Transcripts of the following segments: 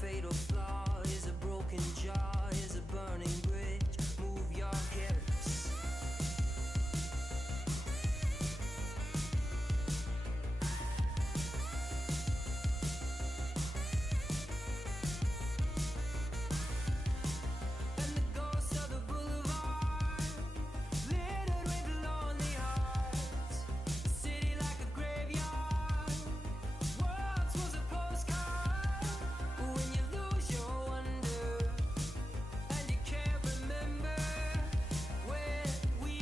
fatal flaw. Is a broken jaw, is a burning bridge. Move your hips. And the ghosts of the boulevard, littered with lonely hearts. City like a graveyard, worlds was a postcard. When you lose your wonder, and you can't remember when we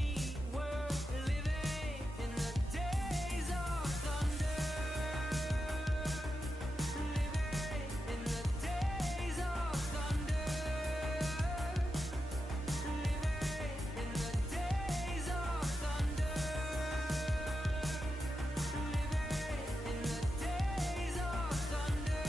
were living in the days of thunder. Living in the days of thunder. Living in the days of thunder. Living in the days of thunder.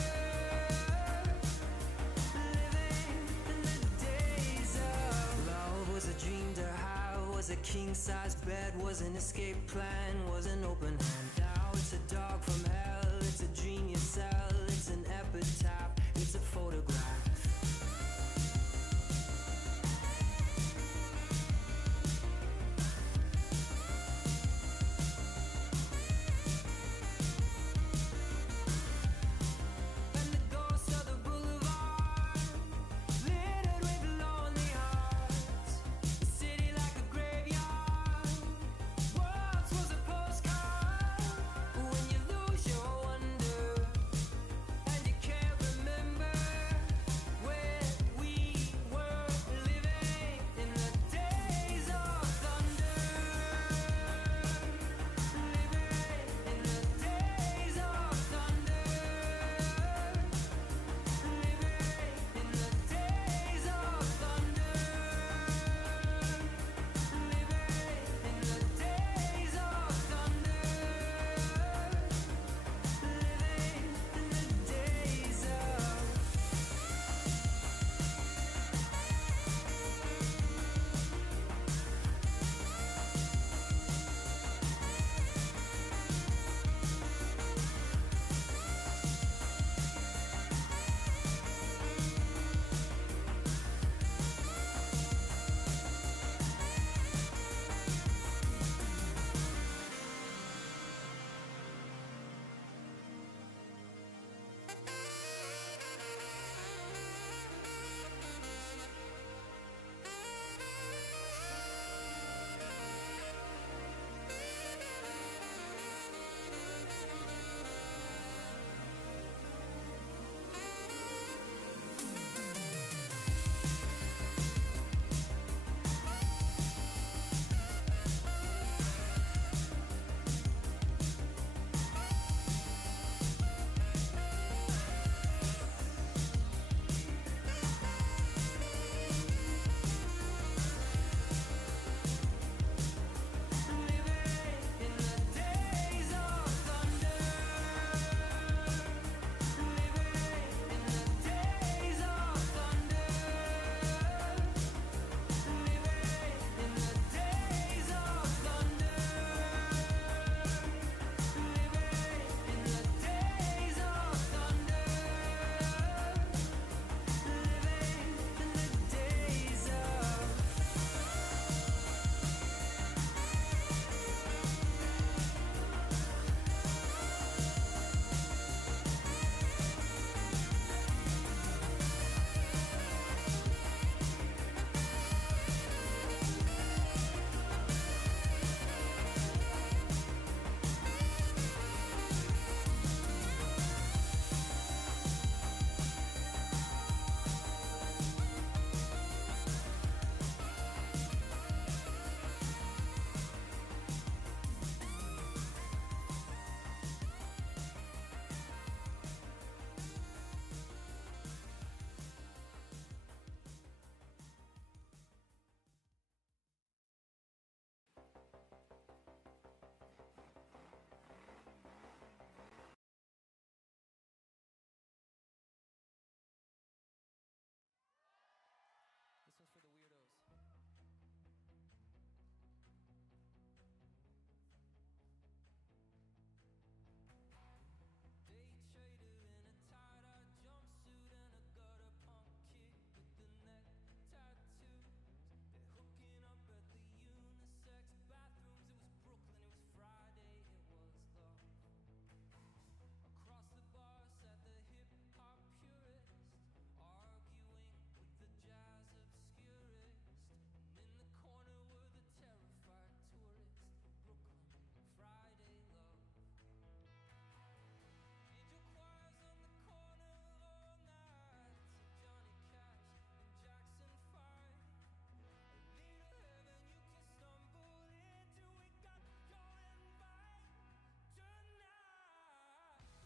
Living in the days of love was a dream to have, was a king-size bed, was an escape plan, was an open hand. Now it's a dog from hell, it's a dream you sell, it's an epitaph, it's a photograph. And the ghosts of the boulevard, littered with lonely hearts. City like a graveyard, worlds was a postcard. When you lose your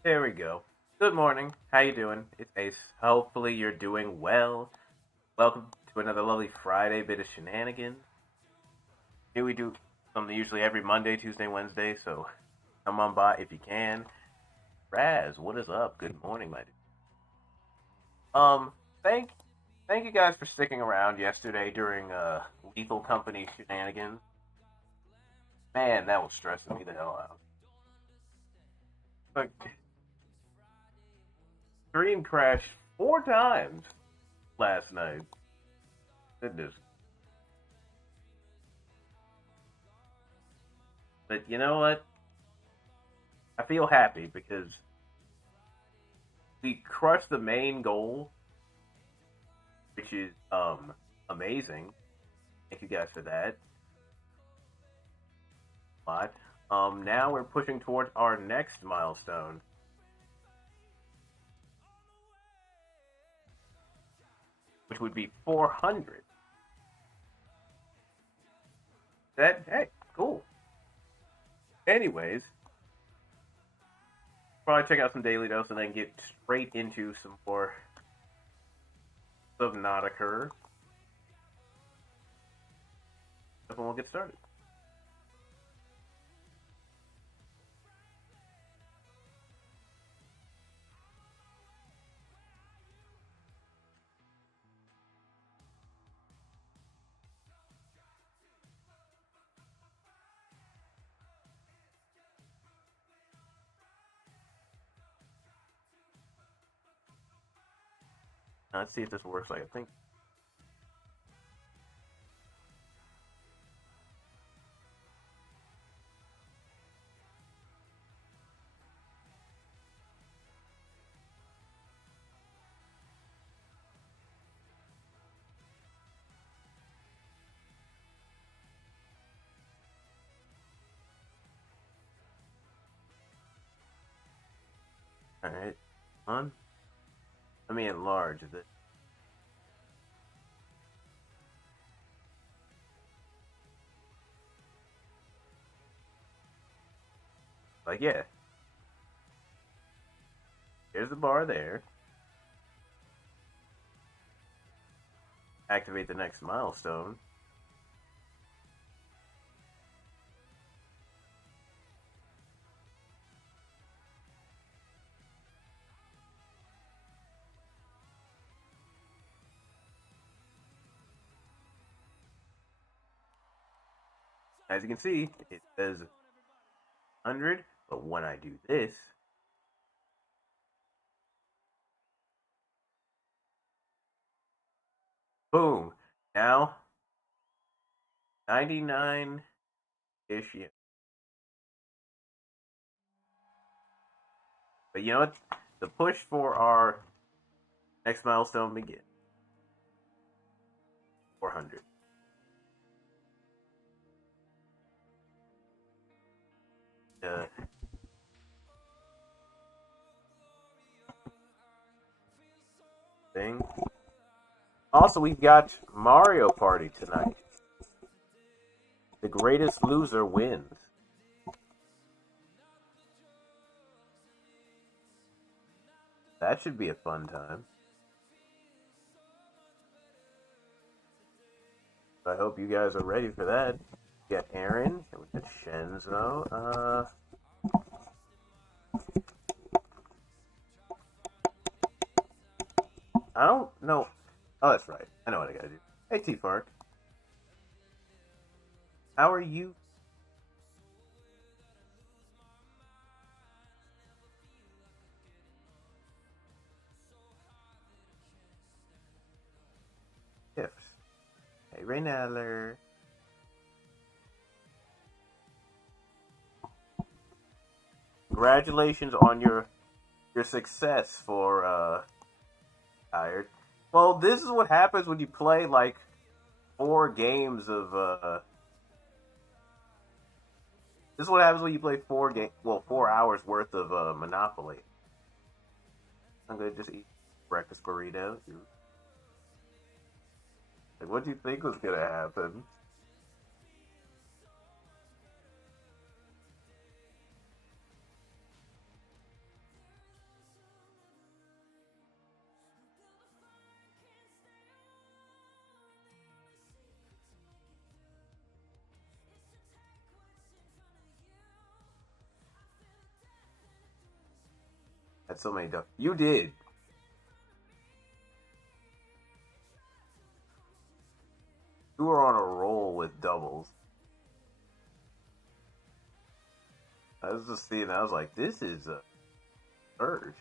There we go. Good morning. How you doing? It's Ace. Hopefully you're doing well. Welcome to another lovely Friday bit of shenanigans. Here we do something usually every Monday, Tuesday, Wednesday, so come on by if you can. Raz, what is up? Good morning, my dude. Um, thank thank you guys for sticking around yesterday during Lethal Company shenanigans. Man, that was stressing me the hell out. Like stream crashed 4 times last night. Goodness. But you know what? I feel happy because we crushed the main goal, which is amazing. Thank you guys for that. But now we're pushing towards our next milestone, which would be 400. That hey, cool. Anyways, probably check out some Daily Dose and then get straight into some more Subnautica. And we'll get started. Now, let's see if this works like I think. All right, on. Let me enlarge this. Like yeah, here's the bar there. Activate the next milestone. As you can see, it says 100, but when I do this, boom, now 99-ish. Yeah. But you know what? The push for our next milestone begins. 400. Uh, thing. Also, we've got Mario Party tonight. The greatest loser wins. That should be a fun time. I hope you guys are ready for that. We got Aaron, and we got Shenzo. I don't know. Oh, that's right. I know what I gotta do. Hey, T-Fark. How are you? Gifts. Hey, Raynaller. Congratulations on your success for tired. Well, this is what happens when you play like 4 games of this is what happens when you play 4 hours worth of Monopoly. I'm gonna just eat breakfast burrito. Like, what do you think was gonna happen? That's so many doubles. You did. You were on a roll with doubles. I was just seeing, I was like, this is a surge.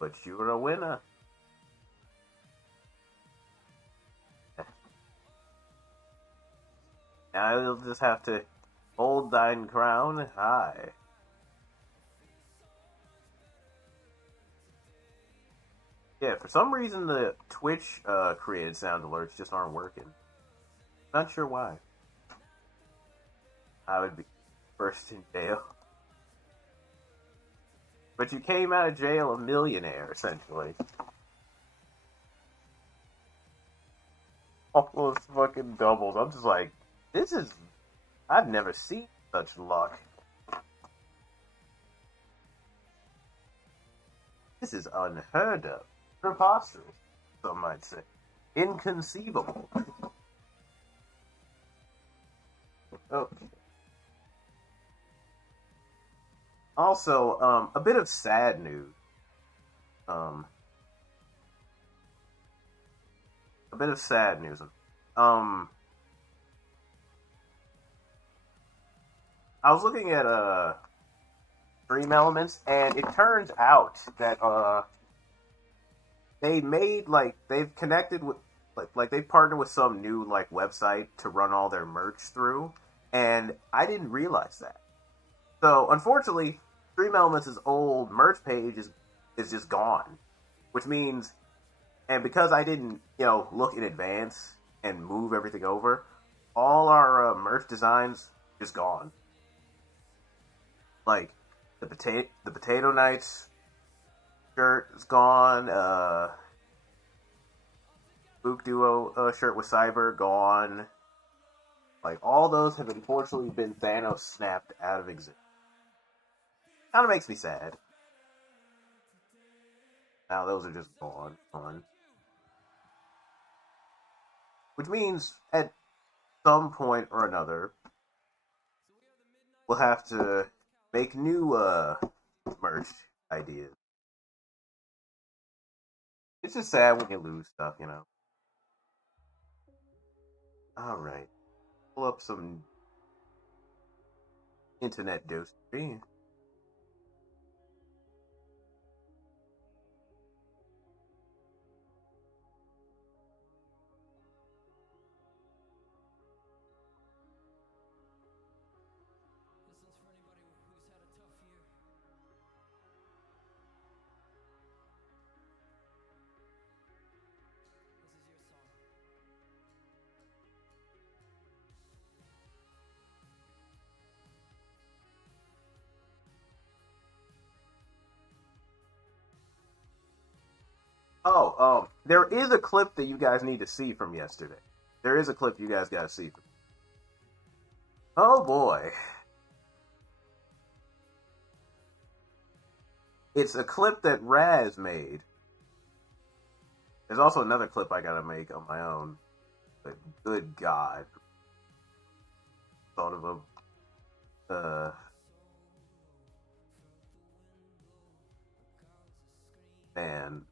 But you're a winner. Now you'll just have to hold thine crown high. Yeah, for some reason the Twitch created sound alerts just aren't working. Not sure why. I would be first in jail. But you came out of jail a millionaire, essentially. All those fucking doubles. I'm just like, this is... I've never seen such luck. This is unheard of. Preposterous, some might say. Inconceivable. Okay. Also, a bit of sad news. A bit of sad news. I was looking at Stream Elements, and it turns out that they made they've connected with like they've partnered with some new website to run all their merch through, and I didn't realize that. So unfortunately, Stream Elements' old merch page is just gone, which means, and because I didn't look in advance and move everything over, all our merch designs just gone. Like the Potato Knights shirt is gone. Spook Duo shirt with Cyber gone. Like all those have unfortunately been Thanos snapped out of existence. Kind of makes me sad. Now those are just gone. Which means at some point or another, we'll have to make new merch ideas. It's just sad when you lose stuff, Alright. Pull up some internet dosage. Oh, there is a clip that you guys need to see from yesterday. There is a clip you guys gotta see. Oh boy. It's a clip that Raz made. There's also another clip I gotta make on my own. But good God. Thought of a man.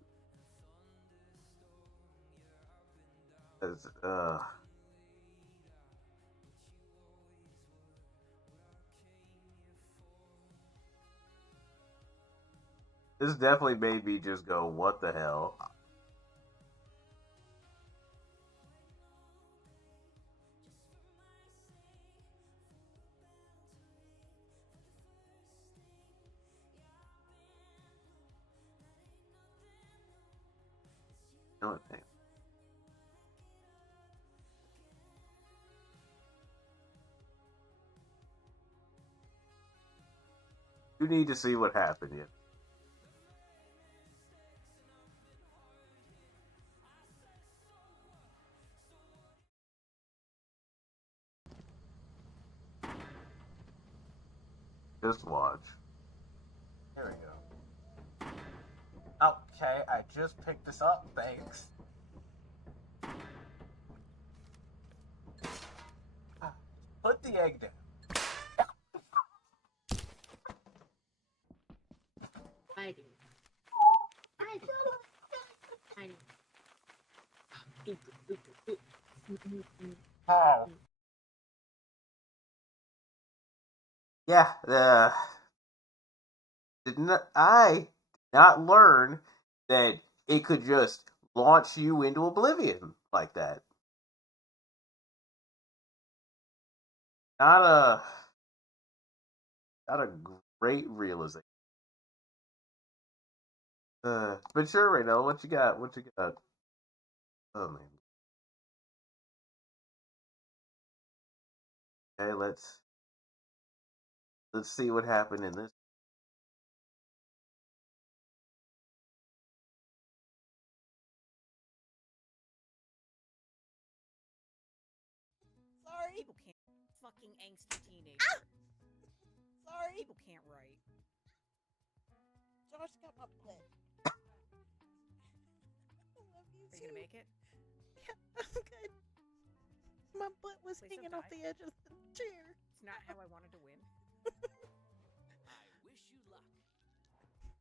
This definitely made me just go, what the hell? No, damn. You need to see what happened yet. Just watch. Here we go. Okay, I just picked this up, thanks. Put the egg down. Oh. Yeah, I did not learn that it could just launch you into oblivion like that. Not a not a great realization. But sure, Reno, what you got? What you got? Oh man. Okay, let's see what happened in this. Sorry. People can't. Fucking angsty teenager. Sorry. People can't write. Josh got my butt. I love you too. Are you gonna make it? Yeah, I'm good. My butt was Please hanging off the edge of the chair. It's not how I wanted to win. I wish you luck.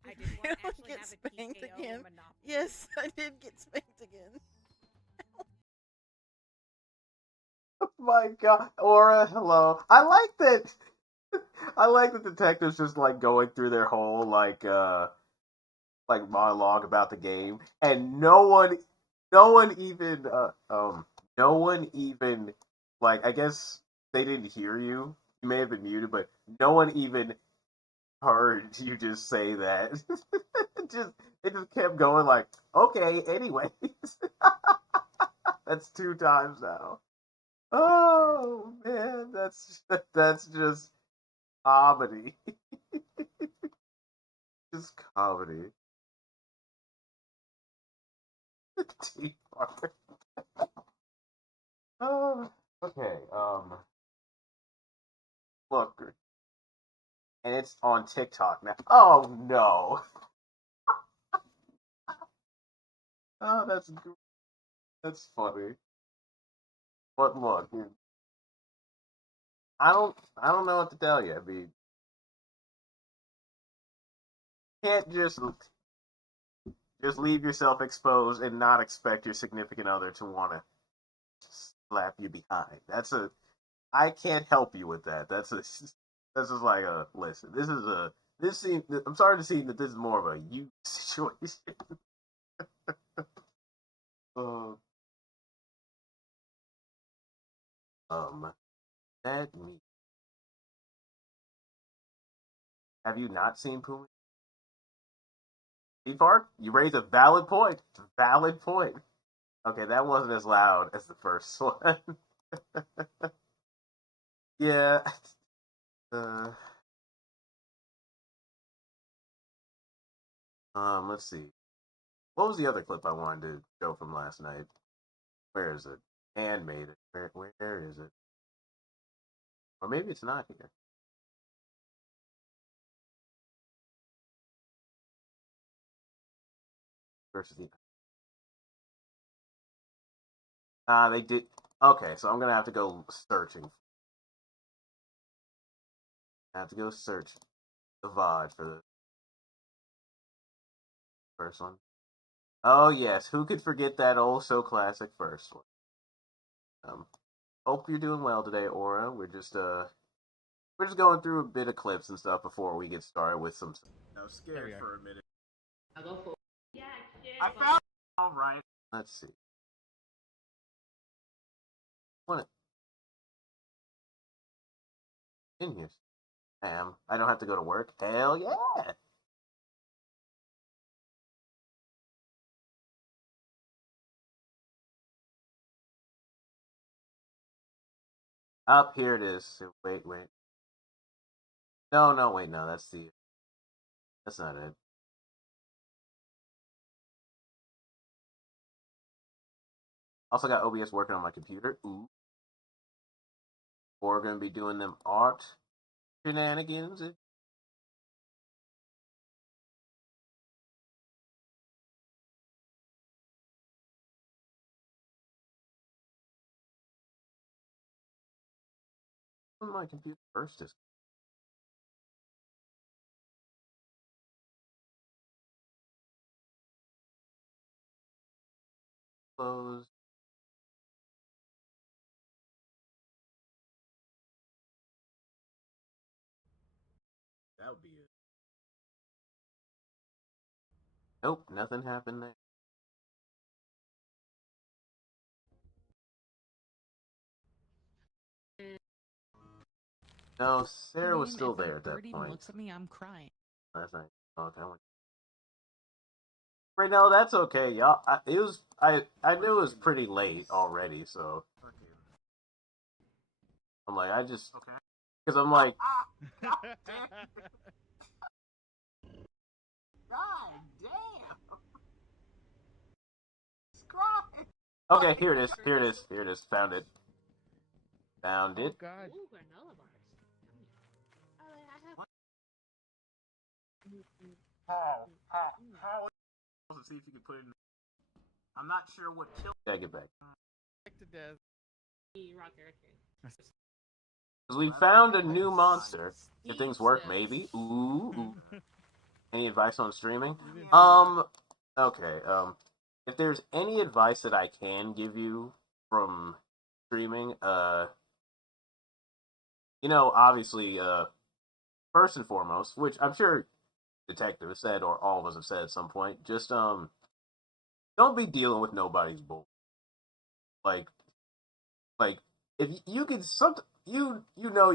I did want to actually get have a spanked TKO again. Monopoly. Yes, I did get spanked again. Oh my god, Aura, hello. I like that. I like the detectives just like going through their whole like monologue about the game, and no one even no one even like I guess they didn't hear you. You may have been muted, but no one even heard you just say that. just it just kept going like, okay, anyways. That's two times now. Oh man, that's just comedy. Just comedy. Tea party. Oh, okay. Look, and it's on TikTok now. Oh no. Oh, that's funny. But look, I don't know what to tell you. I mean, you can't just leave yourself exposed and not expect your significant other to want to slap you behind. That's a I can't help you with that. This is like a listen. This scene. I'm sorry to see that this is more of a you situation. Uh, um, that me. Have you not seen Puma? Park, you raise a valid point. Valid point. Okay, that wasn't as loud as the first one. Yeah. Uh, let's see. What was the other clip I wanted to show from last night? Where is it? Animated. Where is it? Or maybe it's not here. Versus the. They did. Okay, so I'm gonna have to go searching. I have to go search the VOD for the first one. Oh yes, who could forget that old so classic first one? Um, hope you're doing well today, Aura. We're just going through a bit of clips and stuff before we get started with some. I was scared for a minute. I'll go for I found. All right. Let's see. What in here? Damn, I don't have to go to work. Hell yeah! Up here it is. So wait. No, wait, no. That's not it. Also got OBS working on my computer. Ooh. We're gonna be doing them art shenanigans. My computer first is closed. That would be it. Nope, nothing happened there. No, Sarah was still there at that point. Looks at me, I'm crying. Last night. Okay. Right now, that's okay, y'all. I knew it was pretty late already, so Okay. I'm like, Okay. because I'm like, God damn. Scribe. okay, here it is, found it. Oh it. God. Ooh, granola bars. Yummy. I have. What? How? To see if you could put it in. I'm not sure what killed. Gotta get back. Back to death. Rock okay. Because we found a new monster. If things work, maybe. Ooh. Any advice on streaming? Okay. If there's any advice that I can give you from streaming, obviously, first and foremost, which I'm sure Detective has said, or all of us have said at some point, just don't be dealing with nobody's bull. Like if you can you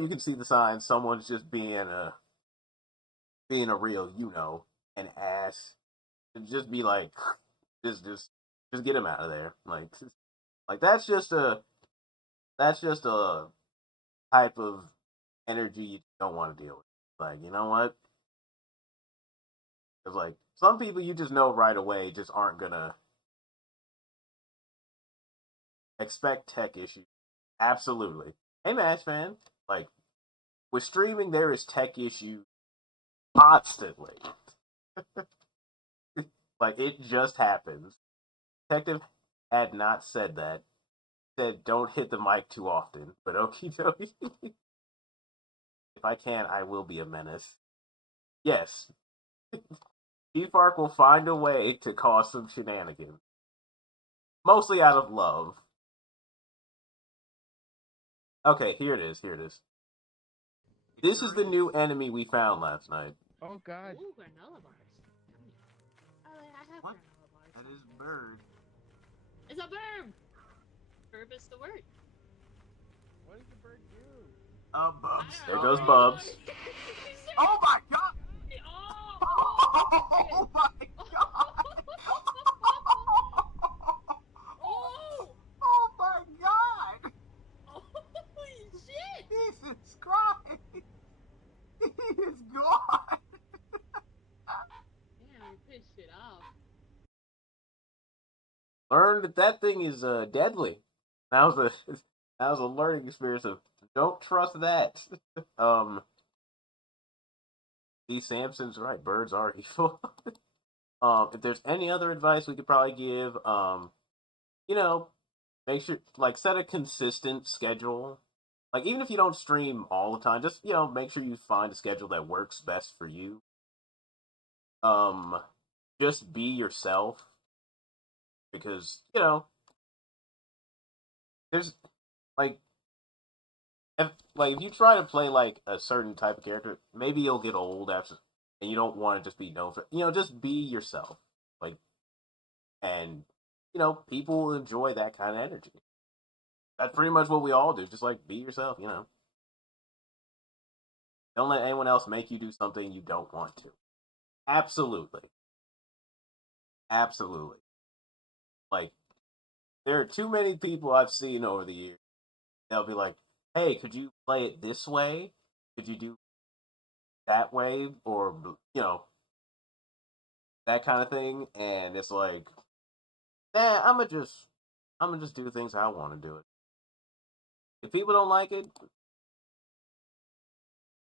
can see the signs someone's just being a real an ass. Just be like, just get him out of there. Like that's just a type of energy you don't want to deal with. Like, you know what? It's like some people you just know right away just aren't gonna expect tech issues. Absolutely. Hey, Match fan. Like, with streaming, there is tech issues constantly. Like, it just happens. Detective had not said that. Said, don't hit the mic too often. But okie dokie. If I can, I will be a menace. Yes. T-Fark will find a way to cause some shenanigans. Mostly out of love. Okay, here it is. This is the new enemy we found last night. Oh God. Ooh, granola bars. Yummy. I have What? granola bars. That is bird. It's a verb. Verb is the word. What does the bird do? Bubs. There goes Bubs. Oh my god! Oh, Oh my god! Oh my god! Holy shit! Jesus Christ! He is gone! Damn, we pissed shit off. Learned that thing is deadly. That was a learning experience of don't trust that. D. Sampson's right. Birds are evil. If there's any other advice we could probably give, make sure set a consistent schedule. Like, even if you don't stream all the time, just make sure you find a schedule that works best for you. Just be yourself, because there's if you try to play a certain type of character, maybe you'll get old after, and you don't want to just be known for just be yourself, and people will enjoy that kind of energy. That's pretty much what we all do. Just be yourself. Don't let anyone else make you do something you don't want to. Absolutely. There are too many people I've seen over the years. They'll be like, hey, could you play it this way? Could you do that way? Or, that kind of thing. And it's like, nah, I'm gonna just do things how I want to do it. If people don't like it,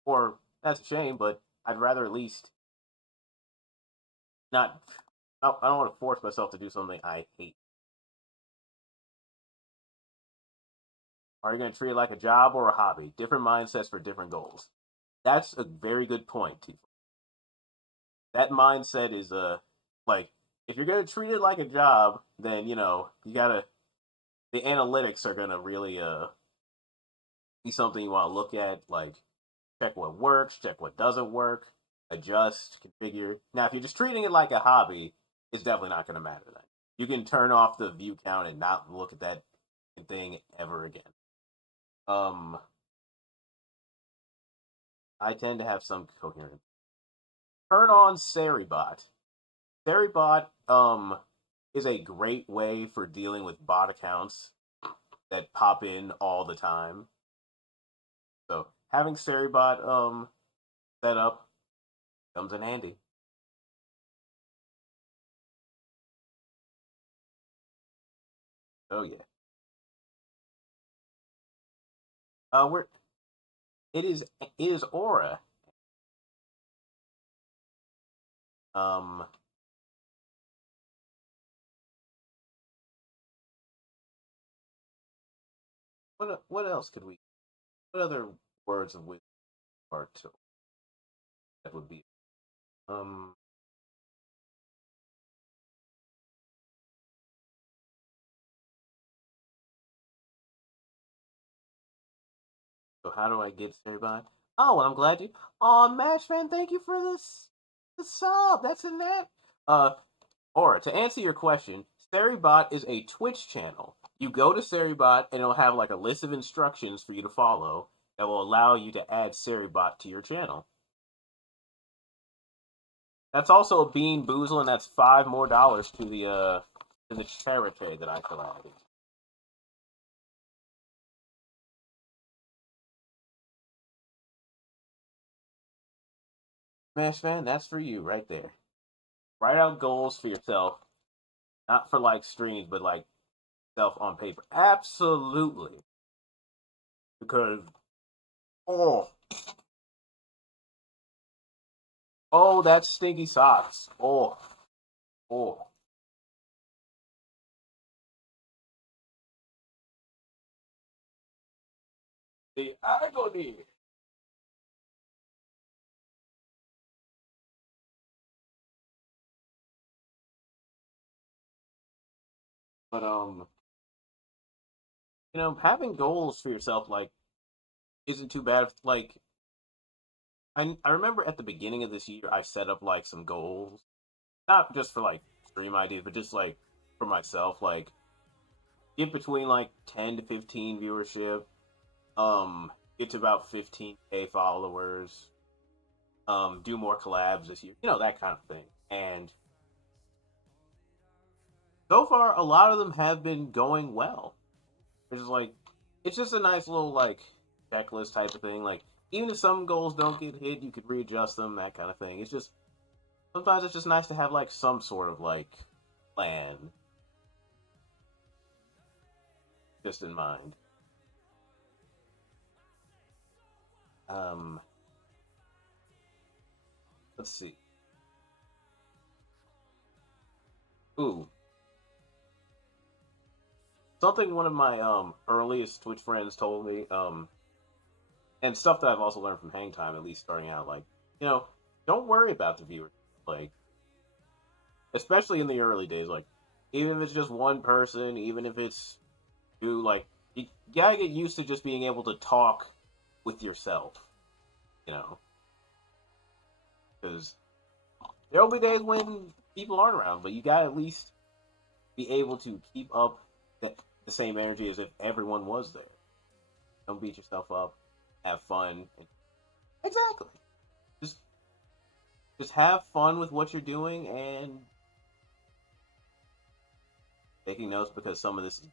or that's a shame, but I'd rather at least not. I don't want to force myself to do something I hate. Are you going to treat it like a job or a hobby? Different mindsets for different goals. That's a very good point, Tifa. That mindset is if you're going to treat it like a job, then you gotta. The analytics are going to really be something you want to look at, check what works, check what doesn't work, adjust, configure. Now, if you're just treating it like a hobby, it's definitely not going to matter then. You can turn off the view count and not look at that thing ever again. I tend to have some coherent. Turn on Seribot. Seribot is a great way for dealing with bot accounts that pop in all the time. So having Seribot set up comes in handy. Oh yeah. We're it is Aura. Um, what else could we? What other words of wisdom are to that would be? Um, so how do I get Seribot? Oh, well, I'm glad you. Oh, Match fan, thank you for this. The sub. That's in that. Or to answer your question, Seribot is a Twitch channel. You go to Seribot and it'll have like a list of instructions for you to follow that will allow you to add Seribot to your channel. That's also a Bean Boozle, and that's $5 more to the charity that I collected. Smash fan, that's for you right there. Write out goals for yourself, not for like streams, but like self on paper. Absolutely, because oh, oh, that's stinky socks. Oh, oh. The agony. But having goals for yourself like isn't too bad. Like I remember at the beginning of this year, I set up like some goals, not just for like stream ideas, but just like for myself, like get between like 10 to 15 viewership, get to about 15K followers, do more collabs this year, that kind of thing. And so far, a lot of them have been going well. It's just a nice little like checklist type of thing. Like even if some goals don't get hit, you could readjust them, that kind of thing. It's just sometimes it's just nice to have like some sort of like plan just in mind. Let's see. Ooh. Something one of my earliest Twitch friends told me, and stuff that I've also learned from Hang Time, at least starting out, like, don't worry about the viewers. Like, especially in the early days, like, even if it's just one person, even if it's you, like, you gotta get used to just being able to talk with yourself, because there'll be days when people aren't around, but you gotta at least be able to keep up the same energy as if everyone was there. Don't beat yourself up. Have fun. Exactly. Just have fun with what you're doing and taking notes, because some of this is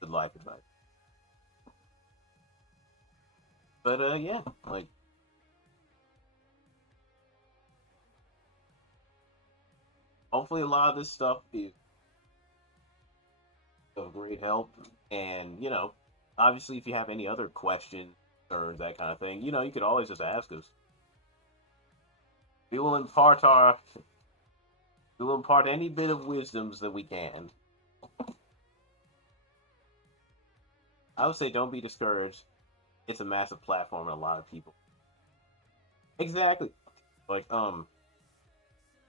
good life advice. But yeah, like hopefully a lot of this stuff is of great help. And obviously if you have any other questions or that kind of thing, you could always just ask us. We will impart any bit of wisdoms that we can. I would say don't be discouraged. It's a massive platform and a lot of people. Exactly. Like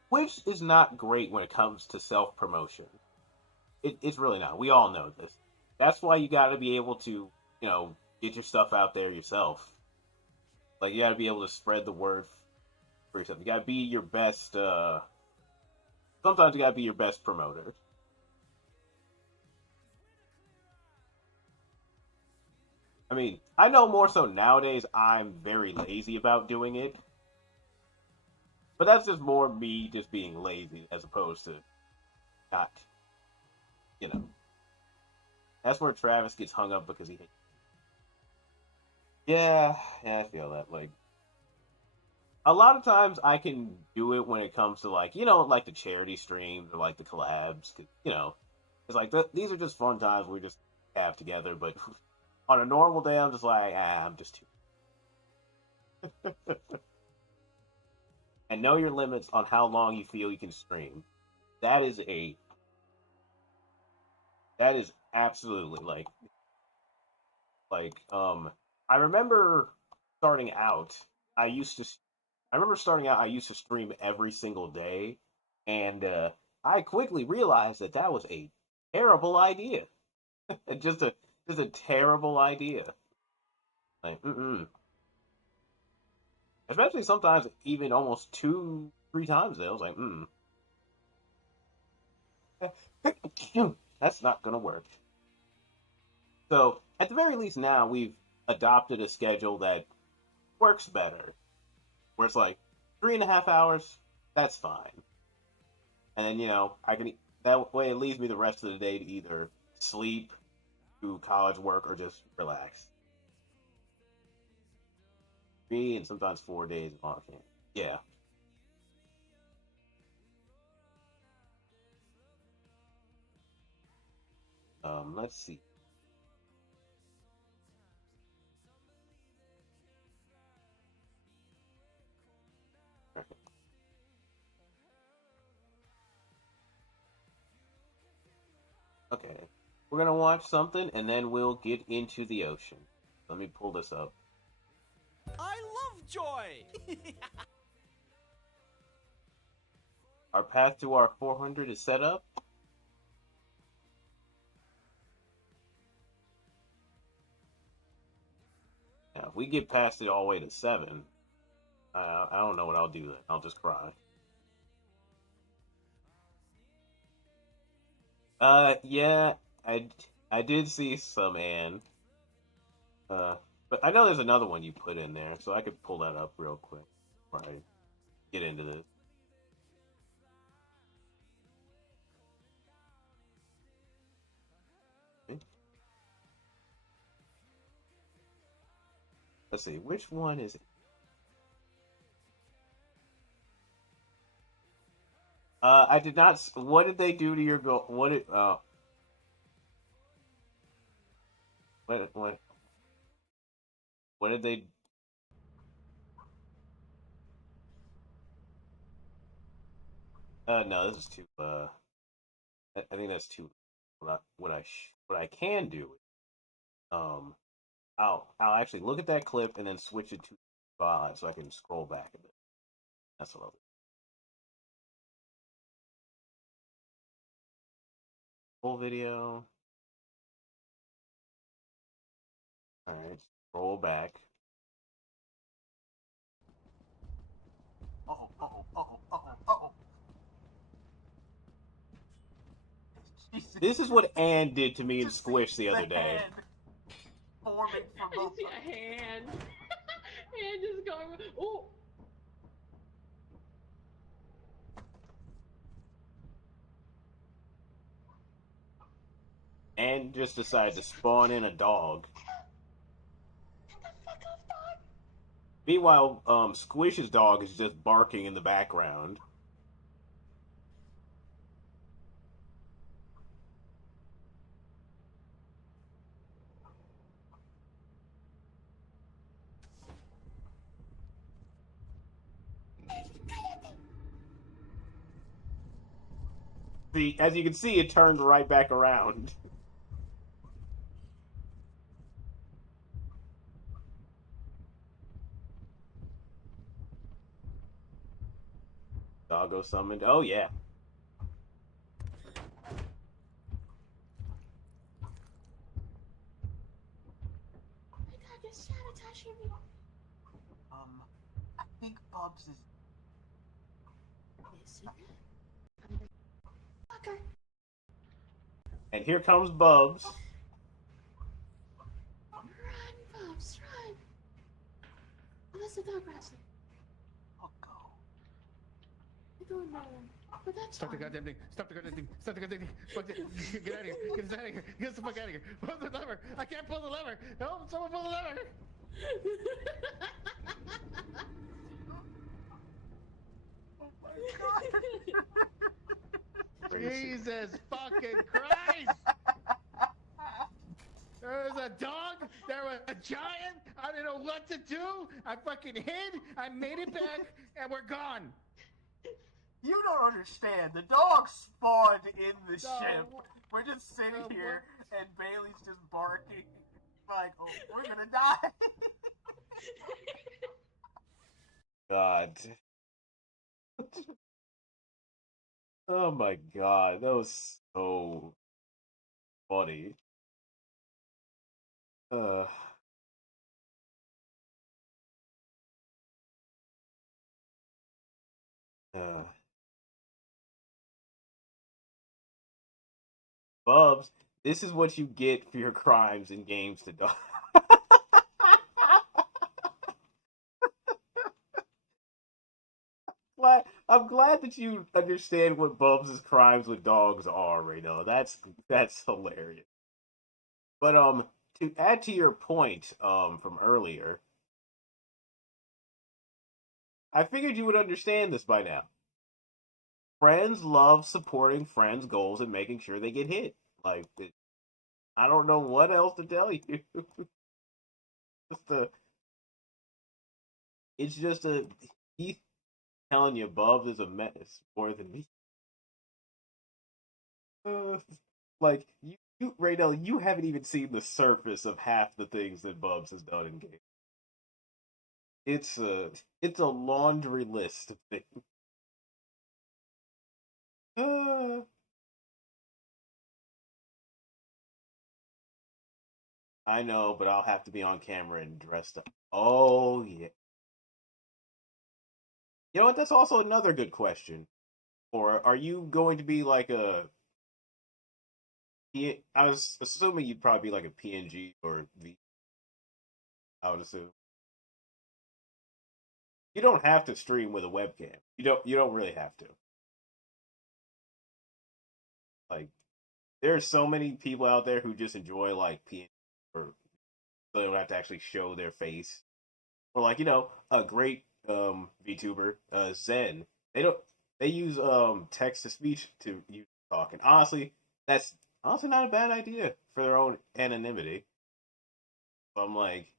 Twitch is not great when it comes to self promotion. It's really not. We all know this. That's why you got to be able to, get your stuff out there yourself. Like, you gotta be able to spread the word for yourself. You gotta be your best, sometimes you gotta be your best promoter. I mean, I know more so nowadays I'm very lazy about doing it. But that's just more me just being lazy as opposed to not, you know. That's where Travis gets hung up because he hates. Yeah, I feel that. Like, a lot of times I can do it when it comes to, like, like the charity streams or like the collabs. 'Cause, it's like these are just fun times we just have together. But on a normal day, I'm just like, I'm just too. And know your limits on how long you feel you can stream. That is absolutely I remember starting out. I used to. I remember starting out. I used to stream every single day, and I quickly realized that that was a terrible idea. just a just a terrible idea. Like, especially sometimes even almost 2, 3 times. I was like, that's not gonna work. So at the very least, now we've adopted a schedule that works better, where it's like 3.5 hours. That's fine. And then I can that way it leaves me the rest of the day to either sleep, do college work, or just relax. 3 and sometimes 4 days if I can. Yeah. Let's see. Okay. We're gonna watch something and then we'll get into the ocean. Let me pull this up. I love joy! Our path to our 400 is set up. Now, if we get past it all the way to 7, I don't know what I'll do then. I'll just cry. Yeah, I did see some Anne. But I know there's another one you put in there, so I could pull that up real quick before I get into this. Okay. Let's see, which one is it? I did not. What did they do to your goal? What did? What? What did they? No, this is too. I think that's too. What I can do. Um, I'll actually look at that clip and then switch it to 5 so I can scroll back a bit. That's what I'll do. Full video. All right, scroll back. This is what Anne did to me in Squish the other day. I see a hand. Hand just going. Oh. Anne just decided to spawn in a dog. Meanwhile, Squish's dog is just barking in the background. See, as you can see, it turns right back around. Doggo summoned. Oh yeah. My dog is sabotaging me. I think Bubs is. Is it? Fucker. And here comes Bubs. Run, Bubs, run. Oh, that's the dog wrestler. I'll go. You're going wrong. But that's Stop the fine. goddamn thing. Stop the goddamn thing. Stop the goddamn thing. Fuck it. Get out of here. Get us out of here. Get us the fuck out of here. Pull the lever. I can't pull the lever. Help, someone pull the lever. Oh my god. Jesus fucking Christ. There was a dog. There was a giant. I didn't know what to do. I fucking hid. I made it back, and we're gone. You don't understand. The dog spawned in the No. ship. We're just sitting No, here, and Bailey's just barking. Like, oh, we're gonna die. God. Oh my god, that was so funny. Uh. Uh. Bubs, this is what you get for your crimes in games to die. I'm glad that you understand what Bubs' crimes with dogs are right now. That's hilarious. But to add to your point from earlier, I figured you would understand this by now. Friends love supporting friends' goals and making sure they get hit. Like, I don't know what else to tell you. It's just a he's telling you Bubs is a mess more than me. Like you Raynell, you haven't even seen the surface of half the things that Bubs has done in game. It's a laundry list of things. I know, but I'll have to be on camera and dressed up. Oh yeah. You know what? That's also another good question. Or are you going to be like I was assuming you'd probably be like a PNG or V. I would assume. You don't have to stream with a webcam. You don't really have to. Like there's so many people out there who just enjoy like PNG or so they don't have to actually show their face. Or like, a great VTuber, Zen. They use text to speech to use talk. And honestly, that's honestly not a bad idea for their own anonymity. So I'm like,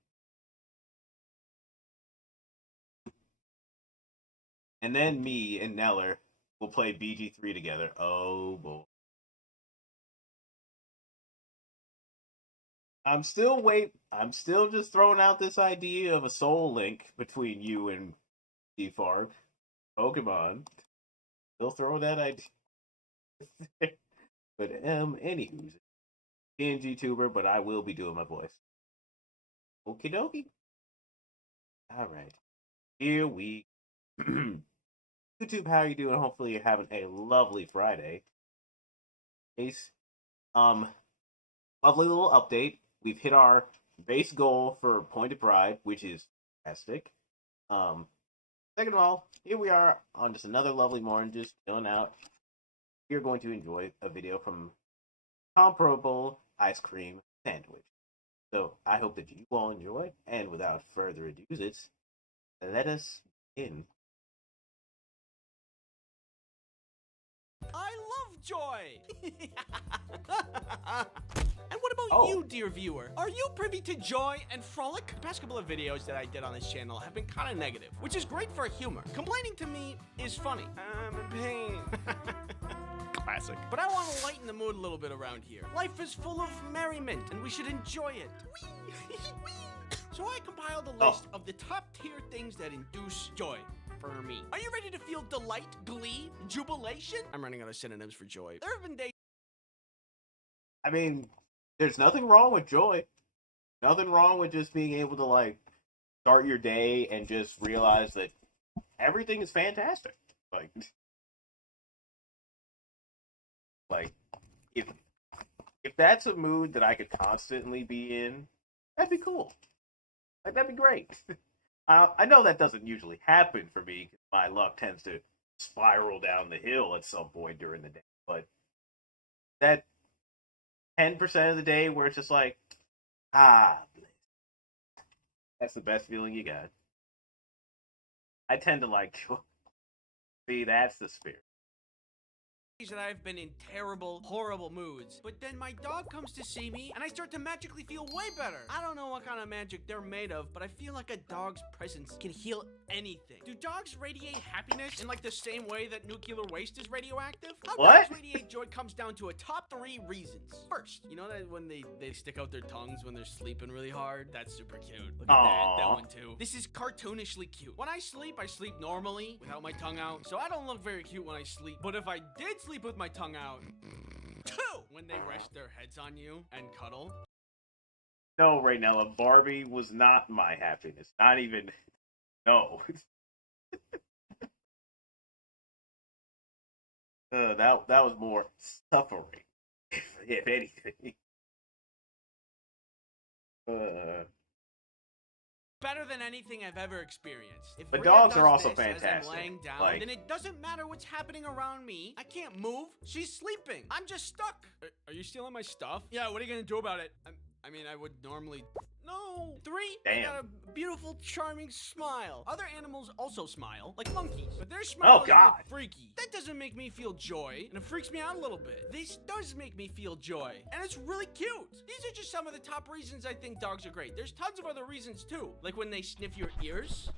and then me and Neller will play BG3 together. Oh boy. I'm still just throwing out this idea of a soul link between you and Defark. Pokemon. Still throwing that idea. But anywho, PNG tuber, but I will be doing my voice. Okie dokie. Alright. Here we YouTube, how are you doing? Hopefully you're having a lovely Friday. Ace. Lovely little update. We've hit our base goal for Pointed Pride, which is fantastic. Second of all, here we are on just another lovely morning, just chilling out. You're going to enjoy a video from comparable ice cream sandwich. So I hope that you all enjoy, and without further ado, let us begin. I love joy! And what about you, dear viewer? Are you privy to joy and frolic? The past couple of videos that I did on this channel have been kind of negative, which is great for humor. Complaining to me is funny. I'm in pain. Classic. But I want to lighten the mood a little bit around here. Life is full of merriment, and we should enjoy it. So I compiled a list of the top tier things that induce joy. For me. Are you ready to feel delight, glee, jubilation? I'm running out of synonyms for joy. There have been days. I mean, there's nothing wrong with joy. Nothing wrong with just being able to, like, start your day and just realize that everything is fantastic. Like if that's a mood that I could constantly be in, that'd be cool. Like that'd be great. I know that doesn't usually happen for me. My luck tends to spiral down the hill at some point during the day. But that 10% of the day where it's just like, bliss. That's the best feeling you got. I tend to like, see, that's the spirit. That I've been in terrible, horrible moods, but then my dog comes to see me and I start to magically feel way better. I don't know what kind of magic they're made of, but I feel like a dog's presence can heal anything. Do dogs radiate happiness in like the same way that nuclear waste is radioactive? How What? dogs radiate joy comes down to a top 3 reasons. First, you know that when they stick out their tongues when they're sleeping really hard? That's super cute. Look at that one too. This is cartoonishly cute. When I sleep normally without my tongue out, so I don't look very cute when I sleep. But if I did sleep with my tongue out, 2, when they rest their heads on you and cuddle. No, Raynella, Barbie was not my happiness. Not even, no. That was more suffering, if anything. Better than anything I've ever experienced. If But Rhea dogs does are also this as I'm fantastic. laying down, Like- then it doesn't matter what's happening around me. I can't move. She's sleeping. I'm just stuck. Are you stealing my stuff? Yeah, what are you gonna do about it? I mean, I would normally... No! 3, they Damn. got a beautiful, charming smile. Other animals also smile, like monkeys, but their smile is God. a bit freaky. That doesn't make me feel joy, and it freaks me out a little bit. This does make me feel joy, and it's really cute. These are just some of the top reasons I think dogs are great. There's tons of other reasons too, like when they sniff your ears,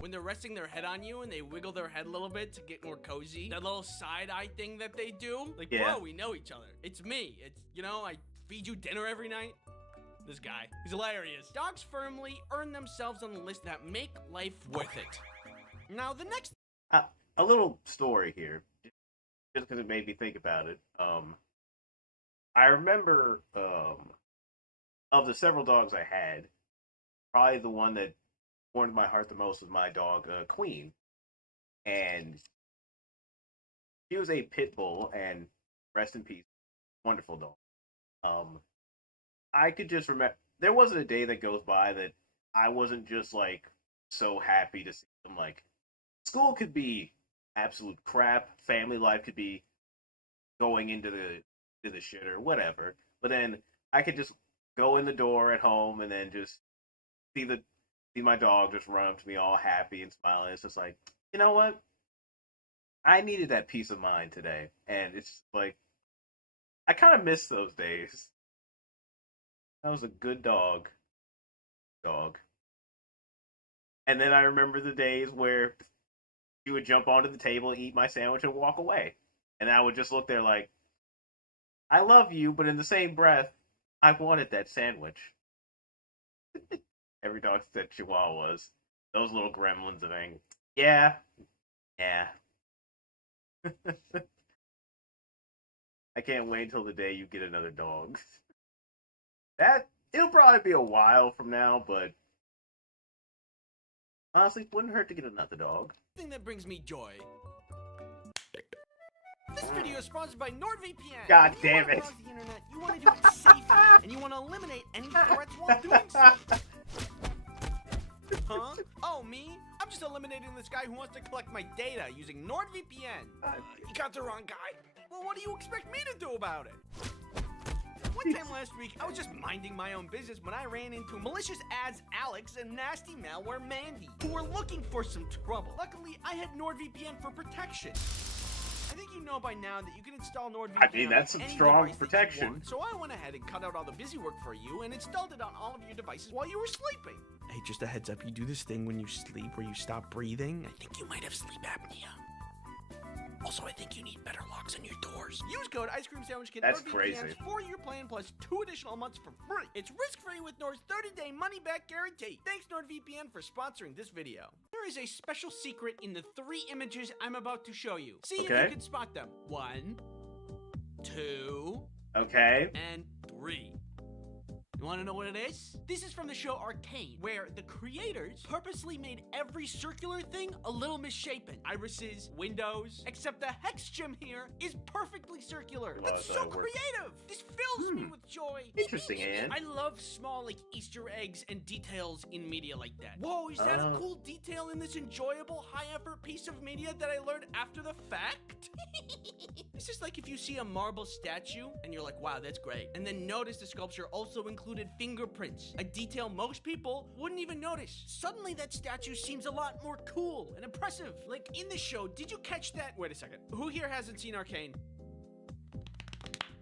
when they're resting their head on you and they wiggle their head a little bit to get more cozy. That little side-eye thing that they do. Like, Yeah. bro, we know each other. It's me. It's, you know, I feed you dinner every night. This guy. He's hilarious. Dogs firmly earn themselves on the list that make life worth it. Now, the next... A little story here, just because it made me think about it. I remember, of the several dogs I had, probably the one that warmed my heart the most was my dog, Queen. And she was a pit bull, and rest in peace, wonderful dog. I could just remember, there wasn't a day that goes by that I wasn't just, like, so happy to see them. Like, school could be absolute crap, family life could be going into the shit or whatever, but then I could just go in the door at home and then just see my dog just run up to me all happy and smiling. It's just like, you know what? I needed that peace of mind today, and it's like, I kind of miss those days. That was a good dog. And then I remember the days where he would jump onto the table, eat my sandwich, and walk away. And I would just look there like, I love you, but in the same breath, I wanted that sandwich. Every dog said Chihuahuas. Those little gremlins of anger. Yeah. I can't wait until the day you get another dog. It'll probably be a while from now, but honestly, it wouldn't hurt to get another dog. thing that brings me joy. This video is sponsored by NordVPN. God When you damn wanna it. browse the internet, you want to do it safely, and you want to eliminate any threats while doing so. Huh? Oh, me? I'm just eliminating this guy who wants to collect my data using NordVPN. You got the wrong guy. Well, what do you expect me to do about it? One time last week, I was just minding my own business when I ran into malicious ads Alex and nasty malware Mandy, who were looking for some trouble. Luckily, I had NordVPN for protection. I think you know by now that you can install NordVPN. I mean, that's on some any strong device that you protection. want. So I went ahead and cut out all the busy work for you and installed it on all of your devices while you were sleeping. Hey, just a heads up, you do this thing when you sleep where you stop breathing. I think you might have sleep apnea. Also, I think you need better locks on your doors. Use code Ice Cream Sandwich Kid That's NordVPN's crazy. 4-year plan plus 2 additional months for free. It's risk-free with Nord's 30-day money-back guarantee. Thanks NordVPN for sponsoring this video. There is a special secret in the 3 images I'm about to show you. See if Okay. you can spot them. 1, 2, Okay. and 3. You want to know what it is? This is from the show Arcane, where the creators purposely made every circular thing a little misshapen. Irises, windows, except the hex gem here is perfectly circular. That's so creative. This fills me with joy. Interesting, Ann. I love small, like, Easter eggs and details in media like that. Whoa, is that a cool detail in this enjoyable, high-effort piece of media that I learned after the fact? This is like if you see a marble statue and you're like, wow, that's great. And then notice the sculpture also included fingerprints, a detail most people wouldn't even notice. Suddenly that statue seems a lot more cool and impressive. Like in the show, did you catch that? Wait a second. Who here hasn't seen Arcane?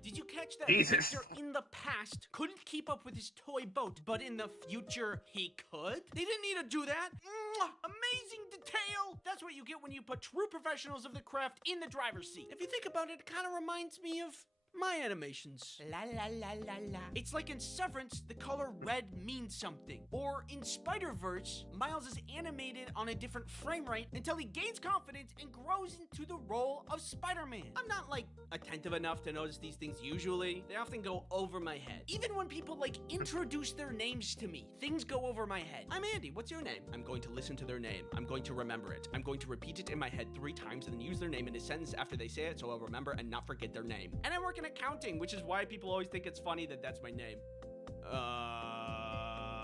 Did you catch that Jesus. Victor in the past couldn't keep up with his toy boat, but in the future he could? They didn't need to do that. Mwah! Amazing detail! That's what you get when you put true professionals of the craft in the driver's seat. If you think about it, it kind of reminds me of my animations. La la la la la. It's like in Severance, the color red means something. Or in Spider-Verse, Miles is animated on a different frame rate until he gains confidence and grows into the role of Spider-Man. I'm not, like, attentive enough to notice these things usually. They often go over my head. Even when people, like, introduce their names to me, things go over my head. I'm Andy, what's your name? I'm going to listen to their name. I'm going to remember it. I'm going to repeat it in my head 3 times and then use their name in a sentence after they say it so I'll remember and not forget their name. And I work in accounting, which is why people always think it's funny that that's my name.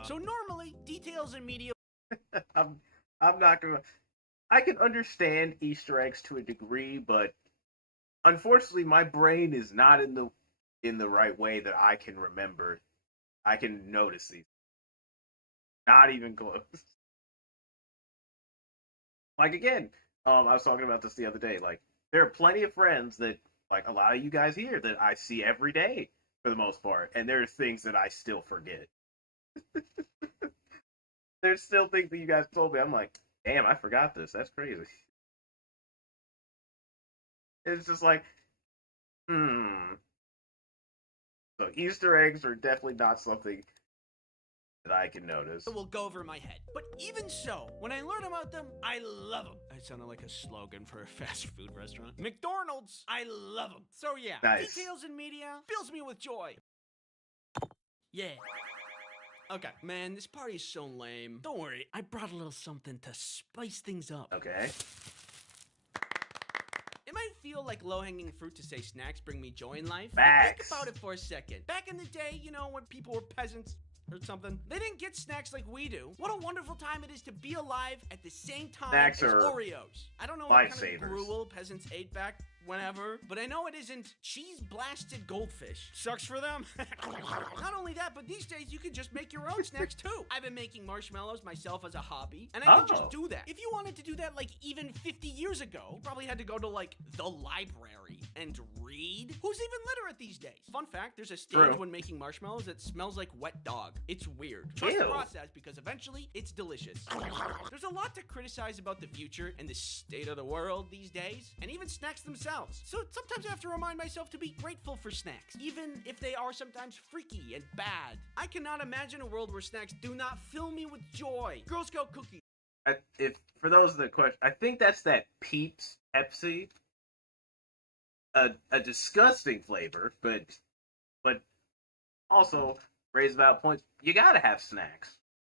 So normally, details in media... I'm not gonna... I can understand Easter eggs to a degree, but unfortunately my brain is not in the right way that I can remember. I can notice these. Not even close. Like, again, I was talking about this the other day. Like, there are plenty of friends that, like a lot of you guys here, that I see every day for the most part, and there's things that I still forget. There's still things that you guys told me. I'm like, damn, I forgot this. That's crazy. It's just like, So Easter eggs are definitely not something that I can notice. will go over my head. But even so, when I learn about them, I love them. That sounded like a slogan for a fast food restaurant. McDonald's, I love them. So yeah, Nice. details in media fills me with joy. Yeah. Okay, man, this party is so lame. Don't worry, I brought a little something to spice things up. Okay. It might feel like low-hanging fruit to say snacks bring me joy in life. But Facts. think about it for a second. Back in the day, you know, when people were peasants or something, they didn't get snacks like we do. What a wonderful time it is to be alive at the same time Snacks as are Oreos. I don't know what kind of lifesavers. gruel peasants ate back whenever, but I know it isn't cheese-blasted goldfish. Sucks for them. Not only that, but these days you can just make your own snacks too. I've been making marshmallows myself as a hobby, and I can just do that. If you wanted to do that like even 50 years ago, you probably had to go to like the library and read. Who's even literate these days? Fun fact, there's a stage when making marshmallows that smells like wet dog. It's weird. Trust the Ew. process because eventually it's delicious. There's a lot to criticize about the future and the state of the world these days, and even snacks themselves. So sometimes I have to remind myself to be grateful for snacks, even if they are sometimes freaky and bad. I cannot imagine a world where snacks do not fill me with joy. Girl Scout cookies. If for those that question, I think that's that Peeps Pepsi. A disgusting flavor, but also raise about points. You gotta have snacks,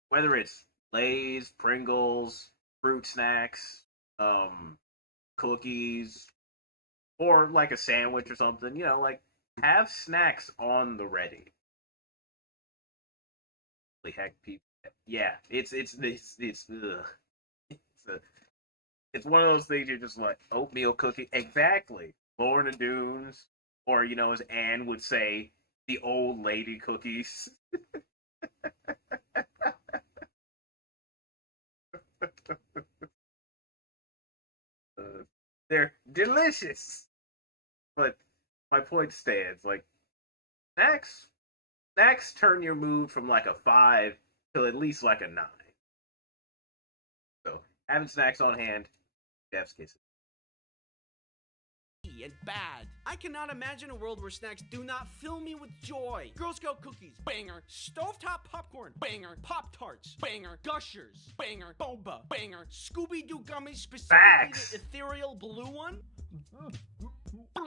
whether it's Lay's, Pringles, fruit snacks, cookies, or like a sandwich or something. You know, like have snacks on the ready. Holy heck, people! Yeah, it's one of those things you're just like oatmeal cookie. Exactly. Lorna Doones, or, you know, as Anne would say, the old lady cookies. They're delicious. But my point stands. Like, snacks turn your mood from like a 5 to at least like a 9. So, having snacks on hand, chef's kisses. And bad. I cannot imagine a world where snacks do not fill me with joy. Girl Scout cookies, banger. Stovetop popcorn, banger. Pop-Tarts, banger. Gushers, banger. Boba, banger. Scooby-Doo gummies, specifically Facts. the ethereal blue one.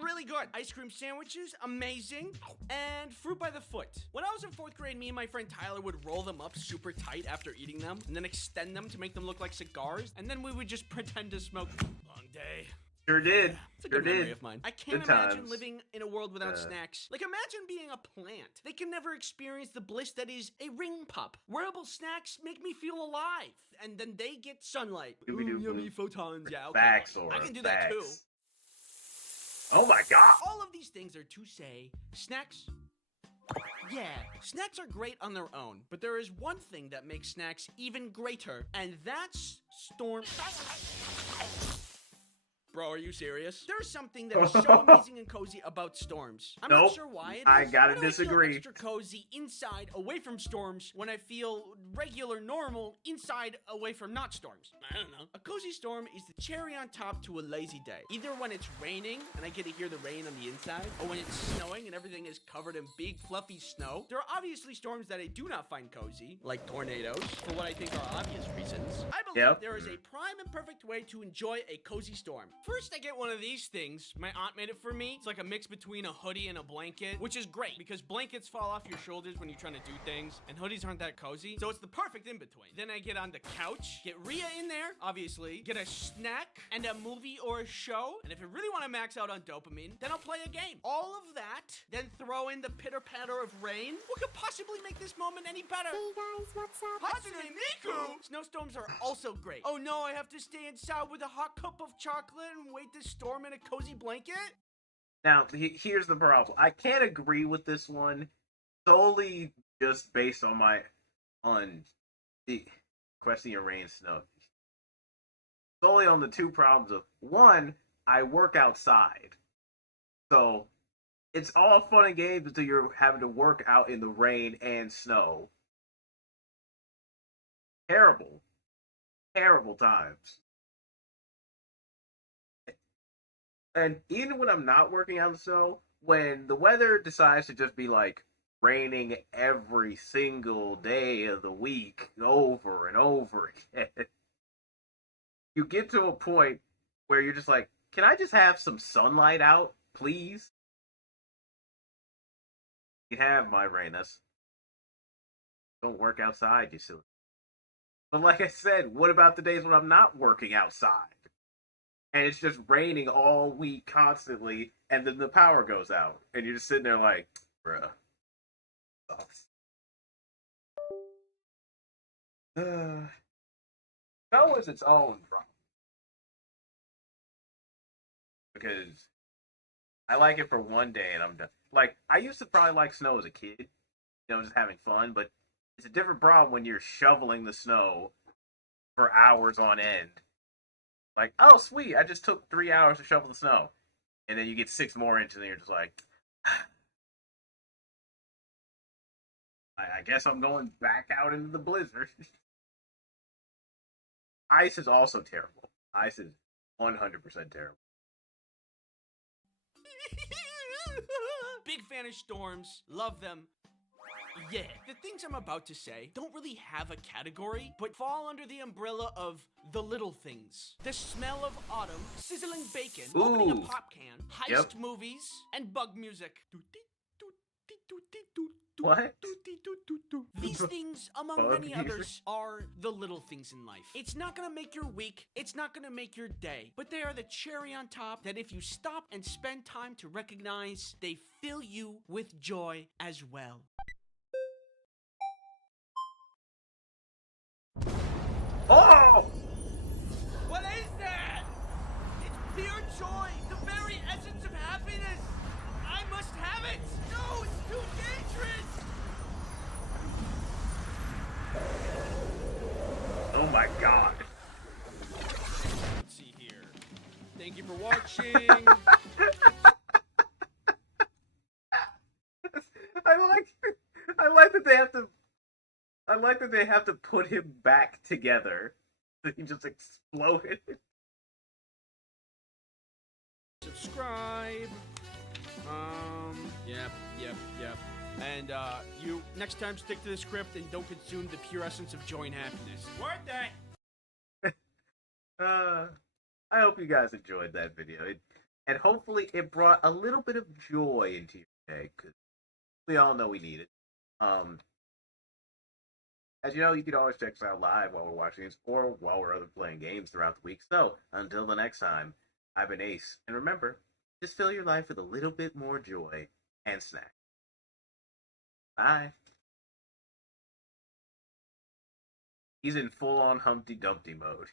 really good. Ice cream sandwiches, amazing. And fruit by the foot. When I was in 4th grade, me and my friend Tyler would roll them up super tight after eating them, and then extend them to make them look like cigars, and then we would just pretend to smoke. Long day. Sure did. It's a Sure good memory did. of mine. I can't Good imagine times. living in a world without snacks. Like, imagine being a plant. They can never experience the bliss that is a ring pup. Wearable snacks make me feel alive. And then they get sunlight. Ooh, Scooby-Doo yummy boo. photons. Yeah, okay. Facts, I Aura. can do that too. Facts. Oh my god! All of these things are to say, snacks. Yeah, snacks are great on their own, but there is one thing that makes snacks even greater, and that's storm. Bro, are you serious? There's something that is so amazing and cozy about storms. I'm not sure why it is. I gotta Why do disagree. I feel extra cozy inside, away from storms, when I feel regular, normal, inside, away from not storms. I don't know. A cozy storm is the cherry on top to a lazy day. Either when it's raining, and I get to hear the rain on the inside, or when it's snowing and everything is covered in big, fluffy snow. There are obviously storms that I do not find cozy, like tornadoes, for what I think are obvious reasons. I believe there is a prime and perfect way to enjoy a cozy storm. First, I get one of these things. My aunt made it for me. It's like a mix between a hoodie and a blanket, which is great because blankets fall off your shoulders when you're trying to do things, and hoodies aren't that cozy, so it's the perfect in-between. Then I get on the couch, get Rhea in there, obviously, get a snack and a movie or a show, and if I really want to max out on dopamine, then I'll play a game. All of that, then throw in the pitter-patter of rain. What could possibly make this moment any better? Hey guys, what's up? Hatsune Miku! Snowstorms are also great. Oh no, I have to stay inside with a hot cup of chocolate and wait to storm in a cozy blanket? Now, here's the problem. I can't agree with this one solely just based on the Question Your Rain Snow. Solely on the two problems of, one, I work outside. So, it's all fun and games until you're having to work out in the rain and snow. Terrible. Terrible times. And even when I'm not working out in the snow, when the weather decides to just be like raining every single day of the week over and over again, you get to a point where you're just like, can I just have some sunlight out, please? You have my rain. Don't work outside, you silly. But like I said, what about the days when I'm not working outside? And it's just raining all week constantly, and then the power goes out. And you're just sitting there like, bruh. Sucks. Snow is its own problem. Because I like it for one day and I'm done. Like, I used to probably like snow as a kid. You know, just having fun, but it's a different problem when you're shoveling the snow for hours on end. Like, oh, sweet, I just took 3 hours to shovel the snow. And then you get 6 more into it, and you're just like, I guess I'm going back out into the blizzard. Ice is also terrible. Ice is 100% terrible. Big fan of storms. Love them. Yeah, the things I'm about to say don't really have a category, but fall under the umbrella of the little things. The smell of autumn, sizzling bacon, opening a pop can, heist movies, and bug music. What? These things, among many others, are the little things in life. It's not gonna make your week, it's not gonna make your day, but they are the cherry on top that if you stop and spend time to recognize, they fill you with joy as well. Oh! What is that? It's pure joy, the very essence of happiness. I must have it. No, it's too dangerous. Oh my god. Let's see here. Thank you for watching. I like that they have to put him back together. He just exploded. Subscribe. Yep. And you next time stick to the script and don't consume the pure essence of joy and happiness. Word that. I hope you guys enjoyed that video. And hopefully it brought a little bit of joy into your day, because we all know we need it. As you know, you can always check us out live while we're watching this or while we're other playing games throughout the week. So, until the next time, I've been Ace. And remember, just fill your life with a little bit more joy and snack. Bye. He's in full-on Humpty Dumpty mode.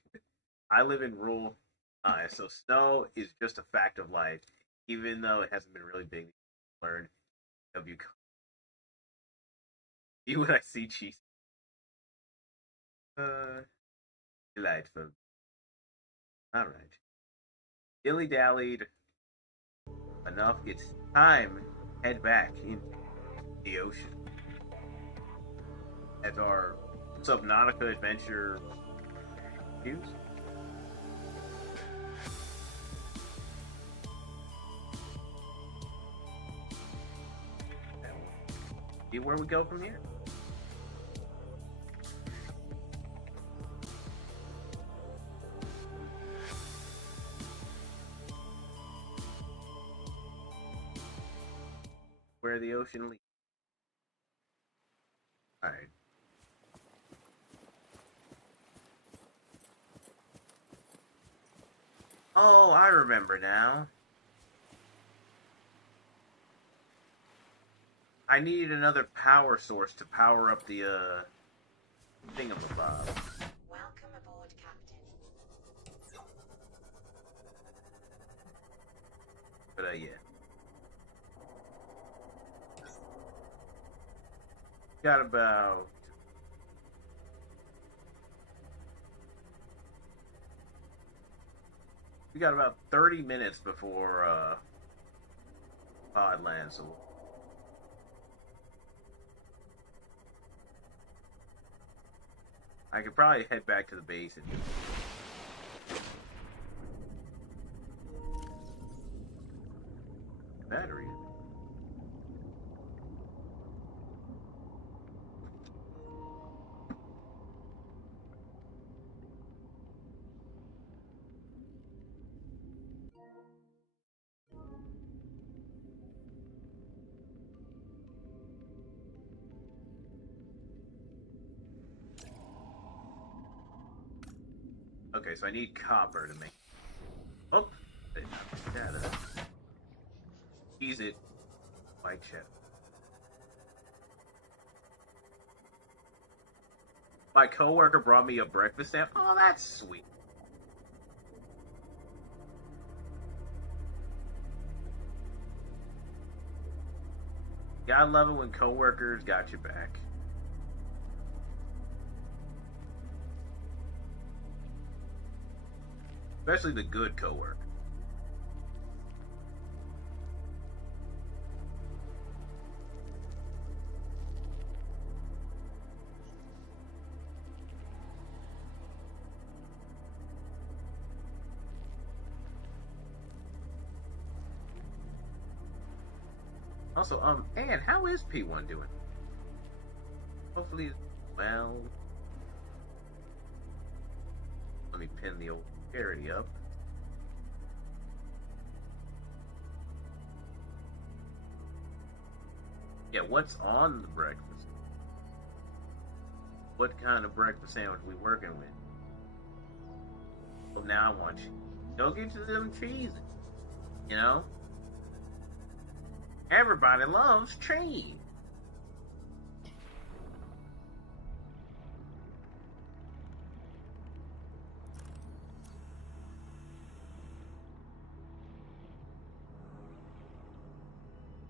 I live in rural, so snow is just a fact of life, even though it hasn't been really big to learn. See what I see, cheese. Delightful. Alright. Dilly-dallied. Enough. It's time to head back into the ocean. As our Subnautica adventure continues. See where we go from here. Where the ocean leads. Alright. Oh, I remember now. I needed another power source to power up the, thingamabob. Welcome aboard, Captain. But, yeah. Got about... We got about 30 minutes before, pod lands, so... I could probably head back to the base and... Battery. Okay, so I need copper to make... Oh! I did not pick that up. Use it. White chip. My coworker brought me a breakfast stamp. Oh, that's sweet. Gotta love it when coworkers got your back. Especially the good coworker. Also, Ann, how is P1 doing? Hopefully, well... Let me pin the old parody up. Yeah, what's on the breakfast? What kind of breakfast sandwich we working with? Well, now I want you. Go get you some cheese. You know? Everybody loves cheese.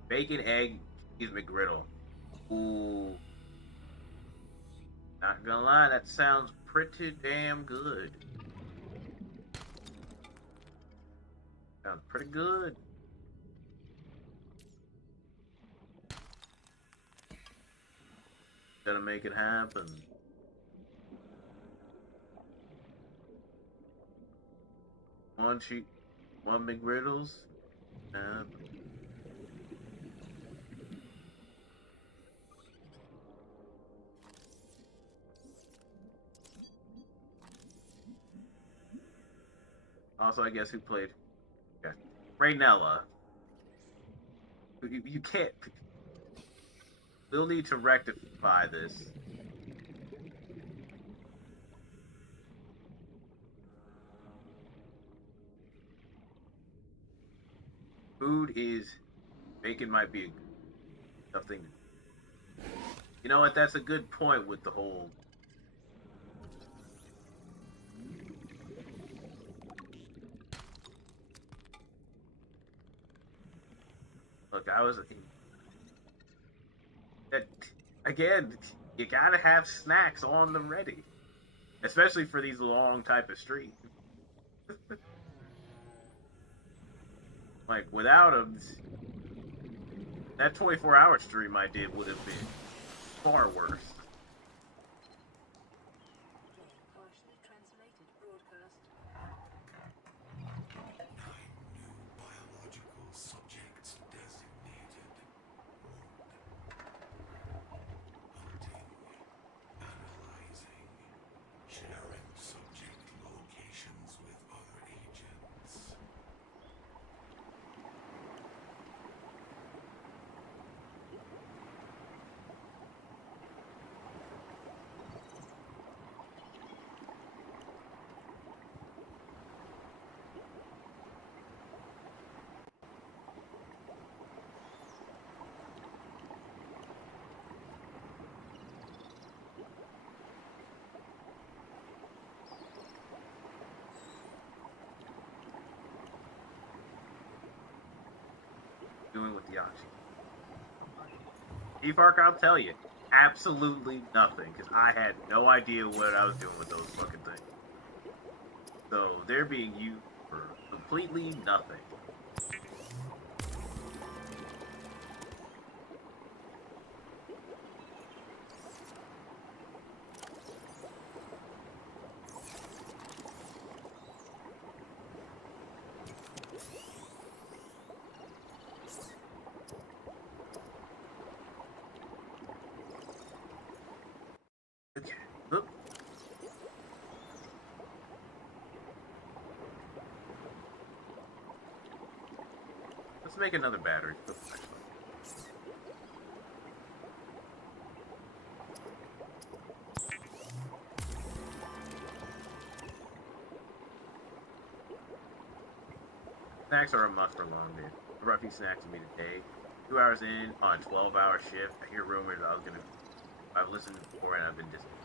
Bacon, egg, cheese McGriddle. Ooh. Not gonna lie, that sounds pretty damn good. Sounds pretty good. Gonna make it happen. One McGriddles. Also, I guess who played? Okay. Raynella, you can't. We'll need to rectify this. Food is... Bacon might be something... You know what, that's a good point with the whole... Look, I was... Again, you gotta have snacks on the ready. Especially for these long type of streams. Like, without them, that 24-hour stream I did would have been far worse. Partially translated broadcast. 9 new biological subjects designated. Hunting, analyzing, sharing subject locations with other agents. Doing with the oxygen. E-Park, I'll tell you, absolutely nothing, because I had no idea what I was doing with those fucking things. So they're being used for completely nothing. Okay. Oop. Let's make another battery. Oop, actually. Snacks are a must for long day. A rough few snacks to meet a day. 2 hours in on a 12-hour shift. I hear rumors I've listened before and I've been disappointed.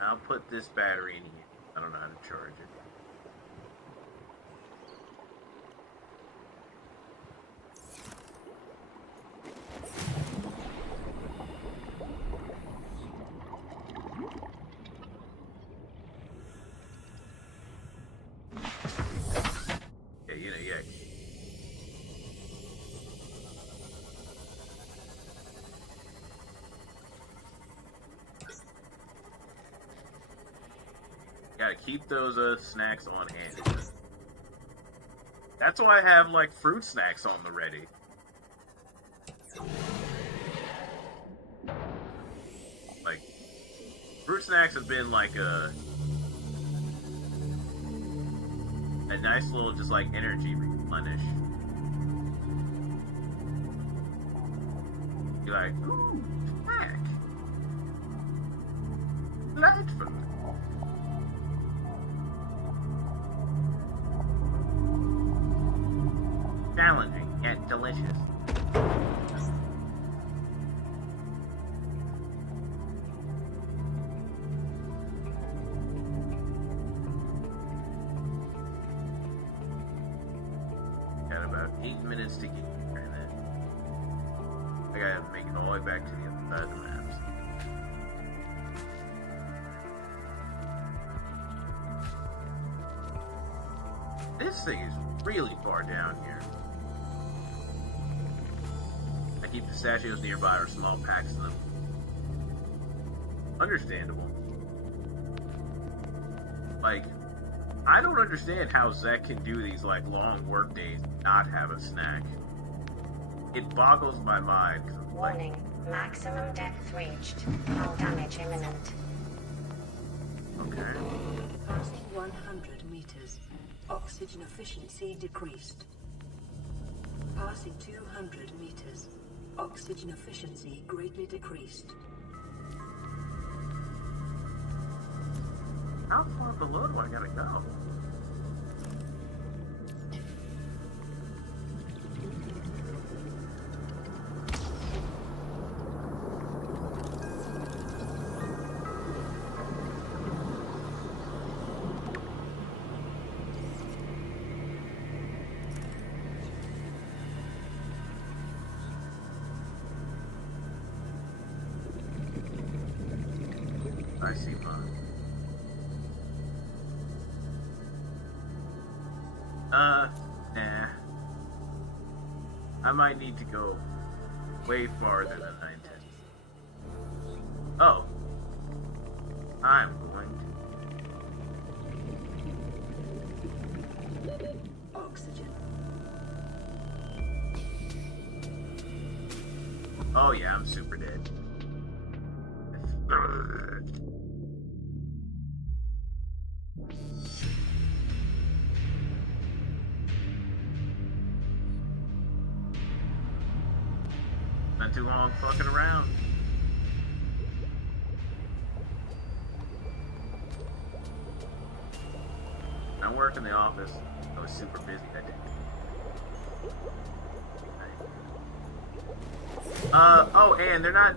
I'll put this battery in here. I don't know how to charge it. Yeah. Gotta keep those snacks on hand. That's why I have like fruit snacks on the ready. Like fruit snacks have been like a nice little just like energy replenish. You're like, ooh, snack. Delightful. Challenging yet delicious. Got about 8 minutes to get here, and then I gotta make it all the way back to the other side of the maps. This thing is really far down here. I keep pistachios nearby or small packs of them. Understandable. Like, I don't understand how Zek can do these like long work days and not have a snack. It boggles my mind. 'Cause, like, Warning, Maximum depth reached. Hull damage imminent. Okay. Passing 100 meters. Oxygen efficiency decreased. Passing 200 meters. Oxygen efficiency greatly decreased. How far below do I gotta go? I see mine. Nah. I might need to go way farther than I intended. Oh. I'm going to... Oxygen. Oh yeah, I'm super dead. Not too long fucking around. I work in the office. I was super busy that day. Oh, and they're not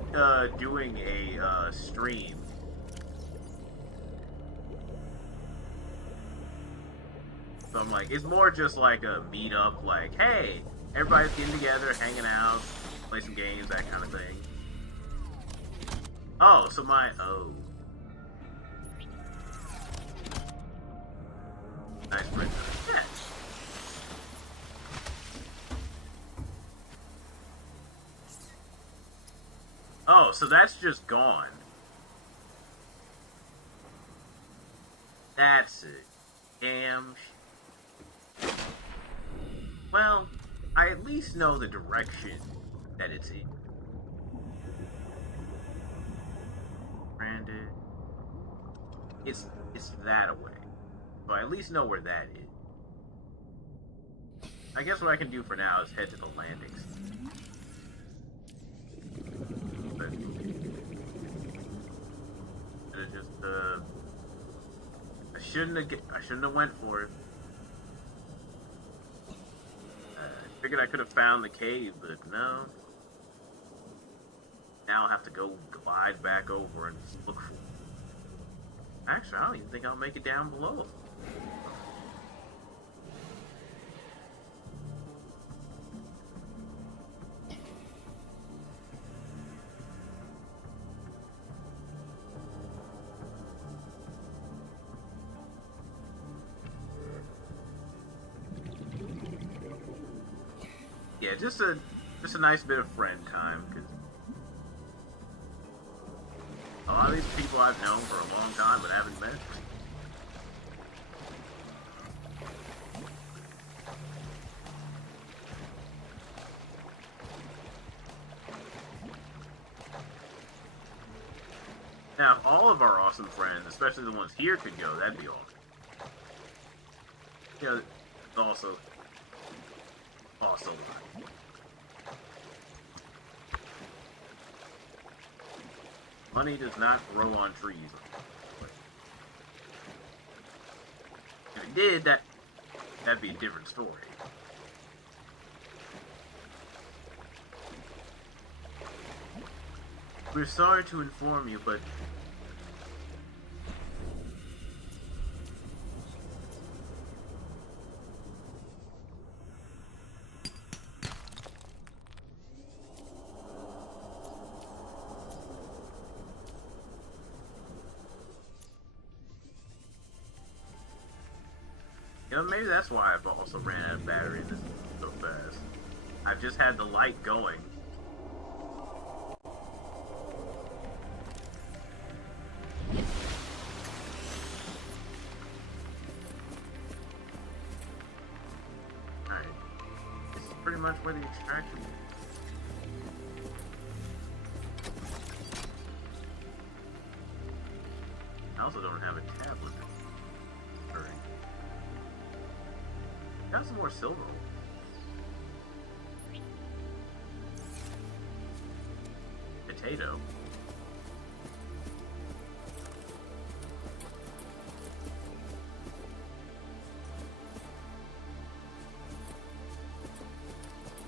doing a stream. So I'm like, it's more just like a meetup, like, hey, everybody's getting together, hanging out, play some games, that kind of thing. Oh, so oh. Nice print. Yeah. Oh, so that's just gone. That's it. Damn. Well, I at least know the direction that it's in. Branded. It's that away. So I at least know where that is. I guess what I can do for now is head to the landings. But I shouldn't have went for it. I figured I could have found the cave, but no. Now I'll have to go glide back over and look for it. Actually, I don't even think I'll make it down below. Yeah, just a nice bit of friend time, because a lot of these people I've known for a long time but haven't met. Now, if all of our awesome friends, especially the ones here, could go, that'd be awesome. You know, it's also money does not grow on trees. If it did, that'd be a different story. We're sorry to inform you, but maybe that's why I've also ran out of battery this so fast. I've just had the light going. Alright. This is pretty much where the extraction is. also don't have a tablet. Alright. Got some more silver. Potato.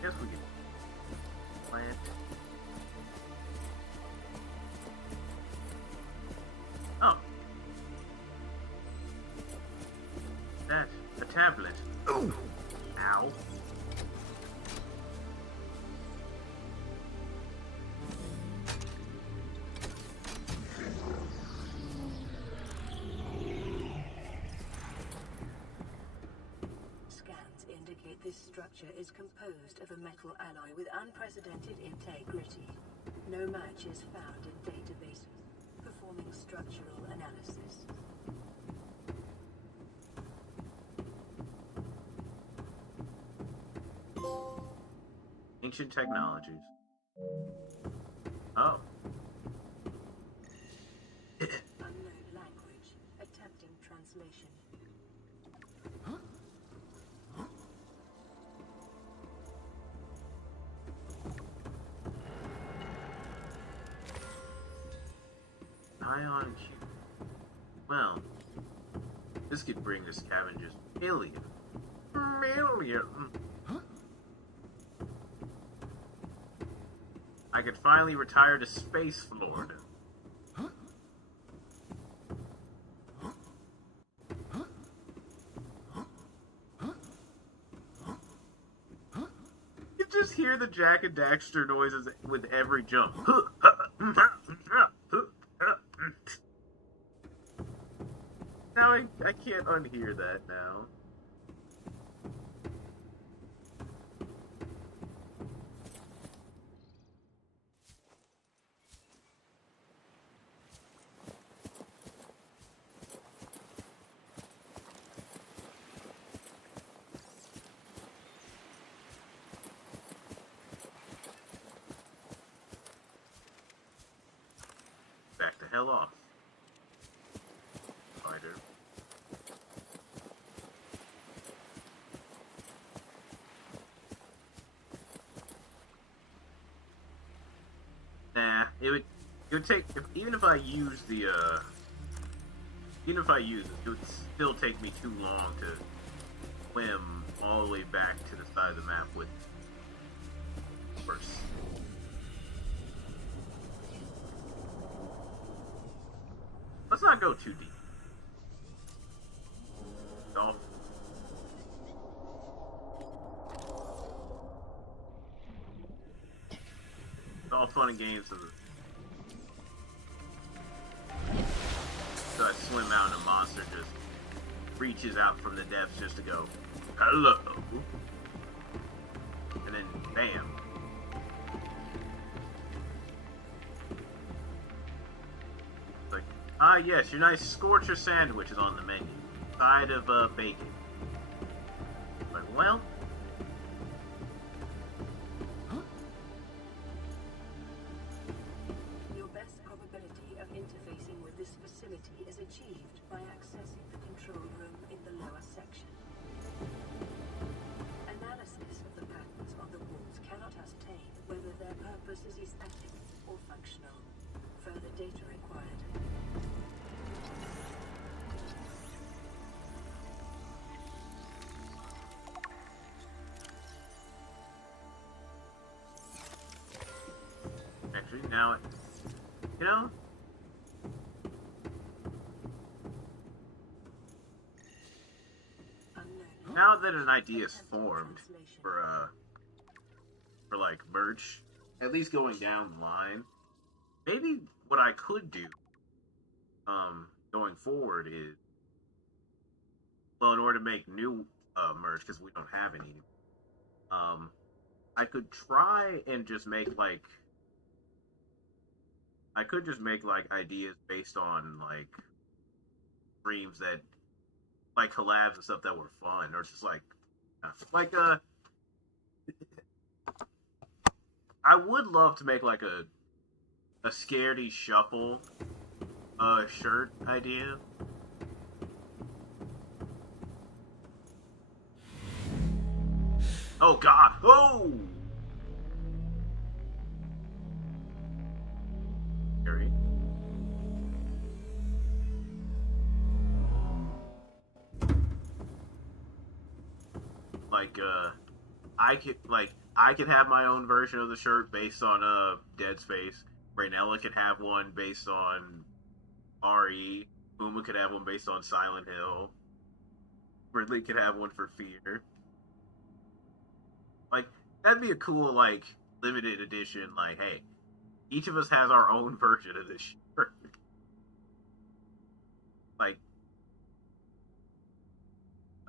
Guess we can plant. Oh. That's a tablet. Ooh. Ow. Scans indicate this structure is composed of a metal alloy with unprecedented integrity. No match is found in databases. Performing structural analysis. Ancient technologies. Oh. Unknown language. Attempting translation. Ion cube. Well, this could bring the scavengers million. I could finally retire to Space Florida. You just hear the Jack and Daxter noises with every jump. Now I can't unhear that now. Back the hell off. Spider. Nah, it would take, even if I use the, even if I use it, it would still take me too long to swim all the way back to the side of the map with first. Let's not go too deep. Dolphin. It's all fun and games. So I swim out and a monster just reaches out from the depths just to go, hello. And then, bam. Like, ah yes, your nice scorcher sandwich is on the menu. Side of bacon. Like, well, Your best probability of interfacing with this facility is achieved by accessing the control room in the lower section. Analysis of the patterns on the walls cannot ascertain whether their purpose is aesthetic or functional. Further data required. actually, now it, you know, Unknown. now that an idea is formed for like merch, at least going down the line, maybe what I could do going forward is, well, in order to make new merch, because we don't have any, I could try and just make like, I could just make like ideas based on like streams that, like collabs and stuff that were fun, or just like I would love to make like a scaredy shuffle shirt idea. Oh God! Oh! Scary. Like, I could have my own version of the shirt based on Dead Space. Raynella could have one based on RE. Uma could have one based on Silent Hill. Ridley could have one for Fear. Like, that'd be a cool, like, limited edition, like, hey, each of us has our own version of this shirt.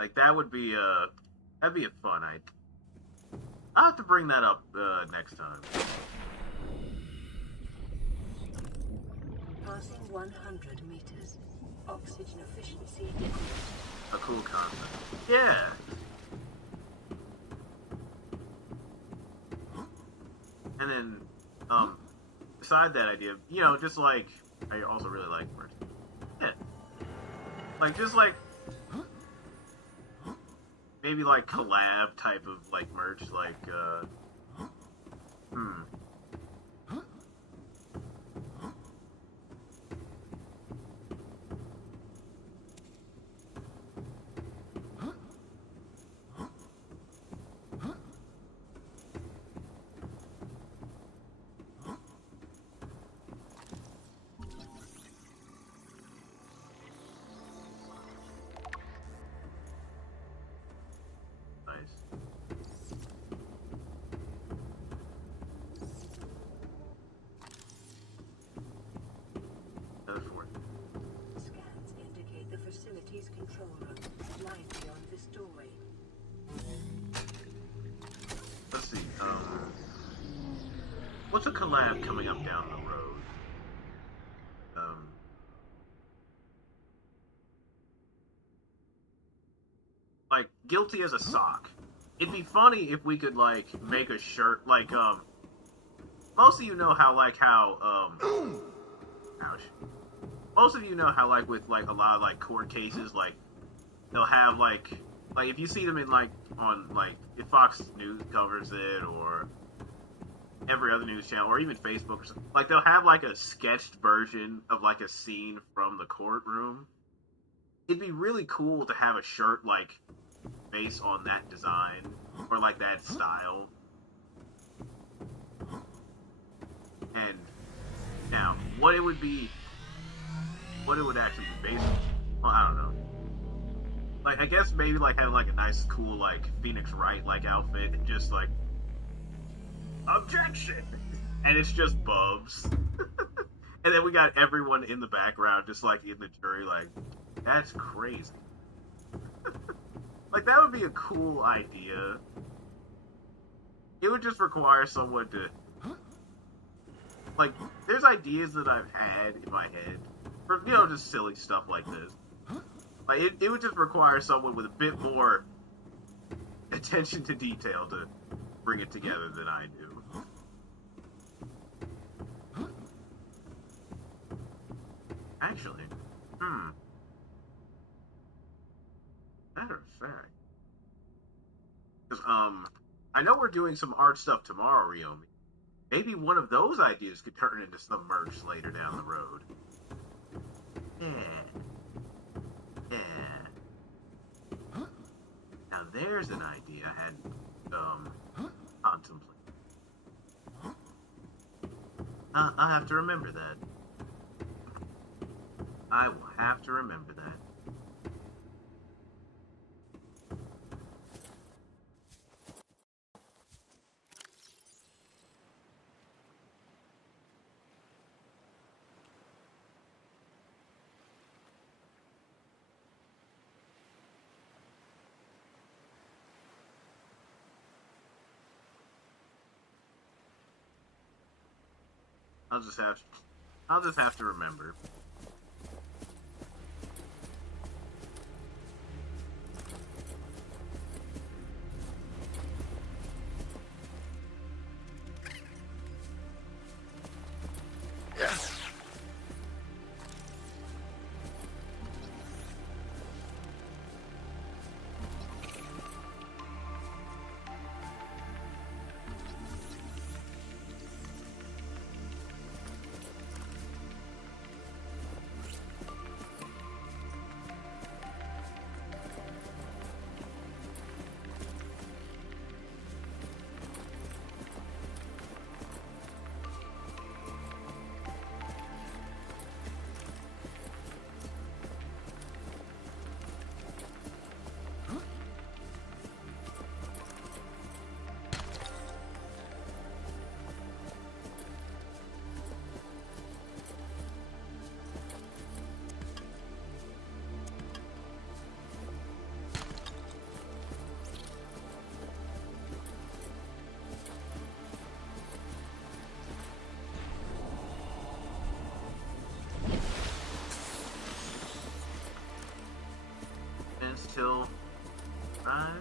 like that would be that'd be a fun idea. I'll have to bring that up next time. Passing 100 meters. Oxygen efficiency decreased. A cool concept. Yeah. And then, beside that idea, you know, just like, I also really like merch. Yeah. Like, just like, maybe like collab type of like merch, like, Scans indicate the facility's control room lies beyond this doorway. let's see, what's a collab coming up down the road? Like, Guilty as a Sock. It'd be funny if we could, like, make a shirt, like, most of you know how, like, ouch. Most of you know how, like, with, like, a lot of, like, court cases, like, they'll have, like, if you see them in, like, on, like, if Fox News covers it, or every other news channel, or even Facebook or something, like, they'll have, like, a sketched version of, like, a scene from the courtroom. It'd be really cool to have a shirt, like, based on that design, or, like, that style. And, now, what it would actually be based on, well, I don't know. Like, I guess maybe, like, having, like, a nice, cool, like, Phoenix Wright, like, outfit, and just, like, objection! And it's just Bubs. And then we got everyone in the background, just, like, in the jury, like, that's crazy. Like, that would be a cool idea. It would just require someone to... Like, there's ideas that I've had in my head for, you know, just silly stuff like this. Like, it would just require someone with a bit more attention to detail to bring it together than I do. Actually, matter of fact, because, I know we're doing some art stuff tomorrow, Ryomi. Maybe one of those ideas could turn into some merch later down the road. Yeah. Now there's an idea I had contemplated. I'll have to remember that. I will have to remember that. I'll just have to remember. till rise.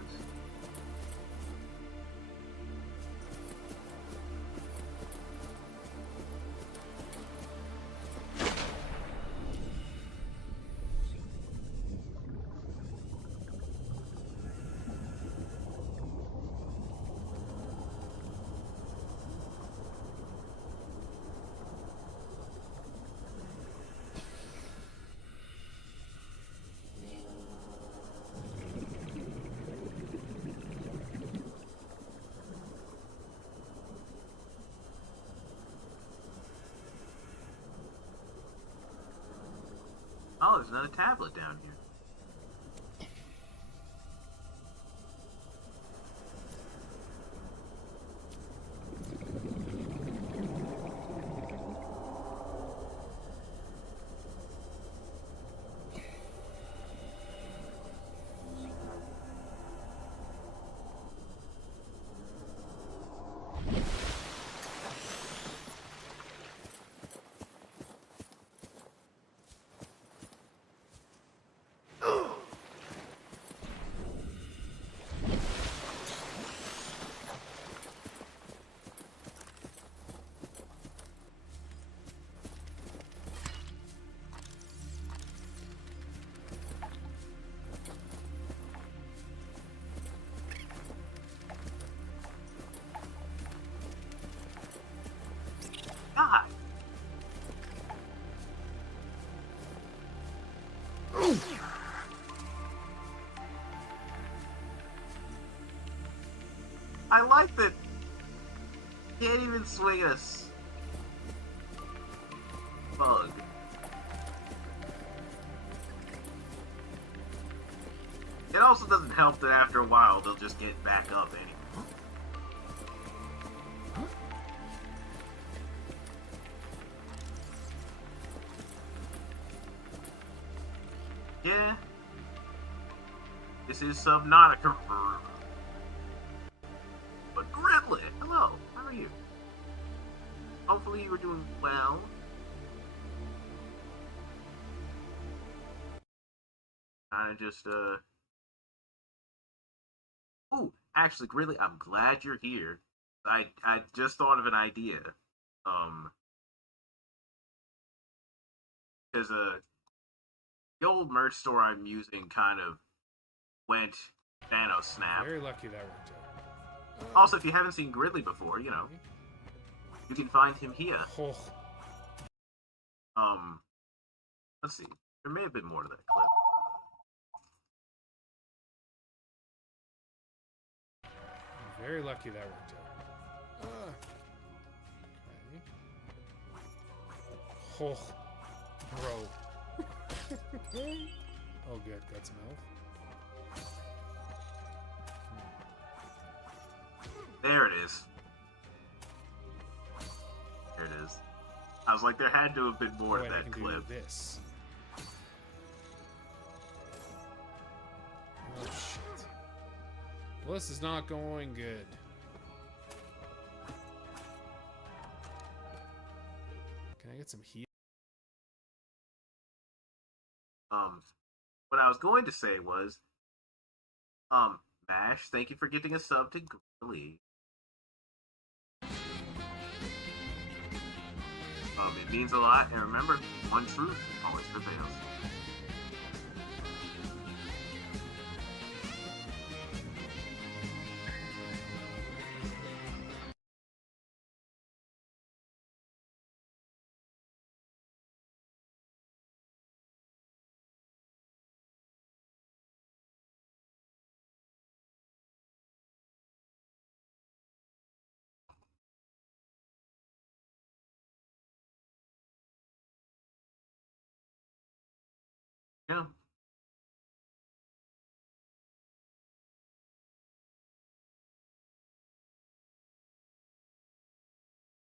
Oh, there's another tablet down here. God. I like that. Can't even swing a bug. It also doesn't help that after a while they'll just get back up anyway. Yeah. This is Subnautica. But Gridley, hello, how are you? Hopefully you were doing well. I just, Ooh, actually, Gridley, I'm glad you're here. I just thought of an idea. Because, the old merch store I'm using kind of went Thanos snap. Very lucky that worked out. Also, if you haven't seen Gridley before, you know, you can find him here. Oh. Let's see. There may have been more to that clip. Very lucky that worked out. Okay. Oh, bro. Oh, good. Got some health. There it is. There it is. I was like, there had to have been more to that clip. This. Oh shit. Well, this is not going good. Can I get some heat? What I was going to say was, Mash, thank you for getting a sub to Grilly. It means a lot, and remember, one truth always prevails. Yeah.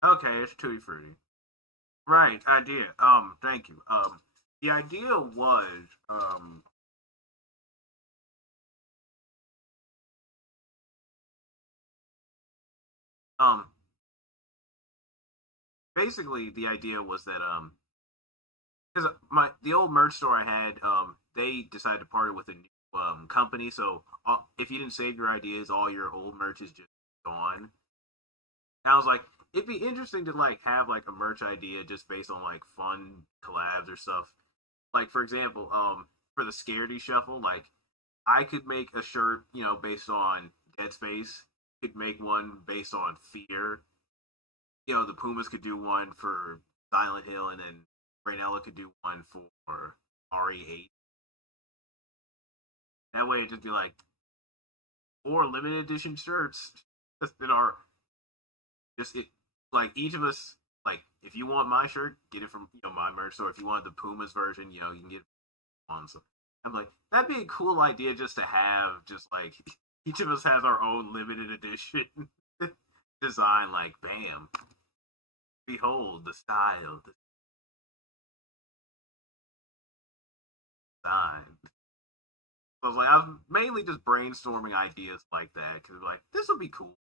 Okay, it's Tutti Frutti. Right, idea. Thank you. The idea was, basically the idea was that, because the old merch store I had, they decided to partner with a new company. So if you didn't save your ideas, all your old merch is just gone. And I was like, it'd be interesting to like have like a merch idea just based on like fun collabs or stuff. Like for example, for the Scaredy Shuffle, like I could make a shirt, you know, based on Dead Space. Could make one based on Fear. You know, the Pumas could do one for Silent Hill, and then Raynella could do one for RE8. That way, it'd just be like 4 limited edition shirts that are just it. Like each of us, like if you want my shirt, get it from my merch store. If you want the Pumas version, you can get one. So I'm like, that'd be a cool idea just to have, just like each of us has our own limited edition design. Like, bam, behold the style, the design. So I was like, I was mainly just brainstorming ideas like that because like this would be cool.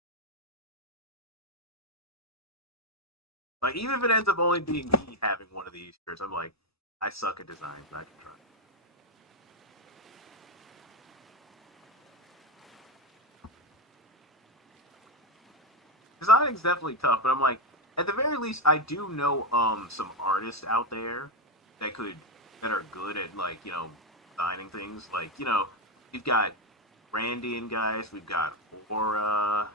Like even if it ends up only being me having one of these shirts, I'm like, I suck at design, but I can try. Designing's definitely tough, but I'm like, at the very least, I do know some artists out there that are good at like designing things. Like we've got Randy and guys, we've got Aura.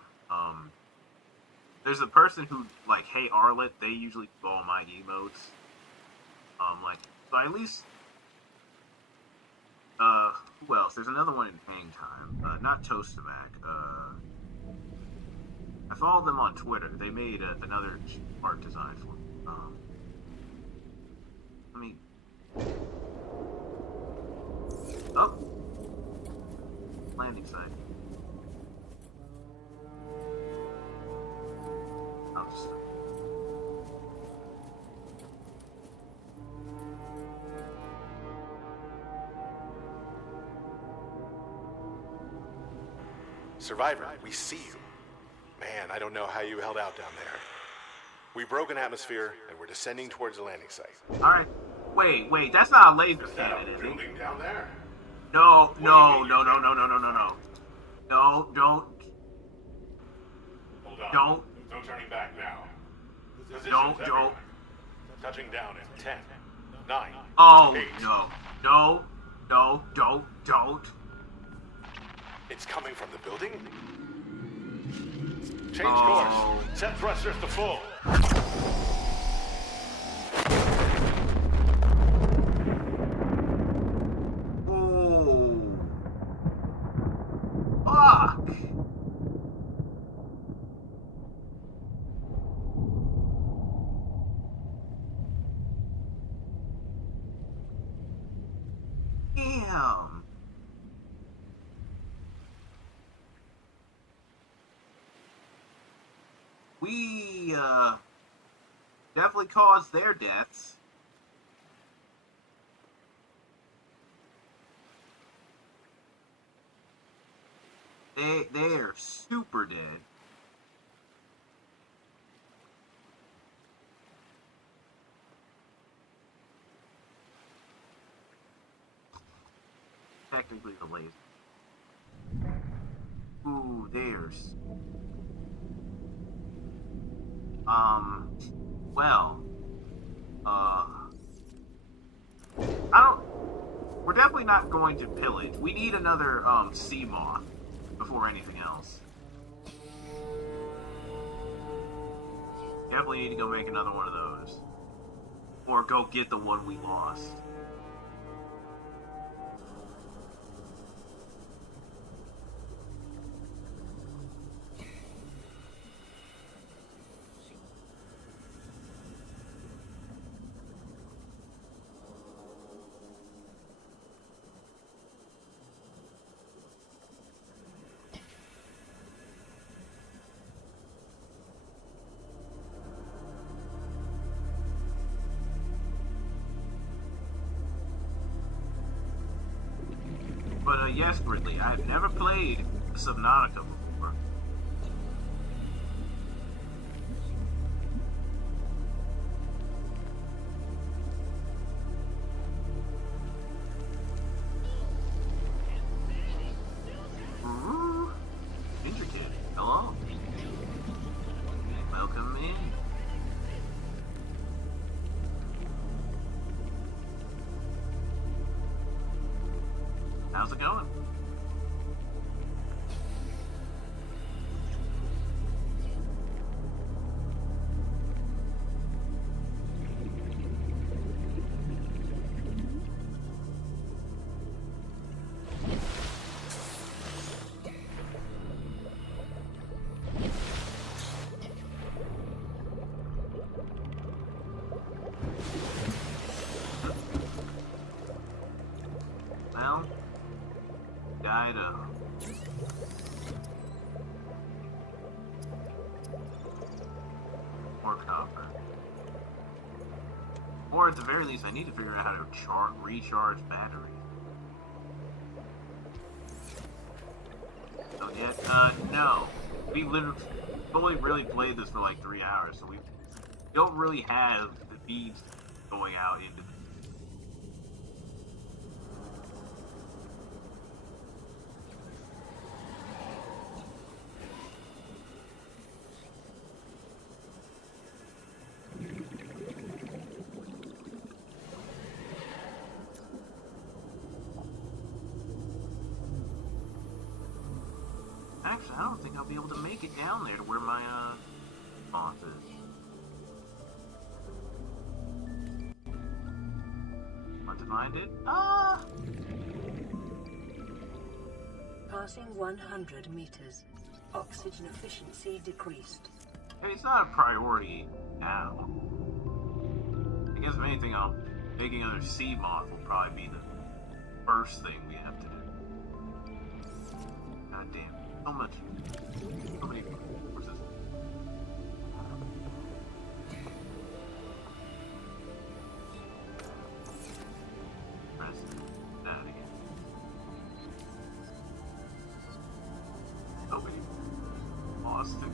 There's a person who like Hey Arlet. They usually do all my emotes. Like so at least. Who else? There's another one in Hang Time. Not Toastamac. I followed them on Twitter. They made another art design for me. Oh! Landing site. I'll just... Survivor, we see you. Man, I don't know how you held out down there. We broke an atmosphere, and we're descending towards the landing site. Alright. Wait, that's not a laser cannon, is it? Building down there? No. Don't. Hold on. Don't. No turning back now. Positions, Don't. everyone. Touching down in 10, 9, Oh, 8. No, don't. It's coming from the building? Change course. Set thrusters to full. Oh. Fuck. Damn. We, definitely caused their deaths. They're super dead. Technically the laser. Ooh, there's... we're definitely not going to pillage. We need another, sea moth before anything else. Definitely need to go make another one of those. Or go get the one we lost. But yes, Ridley, I've never played Subnautica before. going. Well, died up. More copper. Or at the very least, I need to figure out how to recharge batteries. So yet, no. We literally only really played this for like 3 hours, so we don't really have the feeds going out into. Actually, I don't think I'll be able to make it down there to where my boss is. Want to find it? Ah! Passing 100 meters. Oxygen efficiency decreased. Hey, it's not a priority now. I guess if anything, making another sea moth will probably be the first thing we have to do. God damn. So much. So many forces. Press that again. So many. Lost it.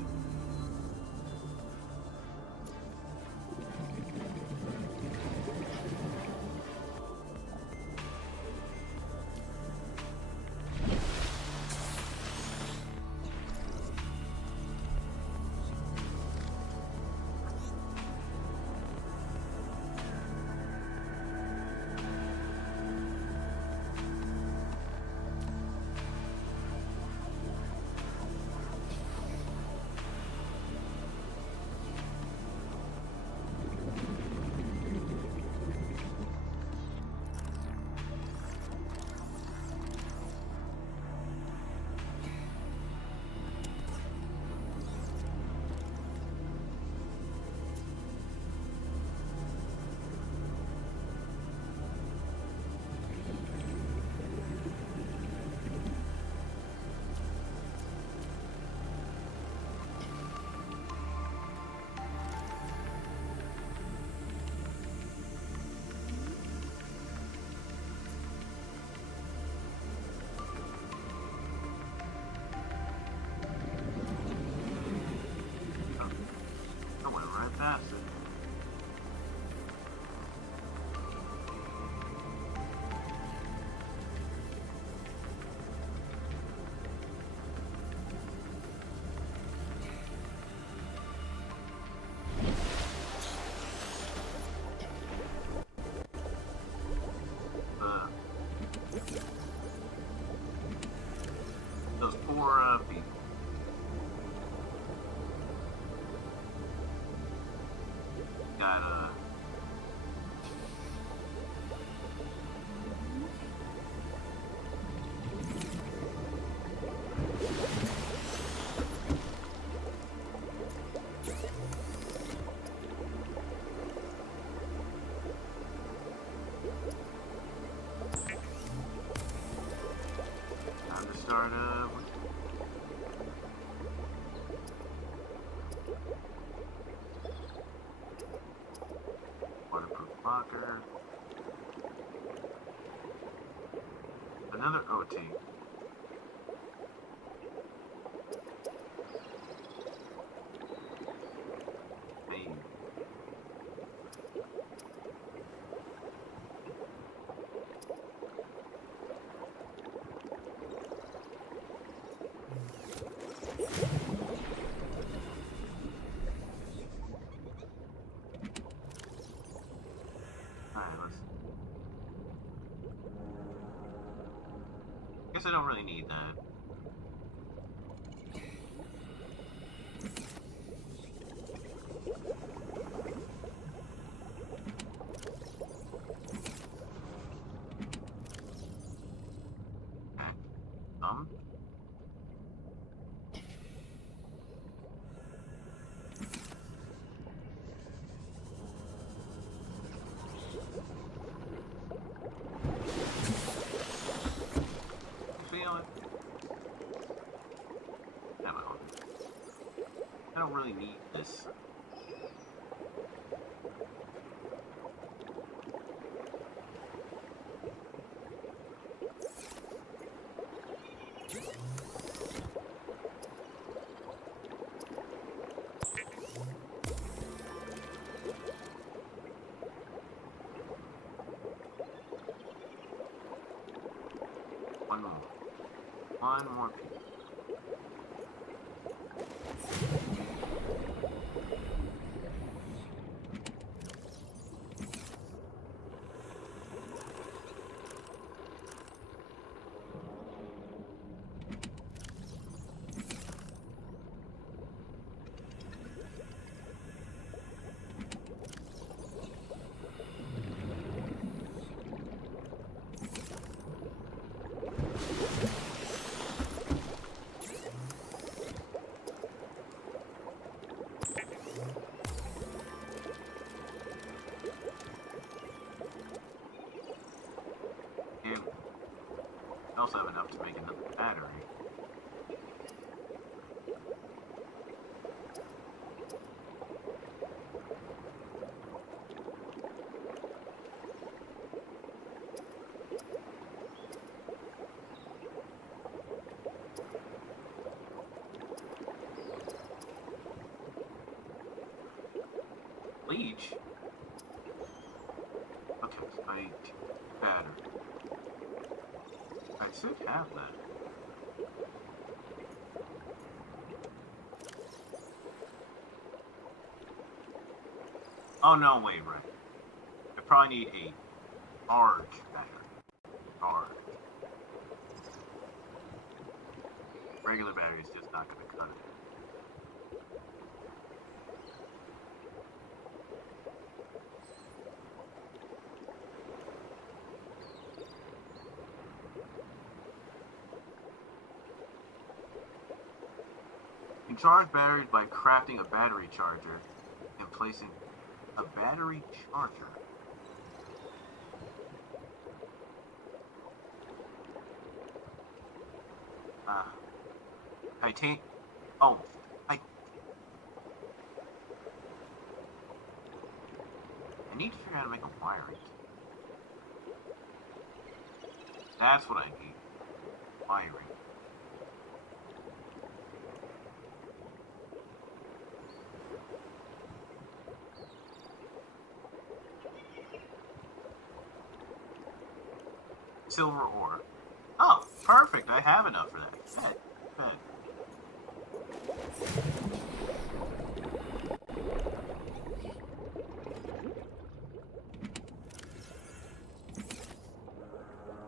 Past it. Those poor people. Got time to start waterproof locker. Another OT. Hey. Alright, let's I don't really need that. I don't really need this. One more. One more piece. I also have enough to make another battery. Bleach? Okay, spike, battery. I should have that. Oh no, wait, right. I probably need a large battery. Large. Regular battery is just not going to cut it. You can charge batteries by crafting a battery charger and placing a battery charger. Titan. Oh, I need to figure out how to make a wiring. That's what I need. Wiring. Silver ore. Oh, perfect. I have enough for that. Good.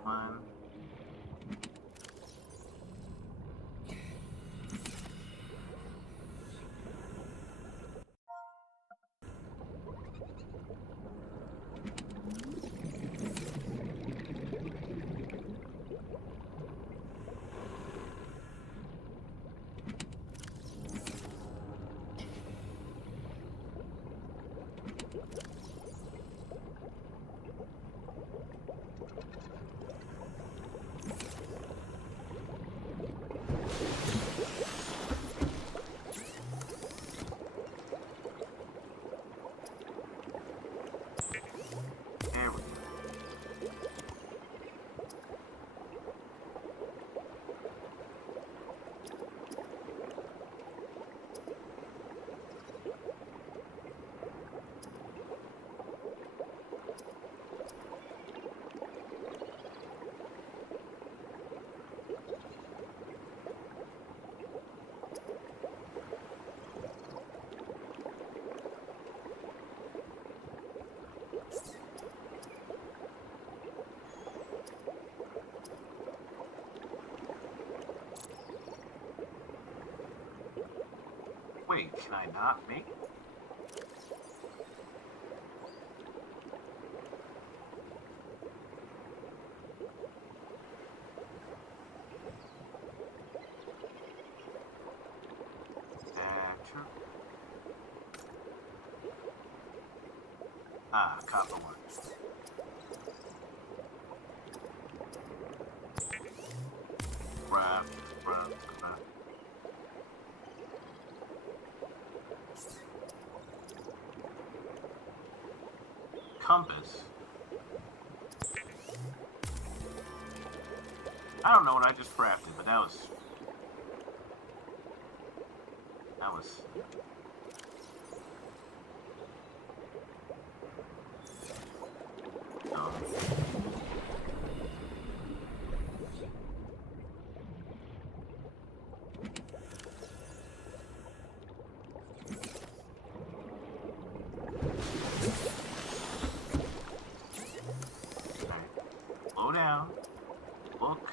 One. There we go. Wait, can I not make it? Ah, copper one. Craft. Compass. I don't know what I just crafted, but that was. Slow down. Look.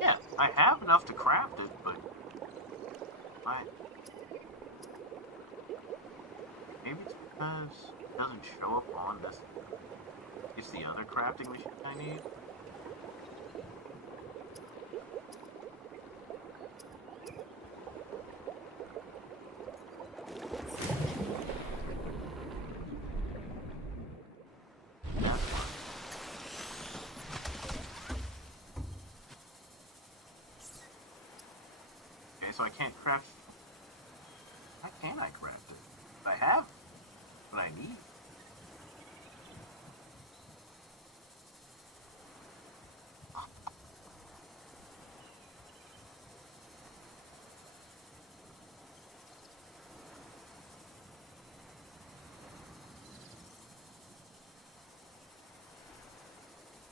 Yeah, I have enough to craft it, but maybe it's because it doesn't show up on this. It's the other crafting machine I need. So I can't craft. How can I craft it? I have what I need.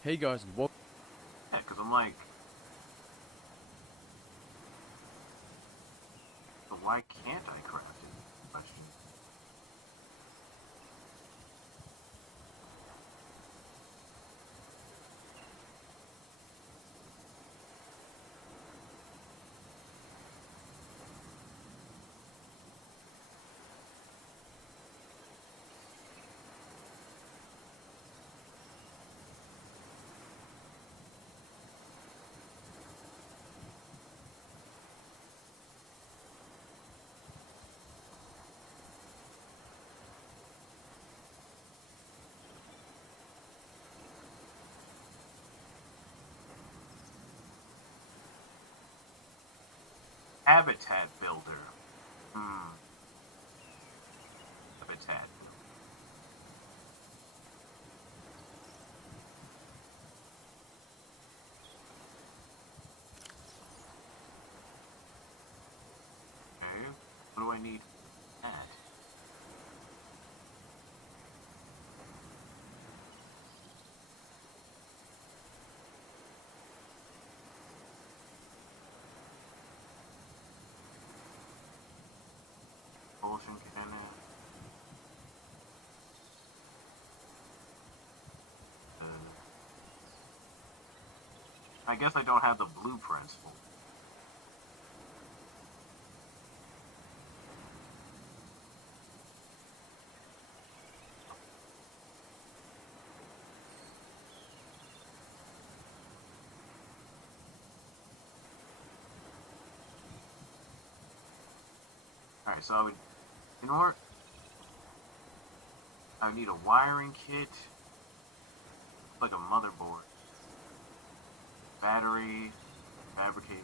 Hey guys, and welcome. Yeah, because I'm like. But why can't I craft it? Question. Habitat builder. Habitat. Okay. What do I need? That. Propulsion cannon. I guess I don't have the blueprints for it. Alright, so I would, in order, I would need a wiring kit, like a motherboard, battery, fabricate,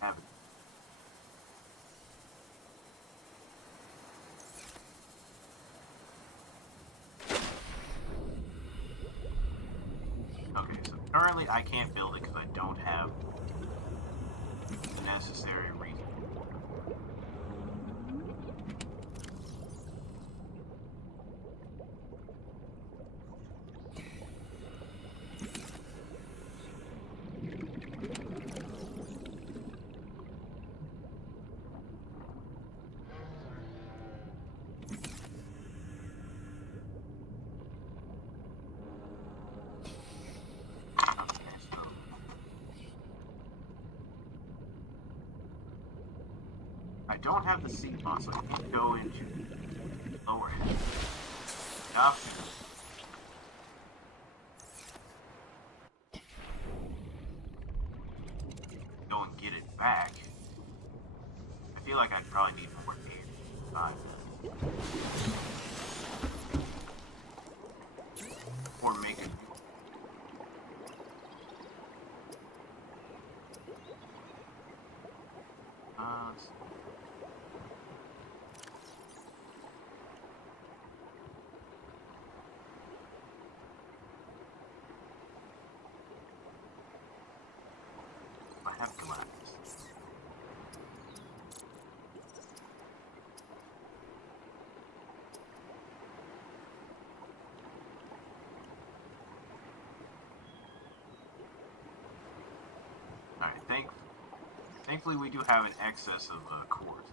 have it. Okay, so currently I can't build it because I don't have the necessary reason. I don't have the seat on, so I can't go into lower half. Option. Go and get it back. I feel like I'd probably need more air. Or make it. Let's see. I have glasses. Alright, thankfully we do have an excess of cores.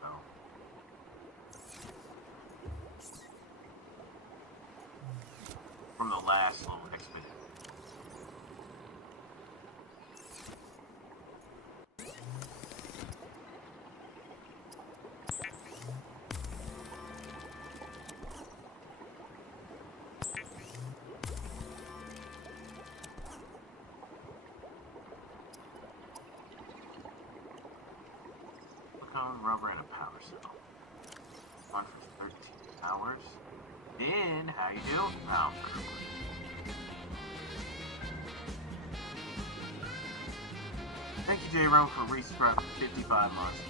So. From the last little expedition. Rubber and a power cell. On for 13 hours. Ben, how you doing? Oh, thank you, J. Rome, for resubscribing 55 months.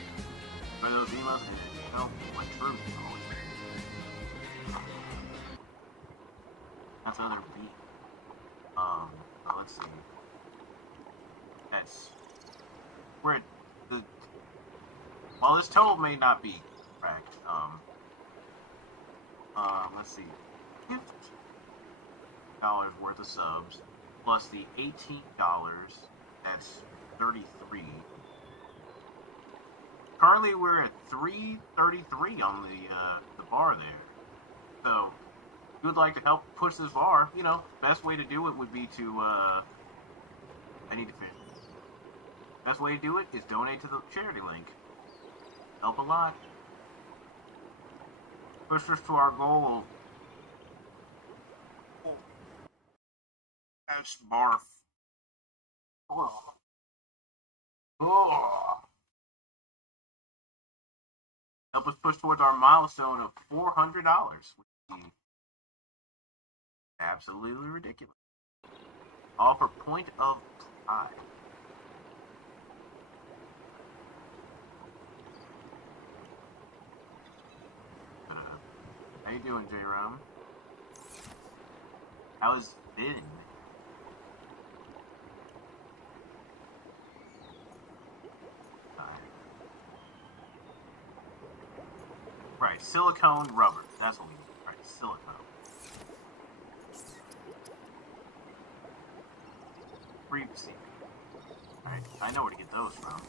For those emails, and help my truth always. That's other B. Let's see. That's where the. While this total may not be correct, let's see, $50 worth of subs plus the $18. That's 33. Currently, we're at 333 on the bar there. So, if you would like to help push this bar, you know, best way to do it would be to I need to finish. Best way to do it is donate to the charity link. Help a lot. Push us to our goal. That's barf. Oh. Oh. Help us push towards our milestone of $400, which is absolutely ridiculous. All for point of pride. How you doing, J-Rom? How has it been? Right, silicone rubber. That's what we need. Right, silicone. Free seed. Alright, I know where to get those from.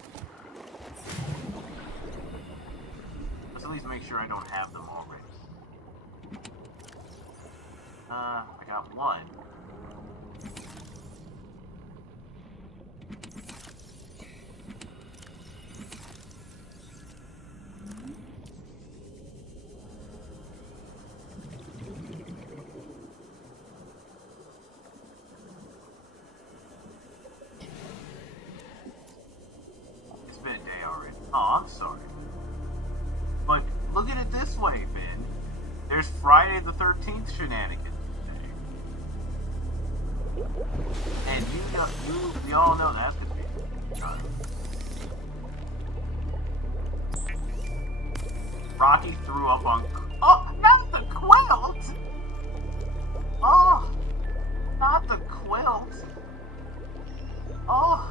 Let's at least make sure I don't have them already. I got one. It's been a day already. Oh, I'm sorry. But look at it this way, Ben. There's Friday the 13th shenanigans. And we all know that's gonna be fun. Rocky threw up on. Oh, not the quilt! Oh, not the quilt! Oh,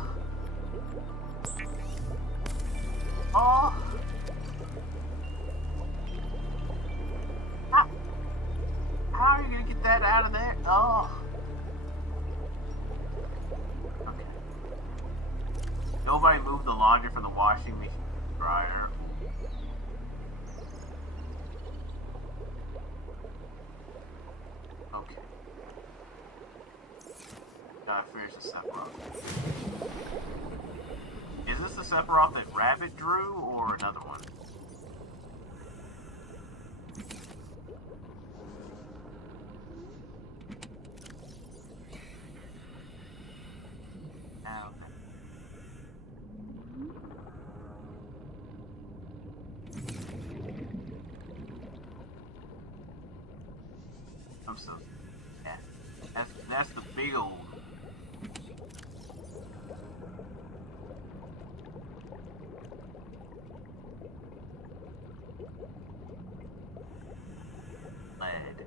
oh. How are you gonna get that out of there? Oh. Okay. Nobody moved the laundry from the washing machine to the dryer. Okay. Gotta finish this stuff up. Is this the Sephiroth that Rabbit drew, or another one? I'm so... Yeah. That's the big old... lead.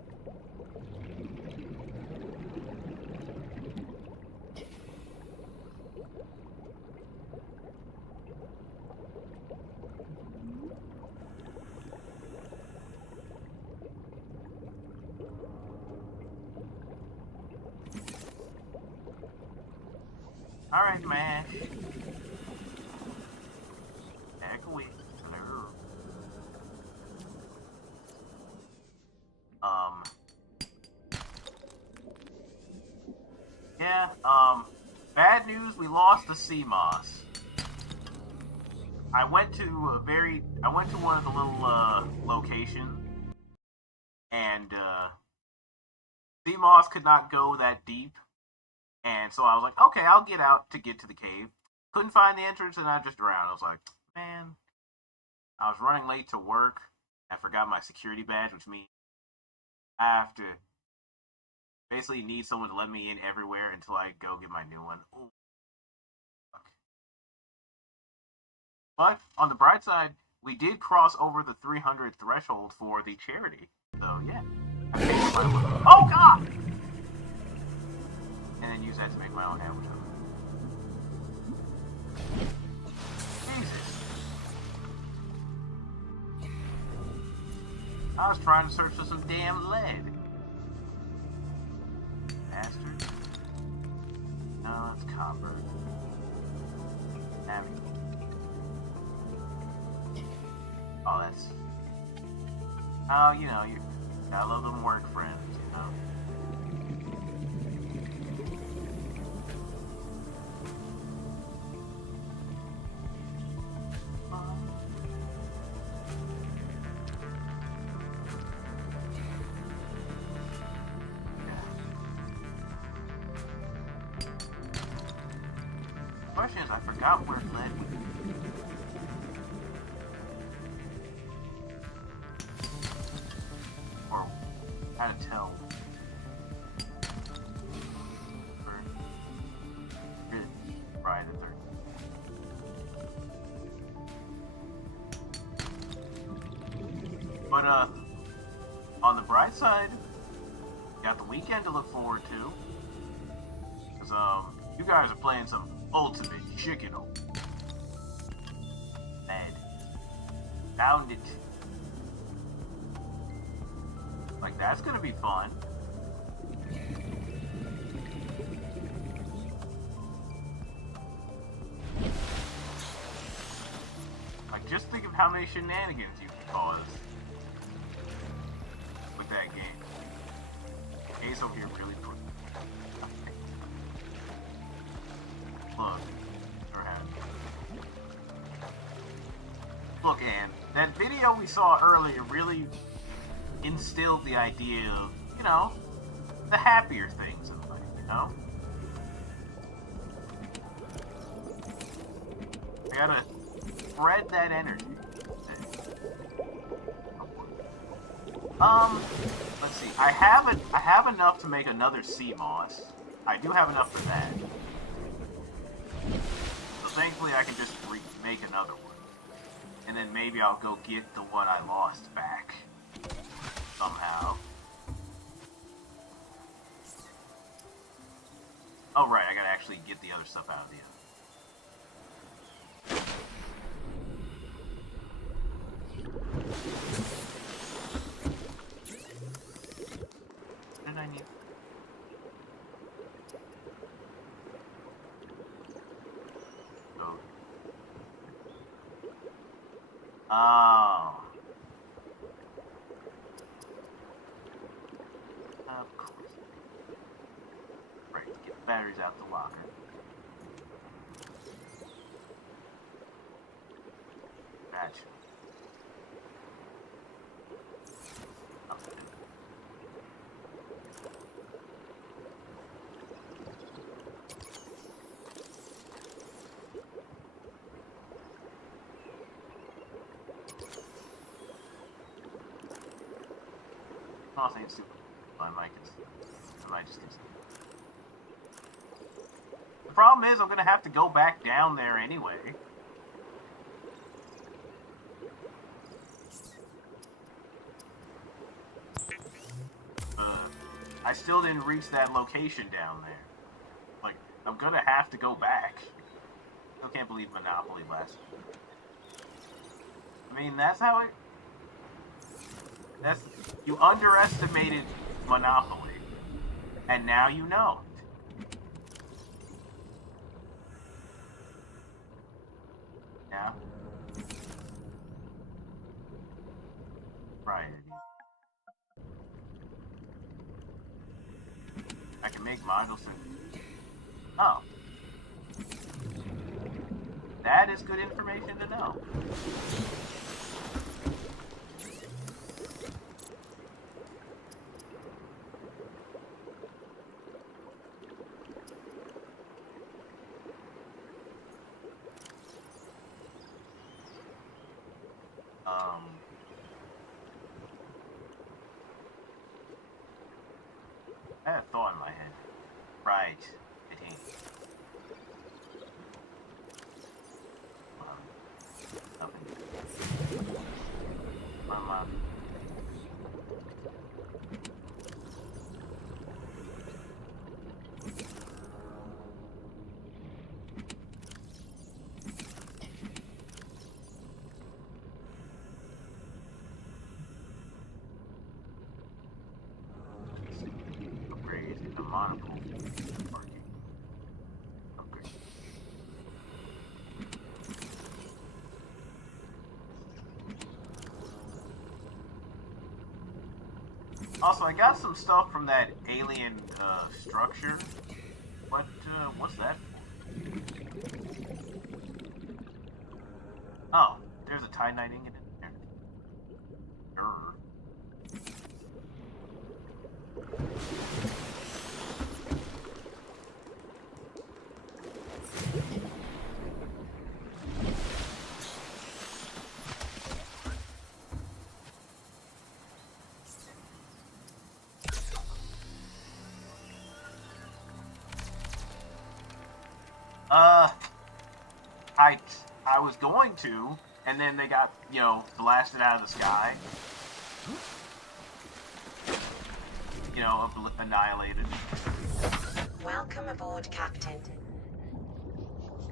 Alright, man. Back away. Hello. Yeah, bad news, we lost the sea moss. I went to one of the little, locations, and, sea moss could not go that deep. And so I was like, okay, I'll get out to get to the cave. Couldn't find the entrance, and I just drowned. I was like, man, I was running late to work. I forgot my security badge, which means I have to basically need someone to let me in everywhere until I go get my new one. Ooh. Fuck. But on the bright side, we did cross over the 300 threshold for the charity. So yeah. Oh god! And then use that to make my own ammo. Jesus. I was trying to search for some damn lead. Bastard. No, it's copper. Damn it. Oh, that's... Oh, you know, you gotta love them work friends, you know. Question is, I forgot where it led me. Or how to tell. Right, the third. But on the bright side, you got the weekend to look forward to. Cause you guys are playing some ultimate chicken. Mad. Found it. Like, that's gonna be fun. Like, just think of how many shenanigans you can cause with that game. Ace over here really quick. Look, look, Ann, that video we saw earlier really instilled the idea of, you know, the happier things in life, you know? I gotta spread that energy. Let's see, I have enough to make another sea moss. I do have enough for that. So thankfully I can just make another one. And then maybe I'll go get the one I lost back. Somehow. Oh right, I gotta actually get the other stuff out of the oven. What did I need? Oh. Of course. Right, get the batteries out the locker. I'm not saying it's super. I might just do something. The problem is I'm gonna have to go back down there anyway. I still didn't reach that location down there. Like, I'm gonna have to go back. Still can't believe Monopoly lasted. I mean, that's how it... You underestimated Monopoly. And now you know. Yeah? Right. I can make modules and... Oh. That is good information to know. I had a thought in my head. Right. It ain't. Nothing. Mama. Upgrade the monocle. Parking. Upgrade. Also, I got some stuff from that alien structure. What's that for? Oh, there's a Titanite ingot in there. Grr. I was going to, and then they got, blasted out of the sky. Annihilated. Welcome aboard, Captain.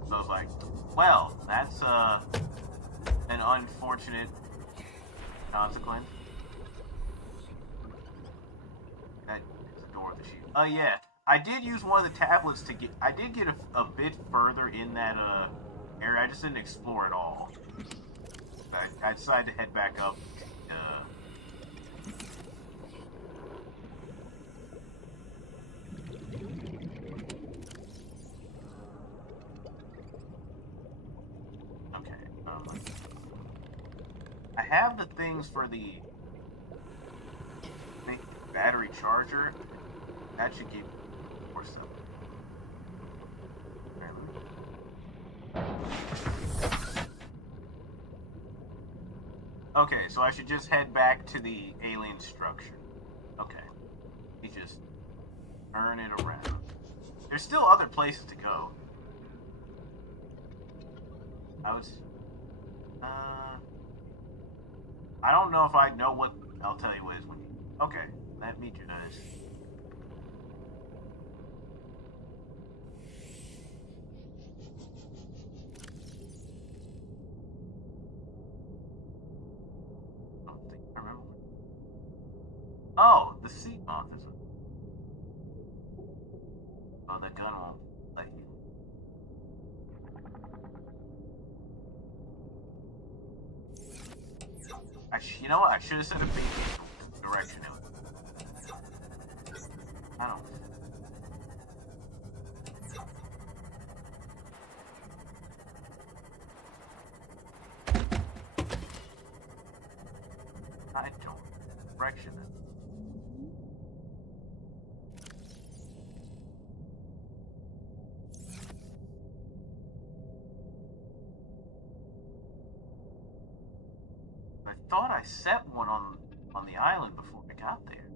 So I was like, well, that's, an unfortunate consequence. That is the door of the ship. Oh, yeah. I did use one of the tablets to get... I did get a bit further in that, area. I just didn't explore it all. I decided to head back up, Okay, I have the things for the... battery charger. That should give more stuff. Okay, so I should just head back to the alien structure. Okay. You just turn it around. There's still other places to go. I don't know if I know what... I'll tell you what is when you... Okay, let me do this. I don't think I remember. Oh, the seat officer. Oh, the gun won't let you. You know what? I should have said a big direction. I don't. I don't. Direction. I thought I set one on the island before I got there.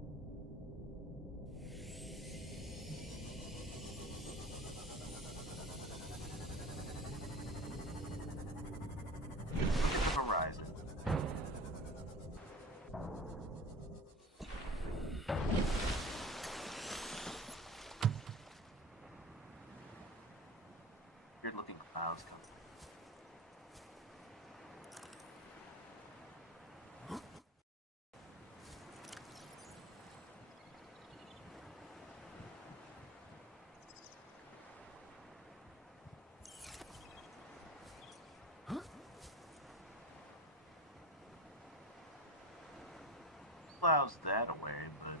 Weird looking clouds coming. Clouds that away, but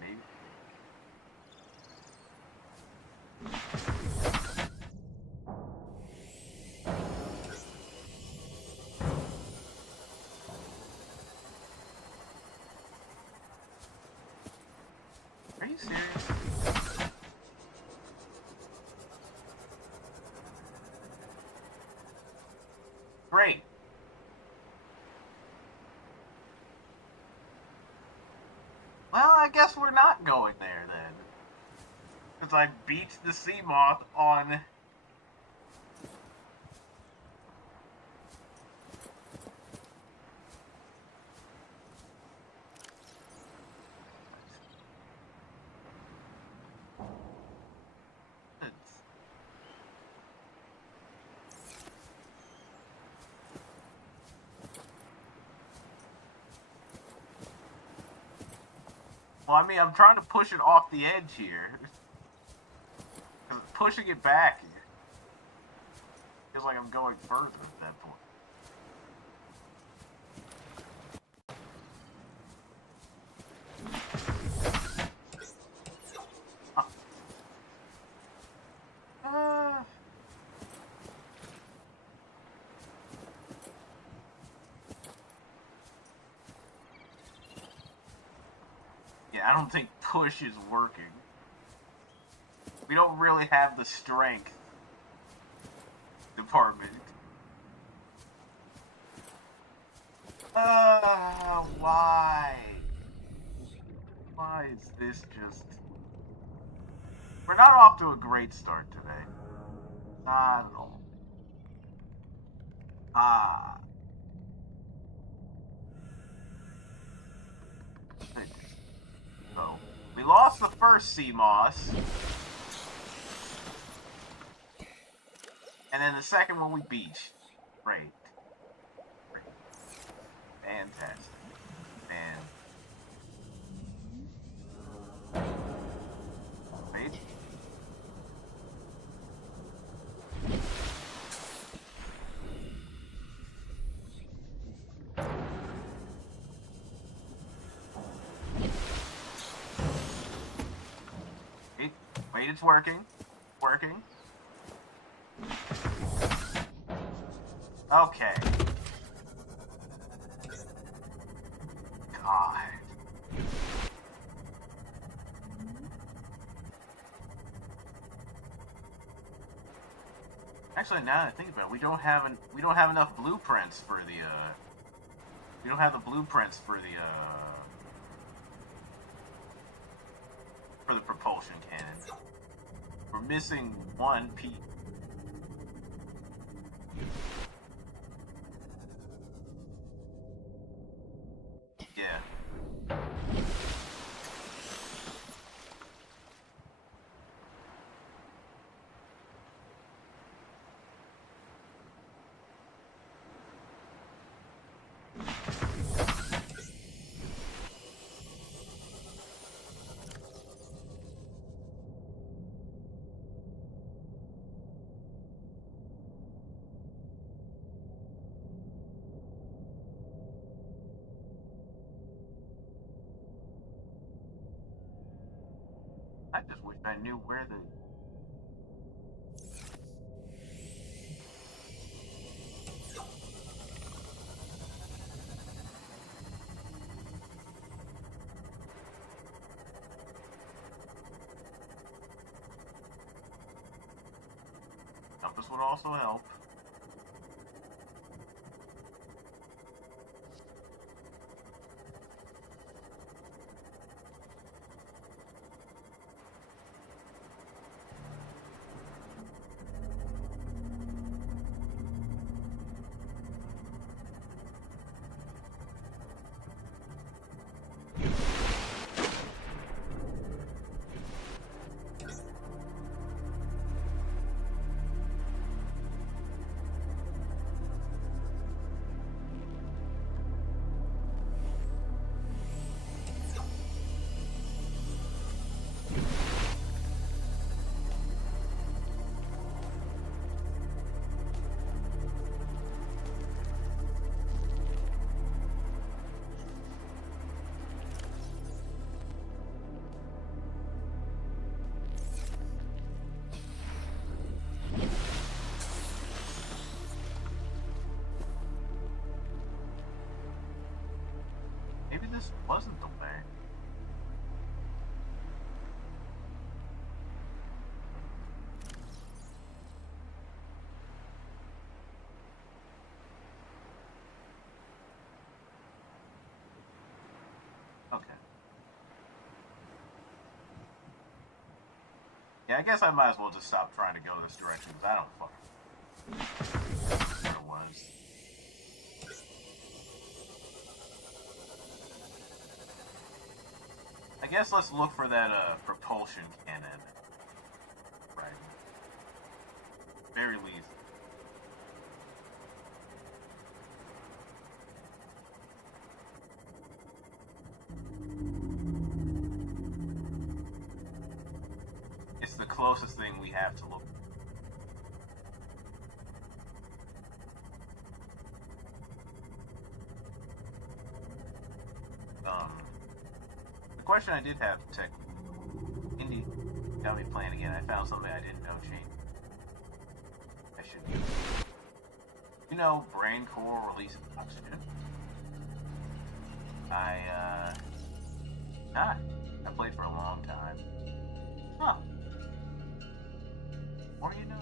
maybe. Are you serious? Great. Well, I guess we're not going there then. Because I beat the sea moth on... Well, I mean, I'm trying to push it off the edge here. Pushing it back feels like I'm going further at that point. Yeah, I don't think push is working. We don't really have the strength department. Why? Why is this just... We're not off to a great start today. Not at all. So, we lost the first sea moss. And then the second one we beat. Great. Great. Fantastic. Man. Wait. Wait, it's working. Working. Okay. God. Actually, now that I think about it, we don't have enough blueprints for the we don't have the blueprints for the propulsion cannon. We're missing one piece. Yeah. I just wish I knew where the... Compass would also help. this wasn't the way. Okay. Yeah, I guess I might as well just stop trying to go this direction because I don't fucking know where it was. I guess let's look for that propulsion cannon. Right. Very least. It's the closest thing we have to look. The question I did have, Tech Indy, got me playing again. I found something I didn't know changed. I should. You know, brain core releases oxygen. Not. I played for a long time. Huh. What do you know?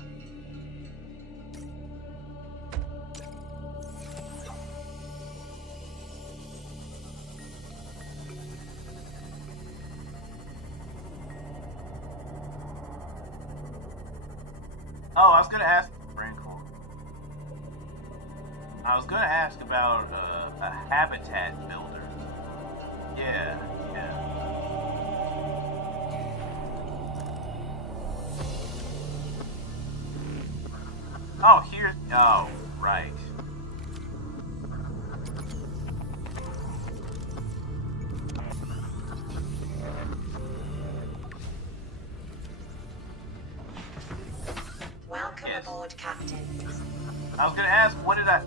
Oh, I was gonna ask brain core. I was gonna ask about a habitat builder. Yeah. Oh, here. Oh, right. Welcome aboard, Captain. I was gonna ask, what did I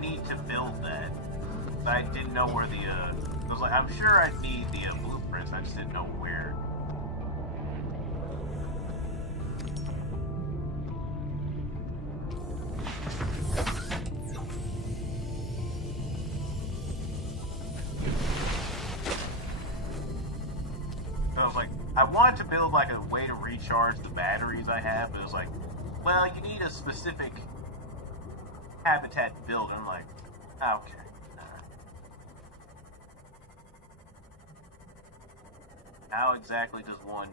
need to build that? I didn't know where the, I was like, I'm sure I'd need the blueprints, I just didn't know where. I was like, I wanted to build like a way to recharge the batteries I have, but it was like, well, you need a specific habitat to build. I'm like, okay. How exactly does one...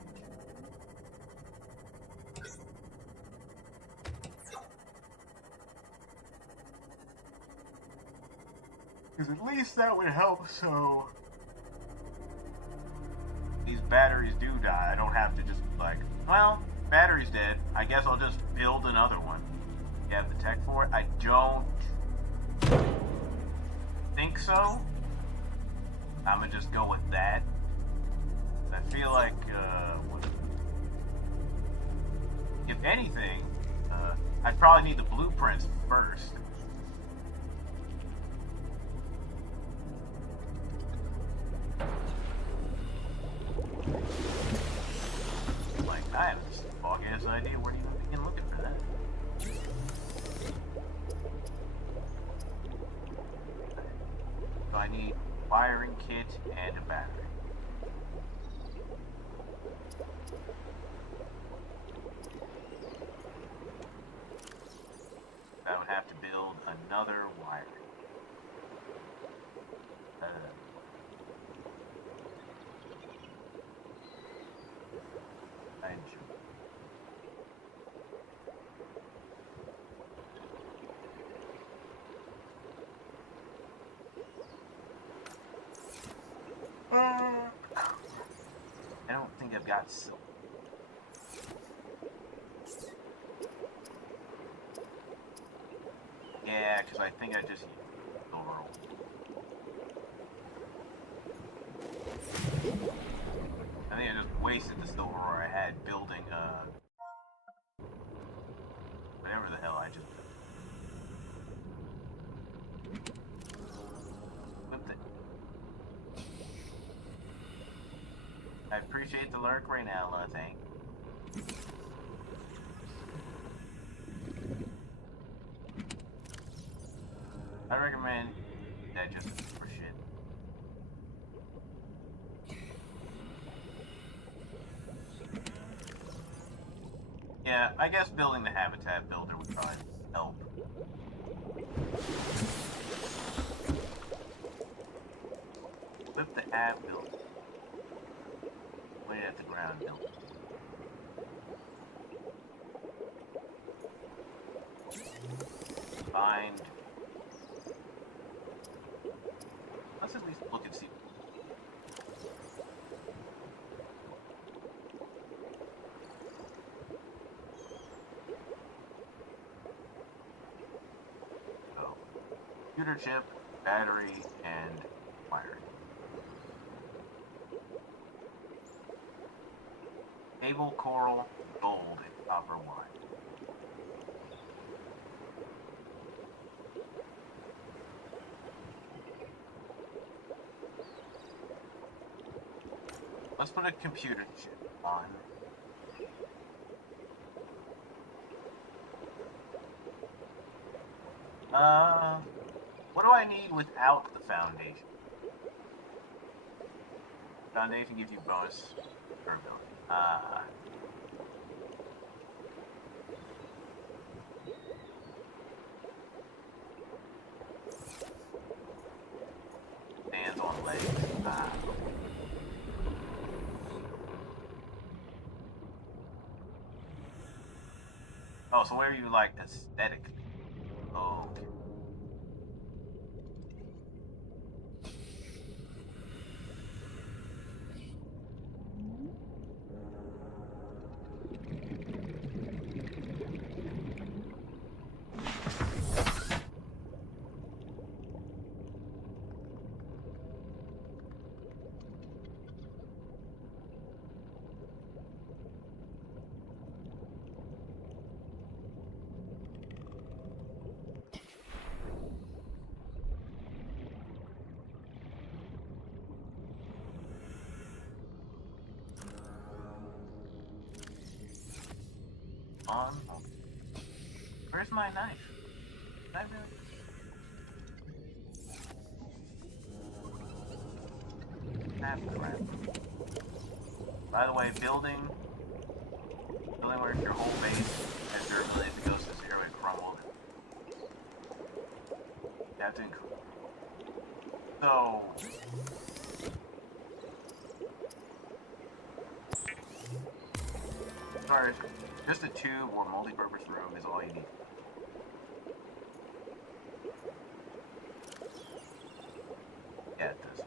Because at least that would help so... these batteries do die. I don't have to just be like, well, battery's dead. I guess I'll just build another one. You have the tech for it? I don't think so. I'm gonna just go with that. I feel like, if anything, I'd probably need the blueprints first. Like, I have this bog-ass idea. Where do you even begin looking for that? So I need wiring kit and a battery. I would have to build another wiring. I don't think I've got silk. Yeah, because I think I just used silver. I think I just wasted the silver ore I had building, whatever the hell I just did. What the... I appreciate the lurk right now, thank you. I recommend that just for shit. Yeah, I guess building the habitat builder would probably help. Flip the ab builder. Way at the ground builder. Find. Let's at least look and see. So, computer chip, battery, and wiring. Cable, coral, gold, and copper wire. Let's put a computer chip on. What do I need without the foundation? Foundation gives you bonus durability. Stands on legs. Oh, so where you like aesthetic? Oh, okay. On. Okay. Where's my knife? Did I really? Ah, crap. By the way, building where your whole base has durability if it goes to zero and crumbled. You have to increase. So. Sorry. Just a tube or multi-purpose room is all you need. Yeah, it does.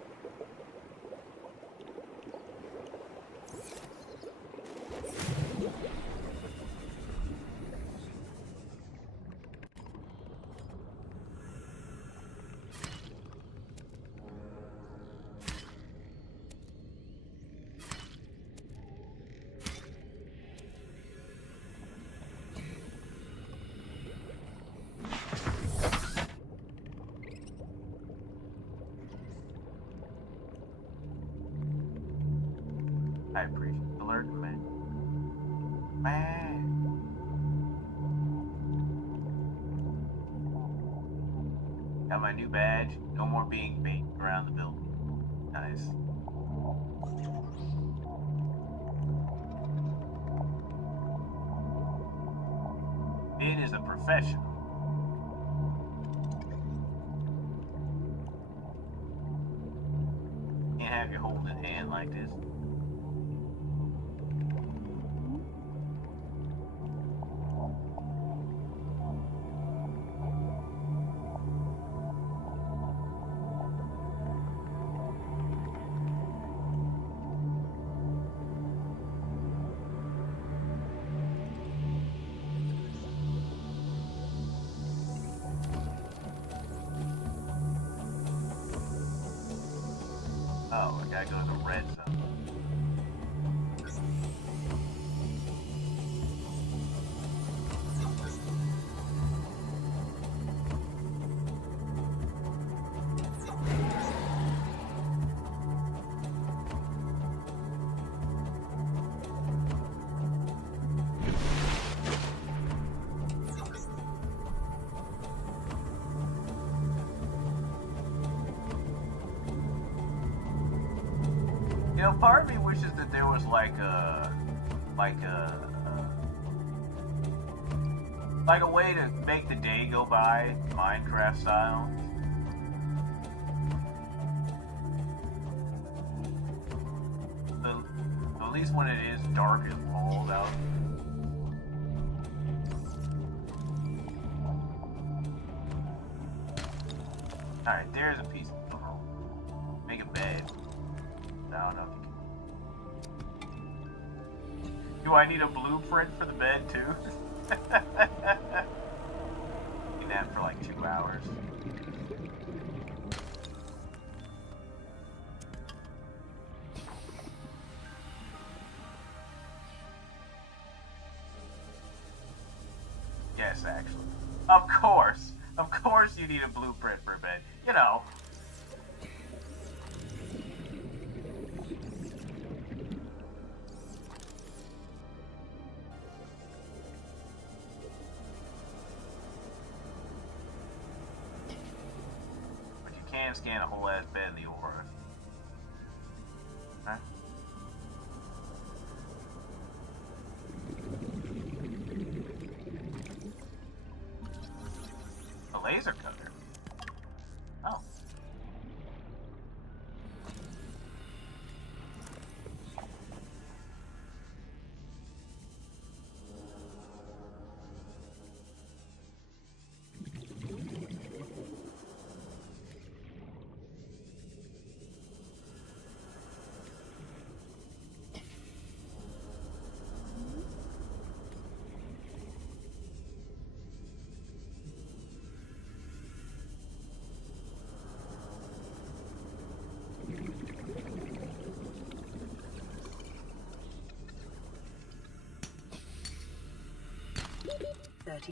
I appreciate the alert, man. Got my new badge. No more being bait around the building. Nice. It is a professional. Can't have you holding his hand like this. Oh, I gotta go to the red zone. You know, part of me wishes that there was like a Like a way to make the day go by, Minecraft style. So, at least when it is dark and cold out. Alright, there's a piece of puzzle. Make a bed. I don't know if you can. Do I need a blueprint for the bed too? You nap for like 2 hours. Yes, actually. Of course! Of course you need a blueprint for a bed. You know. But you can scan a whole ass bed in the aura. Huh? A laser cutter. Oh.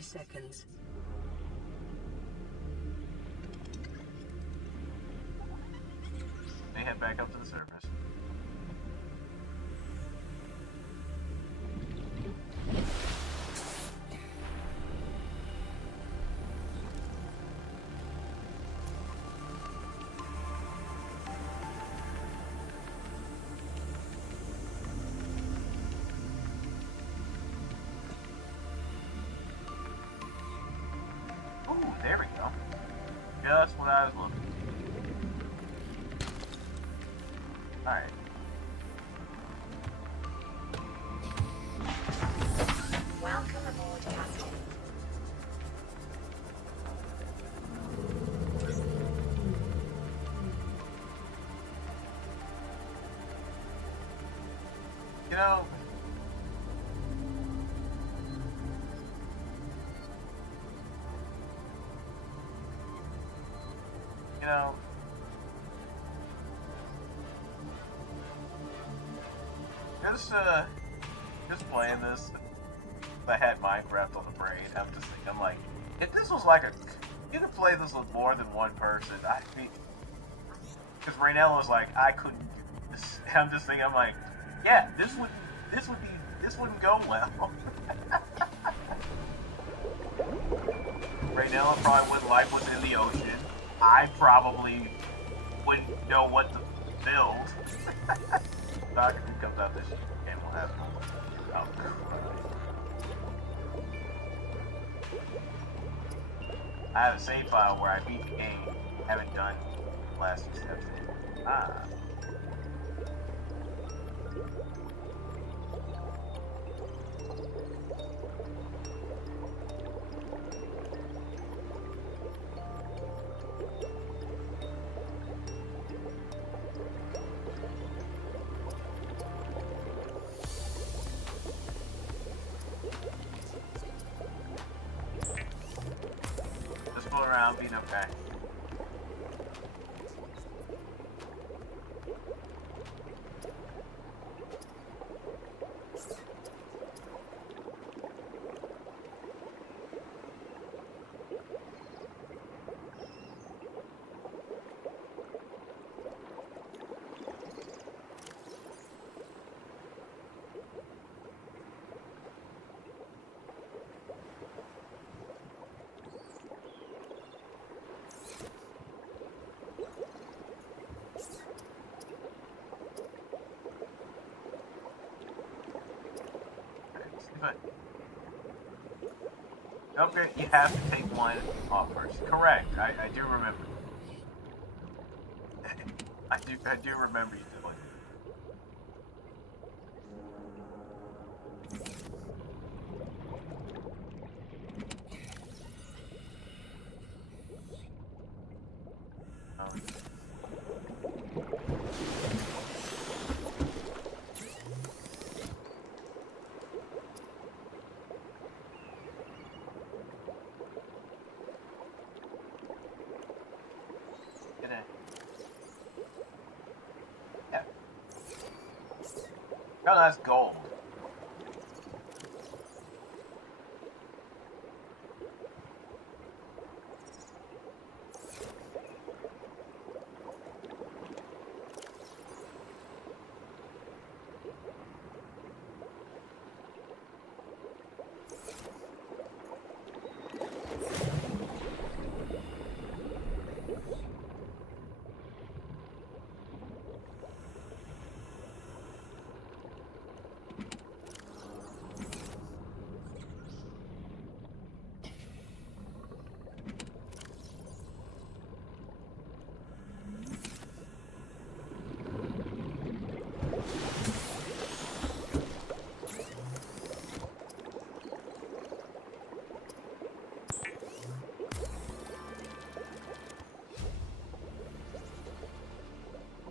Seconds. They head back up to the surface. Ooh, there we go. Just what I was looking for. Alright. Welcome aboard, Captain. You know, just playing this, I had Minecraft on the brain. I'm just thinking, I'm like, if this was like you could play this with more than one person, I'd be, because Raynell was like, I couldn't do this. I'm just thinking, I'm like, yeah, this wouldn't go well. Raynell probably wouldn't like what's in the ocean. I probably wouldn't know what to build. Doctor who comes out this game will have oh, I have a save file where I beat the game, haven't done the last few steps. Ah. Around being okay. upgrade, you have to take one off first. Correct. I do remember. I do remember you doing it. Yeah. Oh, that's gold.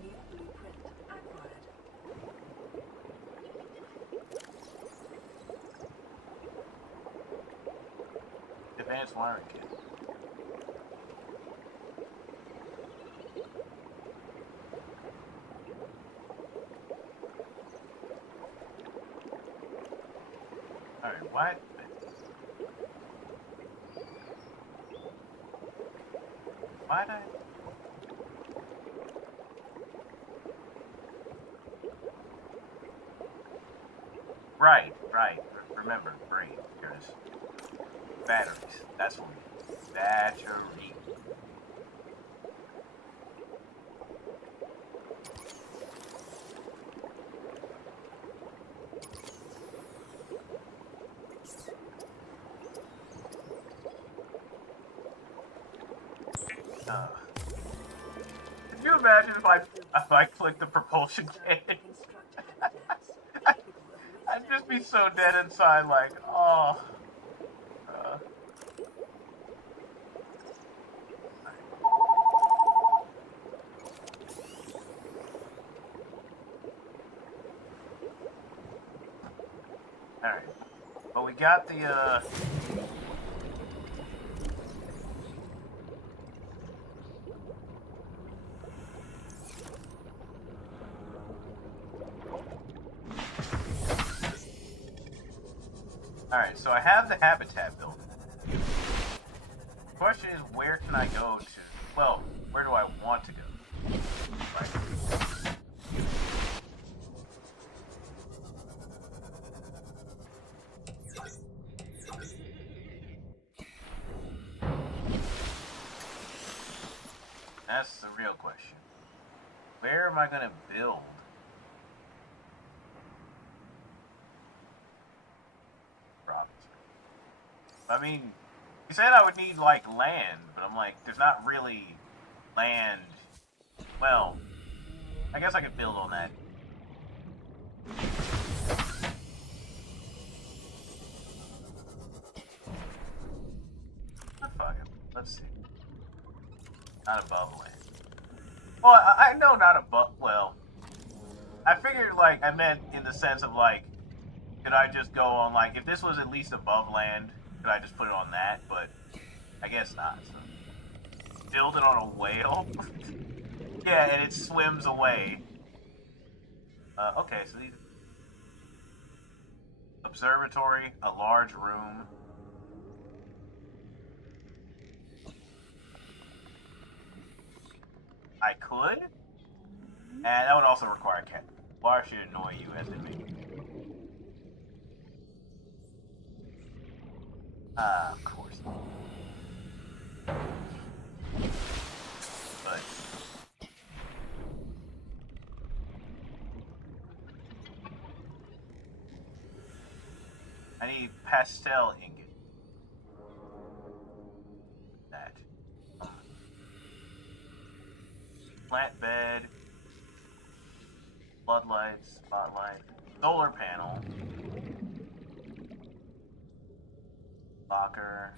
New blueprint acquired. Advanced wiring kit. Alright, what? Why'd I? Right. Remember, brain. Here it is. Batteries. That's what we need. Battery. Could you imagine if I clicked the propulsion can? I'd just be so dead inside, like, oh. Alright. But we got the, Alright, so I have the habitat built. The question is, where can I go to? Well, where do I want to go? Right. That's the real question. Where am I going to build? I mean, you said I would need, like, land, but I'm like, there's not really land. Well, I guess I could build on that. Fuck it. Let's see. Not above land. Well, I know not above. Well, I figured, like, I meant in the sense of, like, could I just go on, like, if this was at least above land, could I just put it on that? But I guess not. So. Build it on a whale? Yeah, and it swims away. Okay, so these... Observatory, a large room. I could? And that would also require cat. Water should annoy you as it may. Of course. But... I need pastel ingot. plant bed, floodlights, spotlight, solar panel, locker,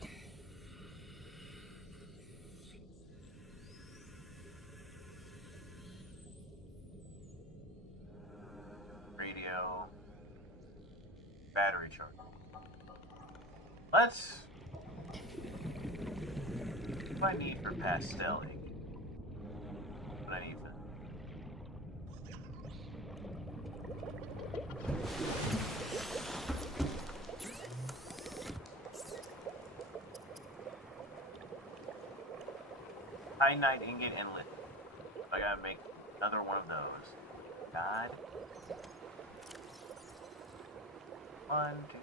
radio, battery charger. Let's... What do I need for pastelling? What I need for... Kyanite ingot and lithium. I gotta make another one of those. God. 1, 2.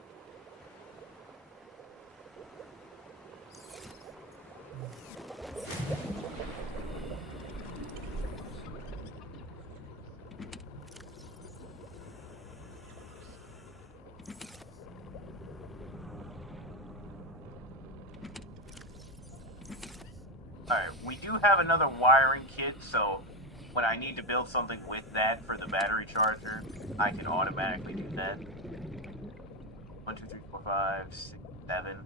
Alright, we do have another wiring kit, so when I need to build something with that for the battery charger, I can automatically do that. 1, 2, 3, 4, 5, 6, 7.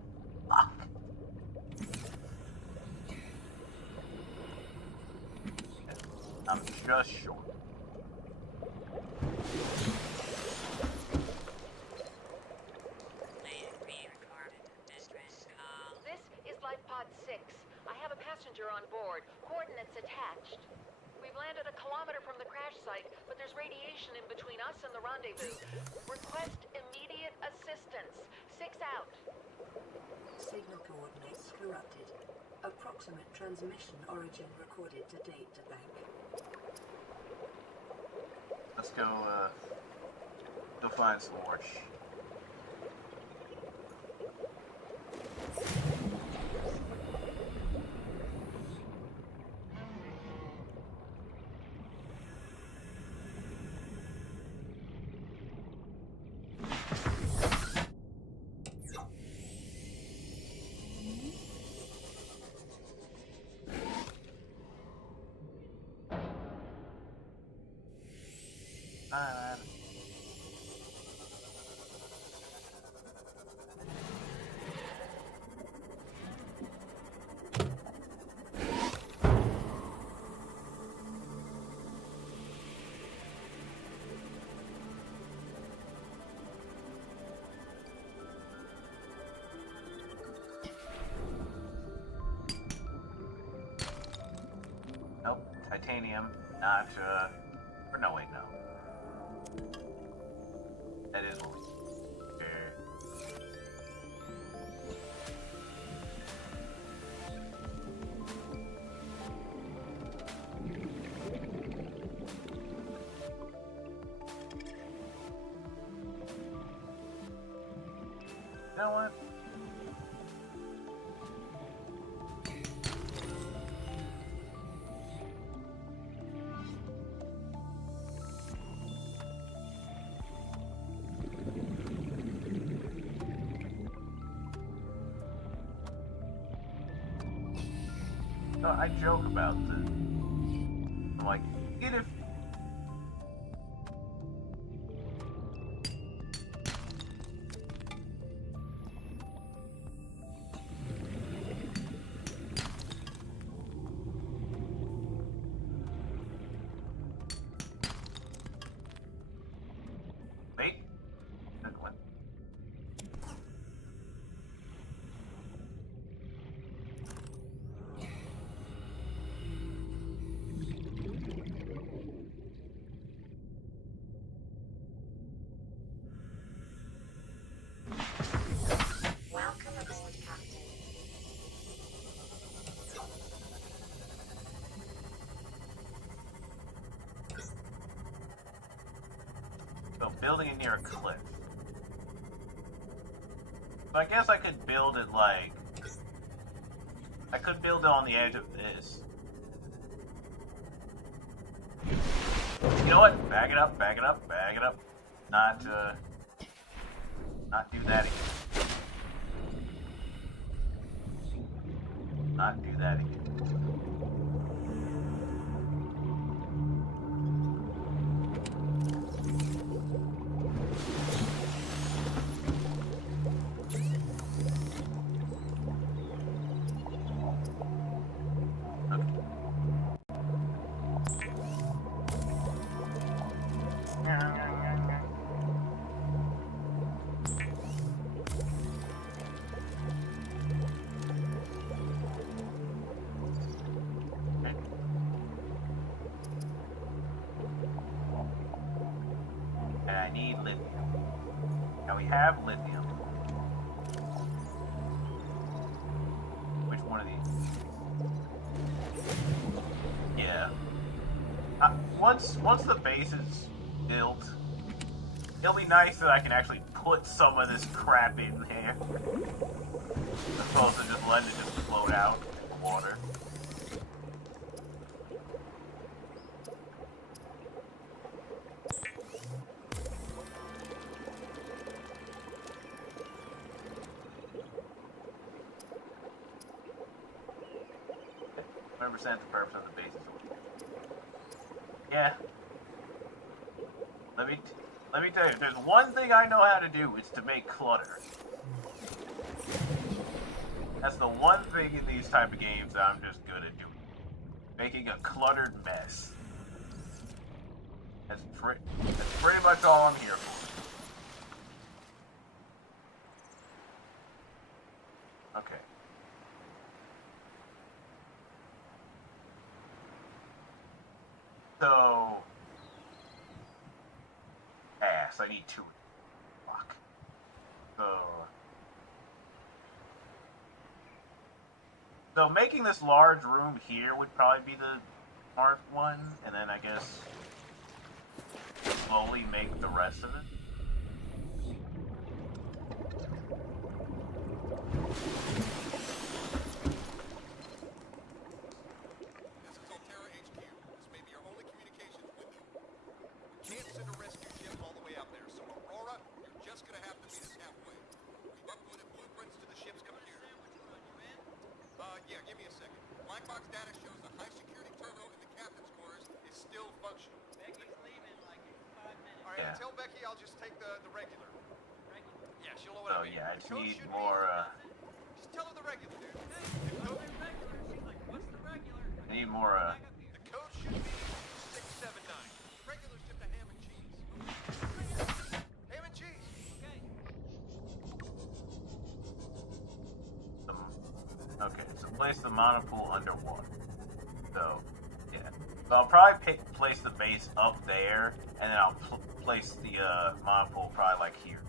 Fuck. I'm just short. This is Life Pod 6. I have a passenger on board. Coordinates attached. We've landed a kilometer from the crash site, but there's radiation in between us and the rendezvous. Request immediate assistance. 6 out. Signal coordinates corrupted. Approximate transmission origin recorded to data bank. Let's go find some more Nope, titanium, not, or no, wait, no. That is what we... You know what? So I joke about this. I'm like, get if... Wait. Good one. Welcome aboard, Captain. So building it near a cliff. So I guess I could build it like... I could build it on the edge of this. You know what? Back it up, back it up, back it up. Not do that again. Not do that again. need lithium. Now we have lithium. Which one of these? Yeah. Once the base is built, it'll be nice that I can actually put some of this crap in there, as opposed to just letting it just float out in the water. Percent the purpose of the base is over. Yeah. Let me tell you, if there's one thing I know how to do, it's to make clutter. That's the one thing in these type of games that I'm just good at doing. Making a cluttered mess. That's pretty much all I'm here for. Okay. So, ass. I need 2. Fuck. So making this large room here would probably be the smart one, and then I guess slowly make the rest of it. Yeah, give me a second. Black box data shows the high security turbo in the captain's quarters is still functional. Becky's leaving like in 5 minutes. All right, Yeah. tell Becky I'll just take the regular. Regular? Yeah, she'll know what I mean. Yeah, I The code need should more, Just tell her the regular, dude. Hey, what's the regular? She's like, what's the regular? I need more, Back up here. The code should be 679. The regular's just a ham and cheese. Ham and cheese. Okay. Okay, so place the monopool underwater. So, yeah. So I'll probably place the base up there, and then I'll place the monopool probably like here.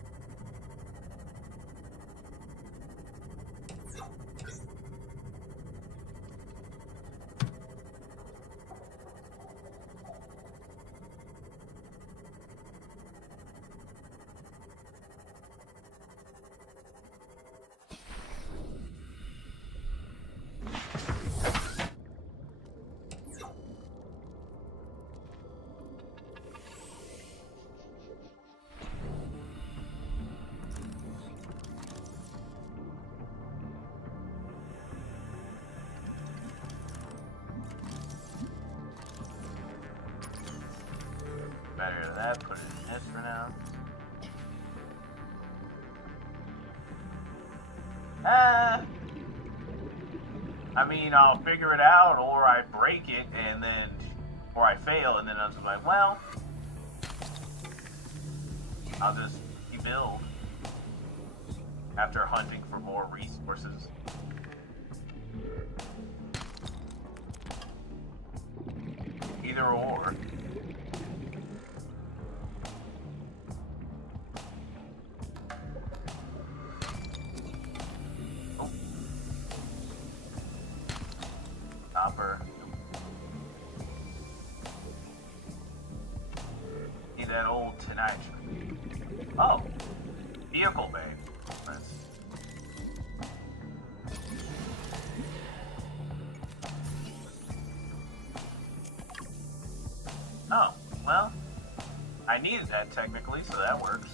Better than that, put it in this for now. I mean, I'll figure it out, or I break it, and then, or I fail, and then I'm just like, well, I'll just rebuild after hunting for more resources. Either or. Copper. Need that old tonight. Oh, vehicle bay. Oh, well, I needed that technically, so that works.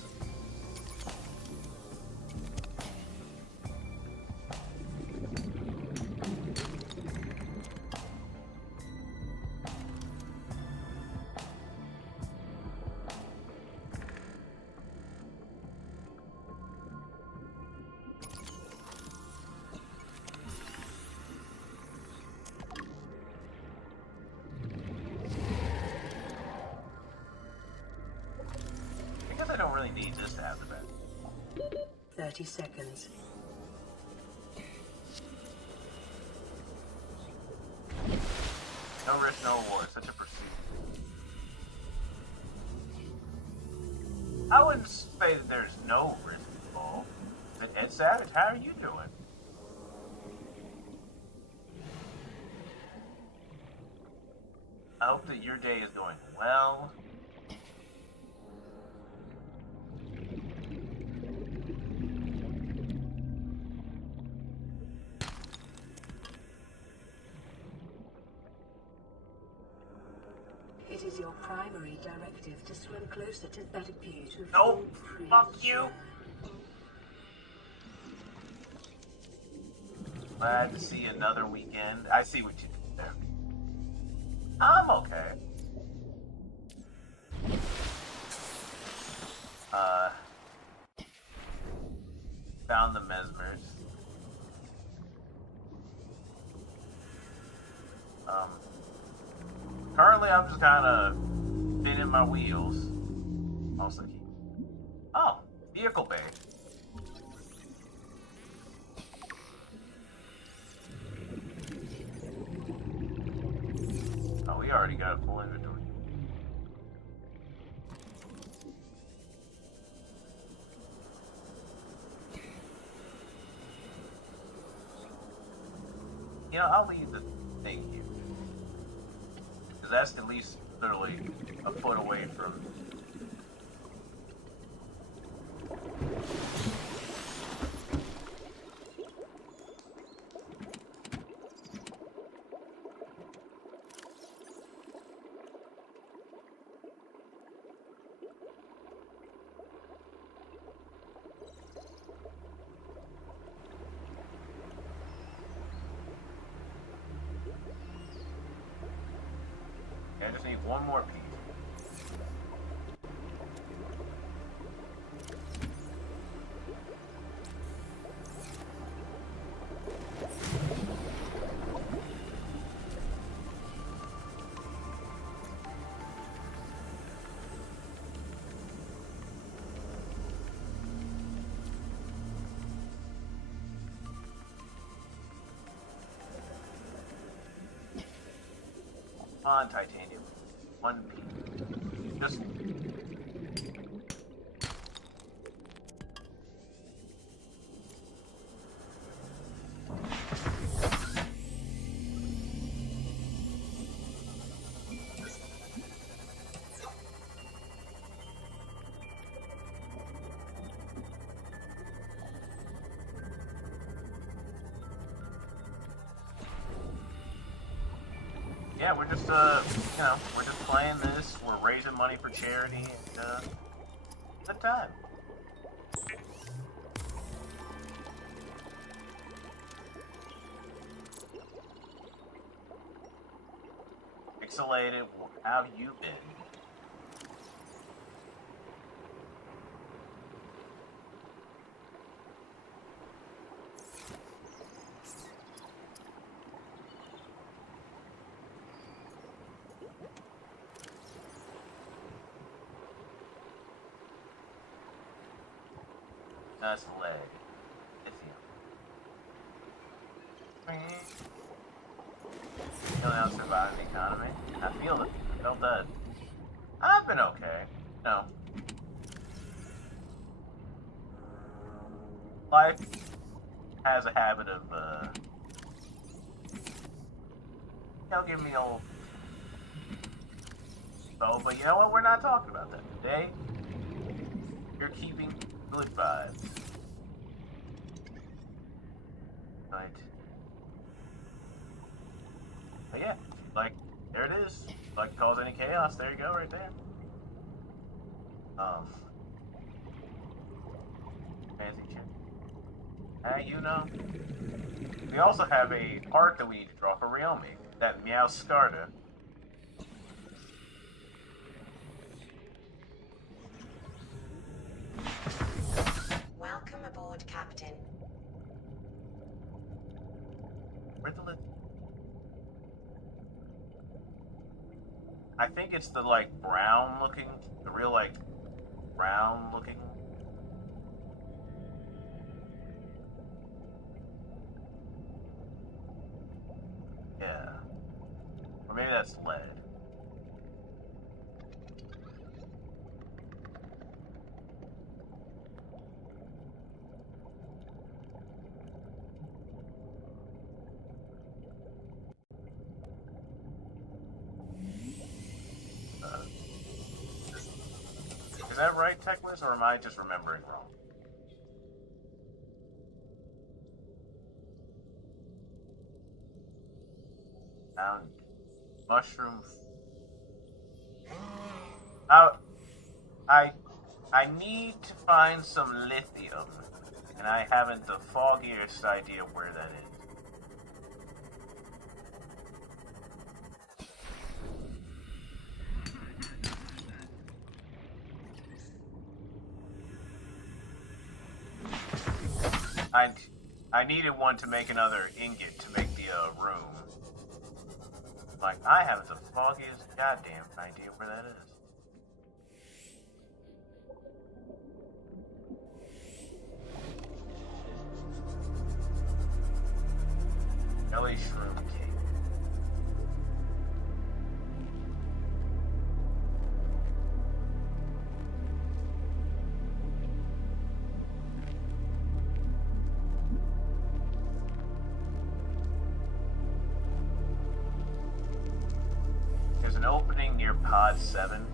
I don't really need this to have the bed. 30 seconds. No risk, no reward. Such a pursuit. I wouldn't say that there's no risk involved. But Ed Savage, how are you doing? I hope that your day is going well. It is your primary directive to swim closer to that beautiful. No, fuck you. Glad to see another weekend. I see what you did there. I'm okay. Found the mesmers. Currently I'm just kind of spinning my wheels. Also keep. Oh, vehicle bay. Oh, we already got a full inventory. You know, I'll leave the thing here. Because that's at least literally a foot away from... I just need one more piece. Come on, titanium. One piece. Just... Yeah, we're just, you know, we're just playing this, we're raising money for charity, and, good time. Pixelated, how have you been? That's the leg. It's you. Still now surviving the economy. I feel it. I felt that. I've been okay. No. Life has a habit of, give me old. So, but you know what? We're not talking about that today. You're keeping good vibes. Right. But yeah, like, there it is. Like, cause any chaos, there you go, right there. Fancy chick. Hey, you know. We also have a art that we need to draw for Ryomi. That Meow Scarda. Welcome aboard, Captain. Where's the list? I think it's the, like, brown looking, the real, like, brown looking. Yeah. Or maybe that's lead. that right, Techless, or am I just remembering wrong? Found mushroom. I need to find some lithium, and I haven't the foggiest idea where that is. I needed one to make another ingot to make the room. Like, I have the foggiest goddamn idea where that is. Jelly shroom cake. There's an opening near pod 7.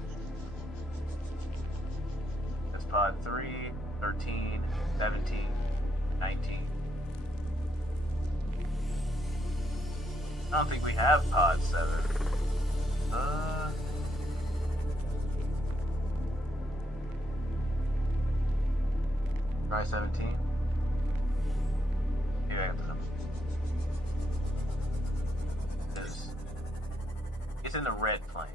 That's pod 3, 13, 17, 19. I don't think we have pod 7. Try 17. Maybe I have to. It's in the red plains.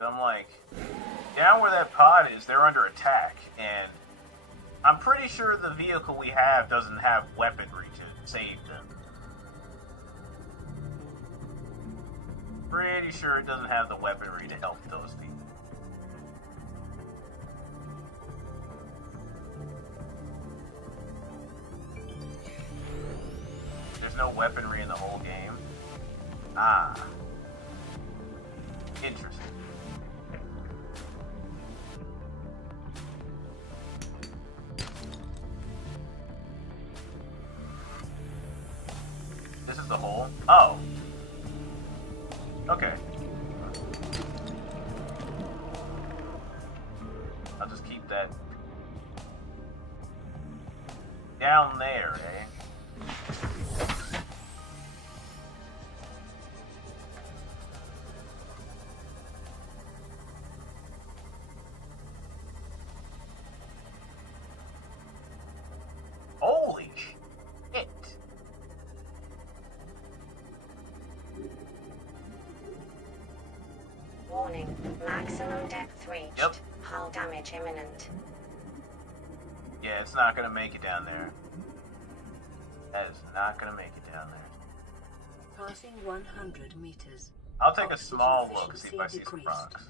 So I'm like, down where that pod is, they're under attack, and I'm pretty sure the vehicle we have doesn't have weaponry to save them. Pretty sure it doesn't have the weaponry to help those people. There's no weaponry in the whole game. Ah. Interesting. This is the hole? Oh. Okay. I'll just keep that down there, eh? Holy shit! Warning, maximum depth reached. Yep. Hull damage imminent. Yeah, it's not gonna make it down there. That is not gonna make it down there. Passing 100 meters. I'll take a Oxygen small look, see if I see some decreased. rocks.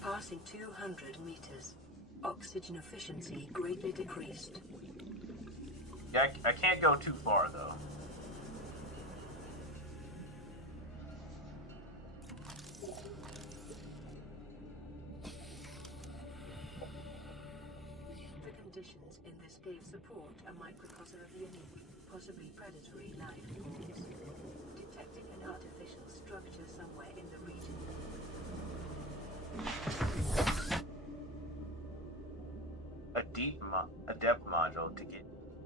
Passing 200 meters. Oxygen efficiency greatly decreased. Yeah, I can't go too far, though. The conditions in this cave support a microcosm of unique, possibly predatory life forms. Detecting an artificial structure somewhere in the region. A depth module to get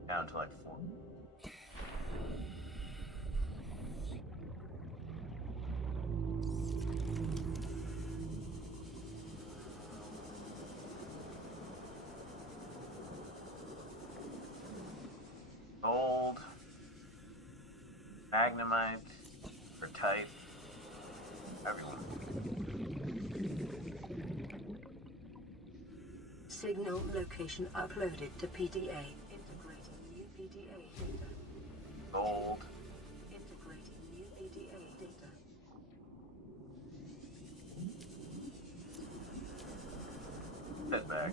down to like 4. Gold, magnemite, or type, everyone. Signal location uploaded to PDA. Integrating new PDA data. Gold. Integrating new PDA data. Head back.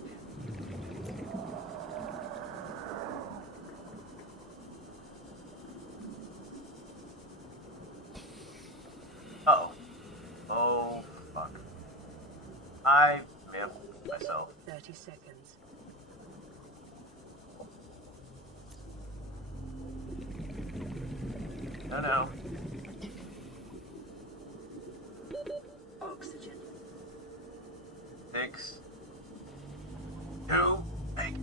Uh-oh. Oh, fuck. I may have myself. 30 seconds. No. Oxygen. 6, 2, 8.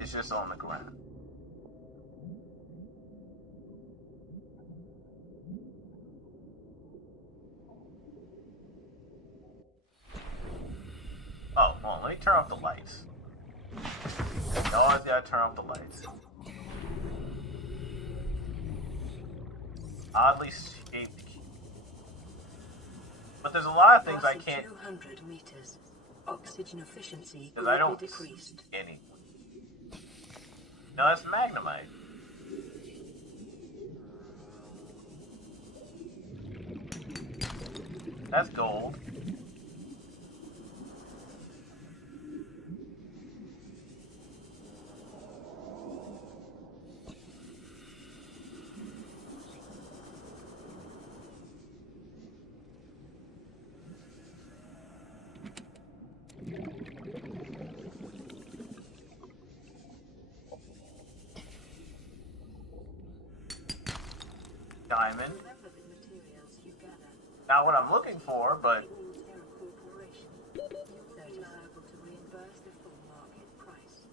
It's just on the ground. Oh, well, let me turn off the lights. You always gotta turn off the lights. Oddly shaped key. But there's a lot of things I Passing can't... 200 meters. Oxygen efficiency Because I greatly don't decreased. see any. No, that's magnemite. That's gold. Diamond. Remember the materials you gather. Not what I'm looking for, but Terra Corporation. You will be liable to reimburse the full market price.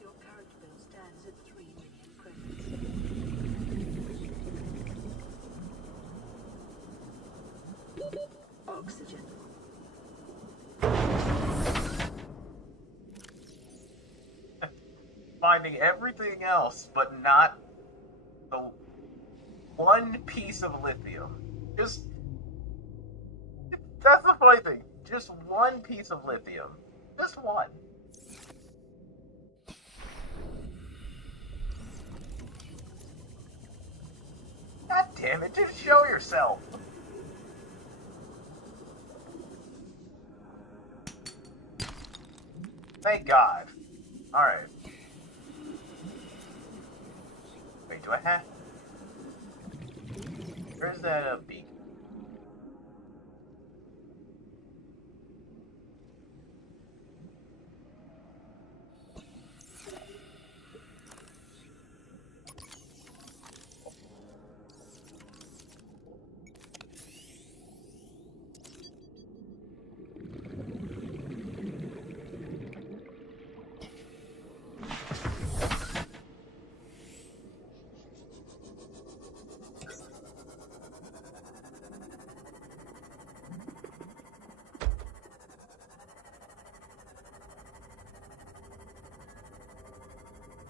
Your character bill stands at 3 million credits. Oxygen. finding everything else, but not the one piece of lithium. Just that's the funny thing. Just one piece of lithium. Just one. God damn it, just show yourself. Thank God. Alright. Wait, do I have... Where's that beacon?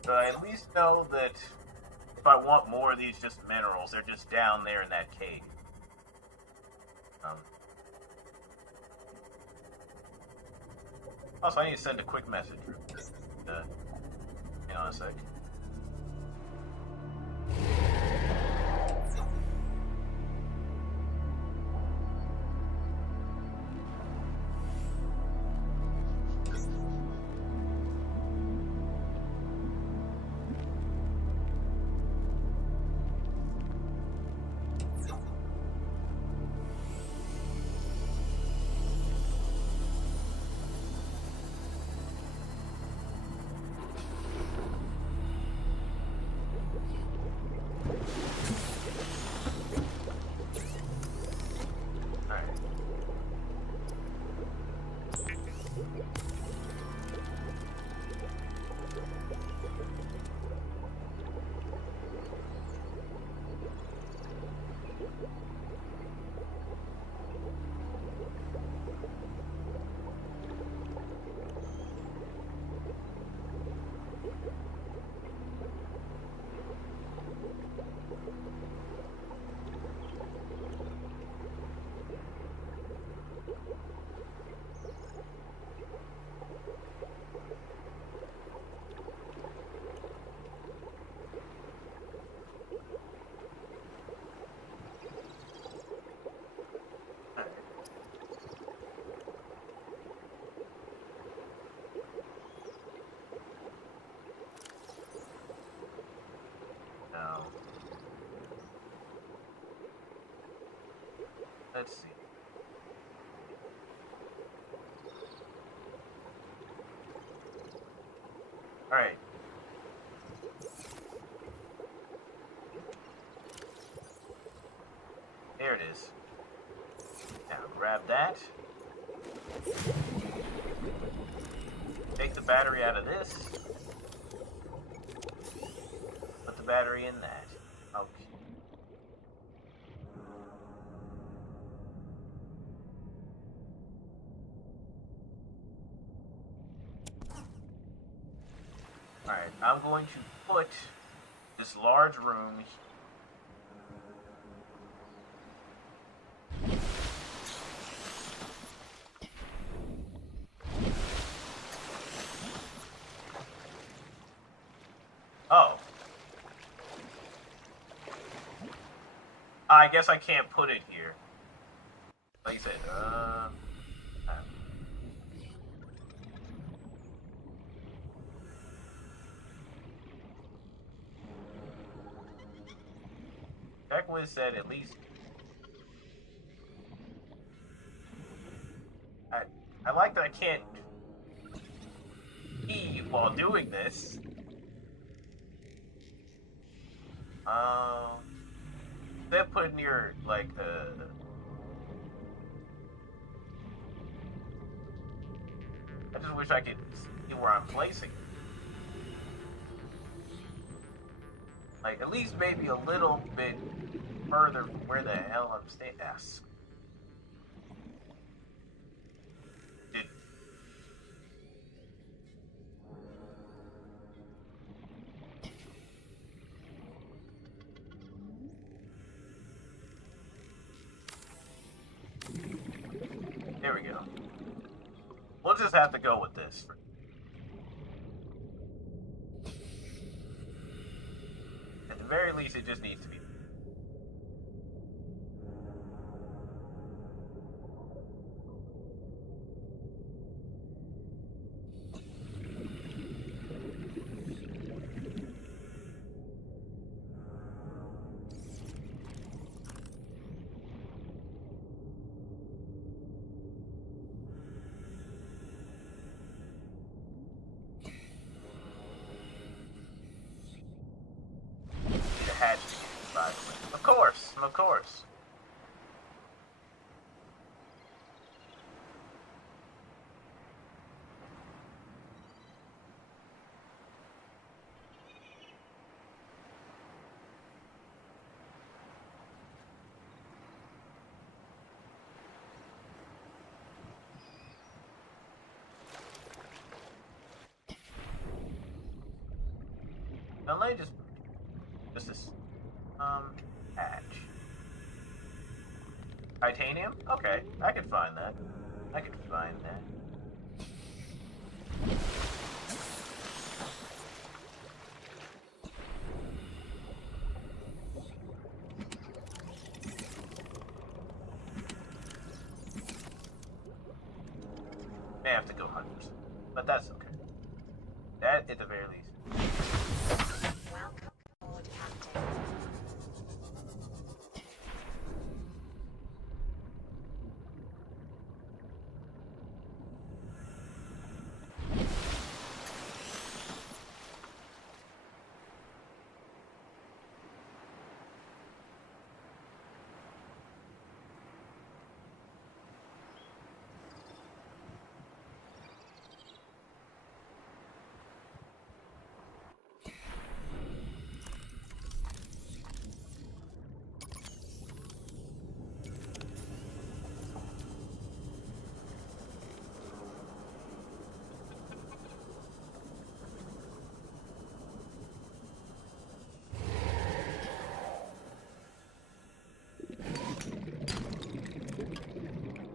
So I at least know that if I want more of these just minerals, they're just down there in that cave. Also, I need to send a quick message. Hang on a sec. Let's see. Alright. There it is. Now grab that. Take the battery out of this. Put the battery in that. Okay. Alright, I'm going to put this large room. Oh. I guess I can't put it here. Like I said, TechWiz said at least. I like that I can't pee while doing this. That put near like I just wish I could see where I'm placing it. Like at least maybe a little bit further from where the hell I'm staying. Yes. There we go. We'll just have to go with this. At the very least, it just needs to be. Of course. Now let me just this hatch. Titanium? Okay, I can find that. I can find that. May have to go hunters, but that's okay. That at the very least. Welcome aboard, Captain.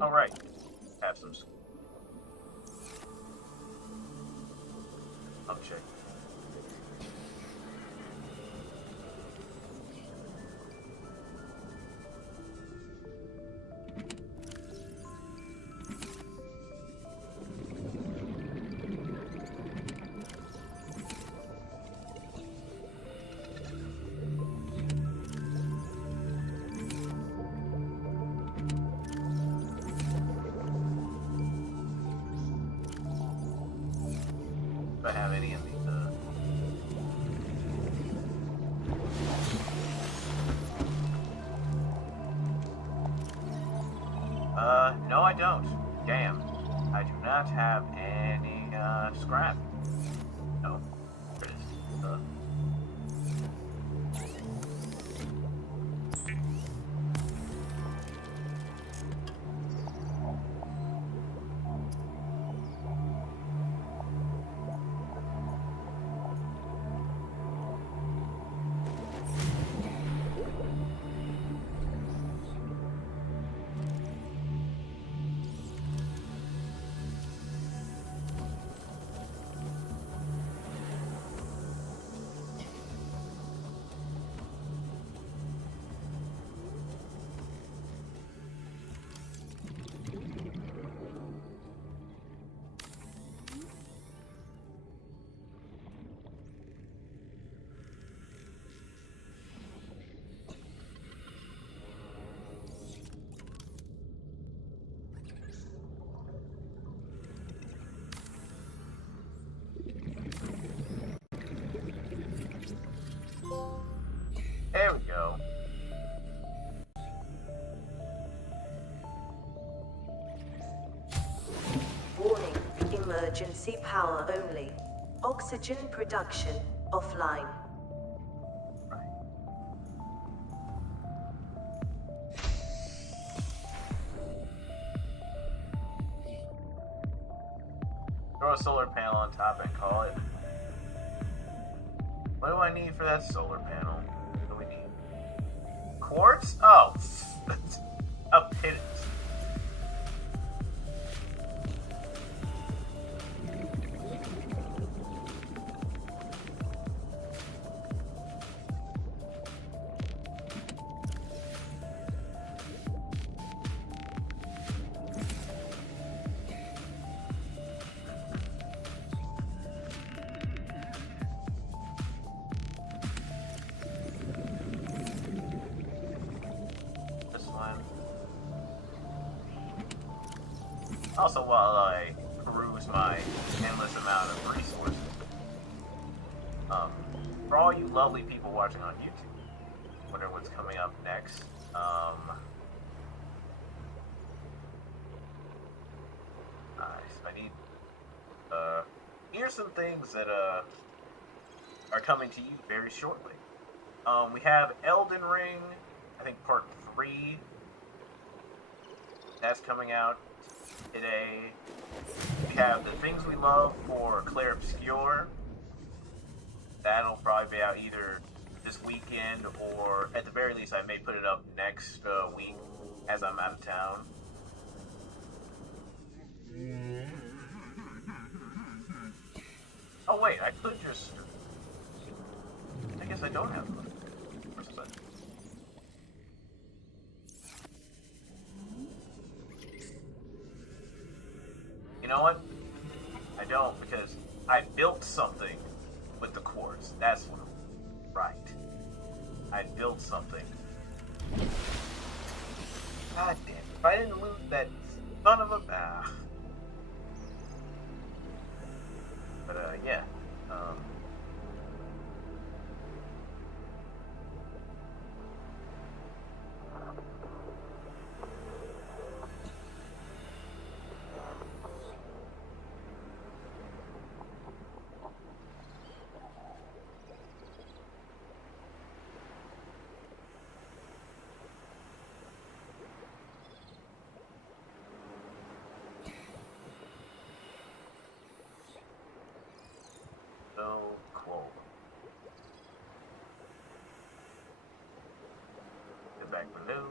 All right, have some. I'll check. If I have any of these, not have any scrap. No. There it is. There we go. Warning, emergency power only. Oxygen production offline. Throw a solar panel on top and call it. What do I need for that solar panel? What do we need? Quartz? Oh, a pit. Also, while I peruse my endless amount of resources, for all you lovely people watching on YouTube, wonder what's coming up next. I need. Here's some things that are coming to you very shortly. We have Elden Ring, I think Part 3. That's coming out today. We have The Things We Love for Claire Obscure. That'll probably be out either this weekend or at the very least I may put it up next week as I'm out of town. Oh wait, I could just... I guess I don't have one. Where's the button? You know what? I don't, because I built something with the quartz. That's what I'm right. I built something. God damn it. If I didn't lose that son of a... But, yeah. So cool. Get back below.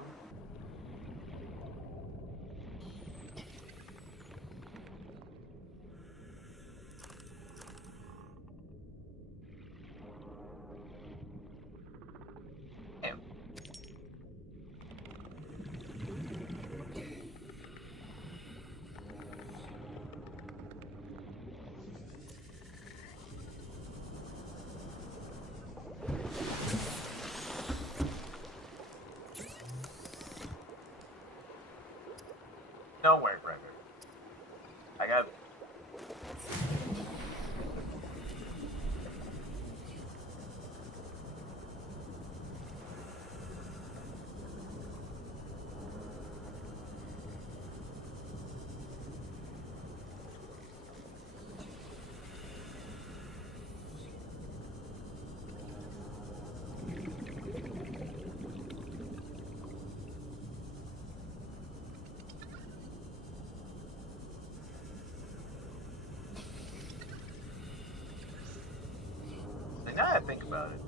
No work record. I got... I think about it.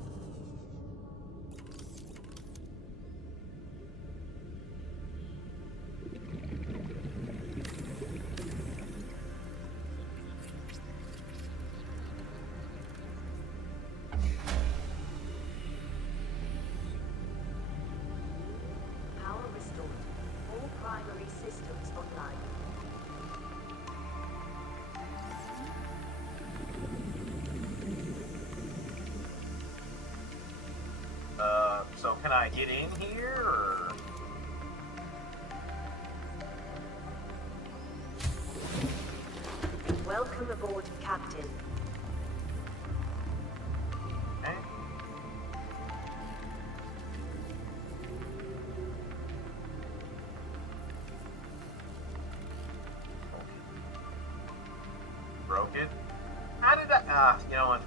Power restored. All primary systems online. So can I get in here, or? Welcome aboard, Captain. Okay. Broke it? How did I, you know what?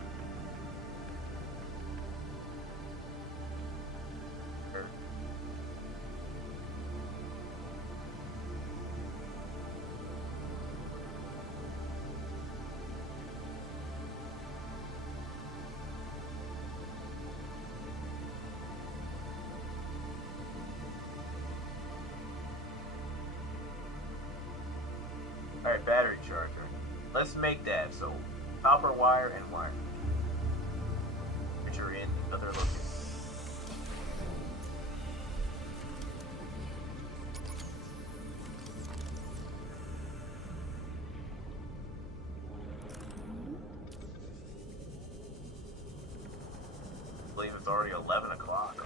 Sure. Alright, battery charger. Let's make that. So, copper wire and wire. Which are in other locations. I believe it's already 11 o'clock.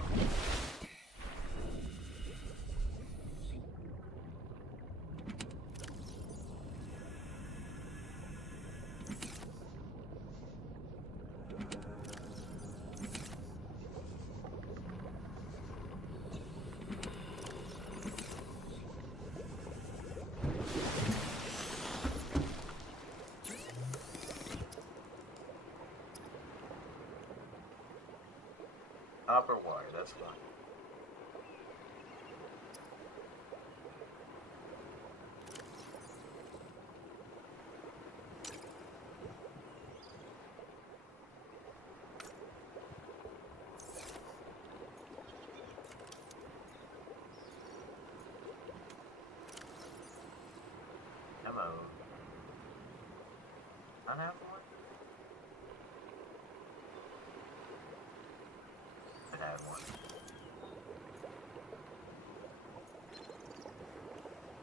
Copper wire, that's fine. Hello. I have one? I have one.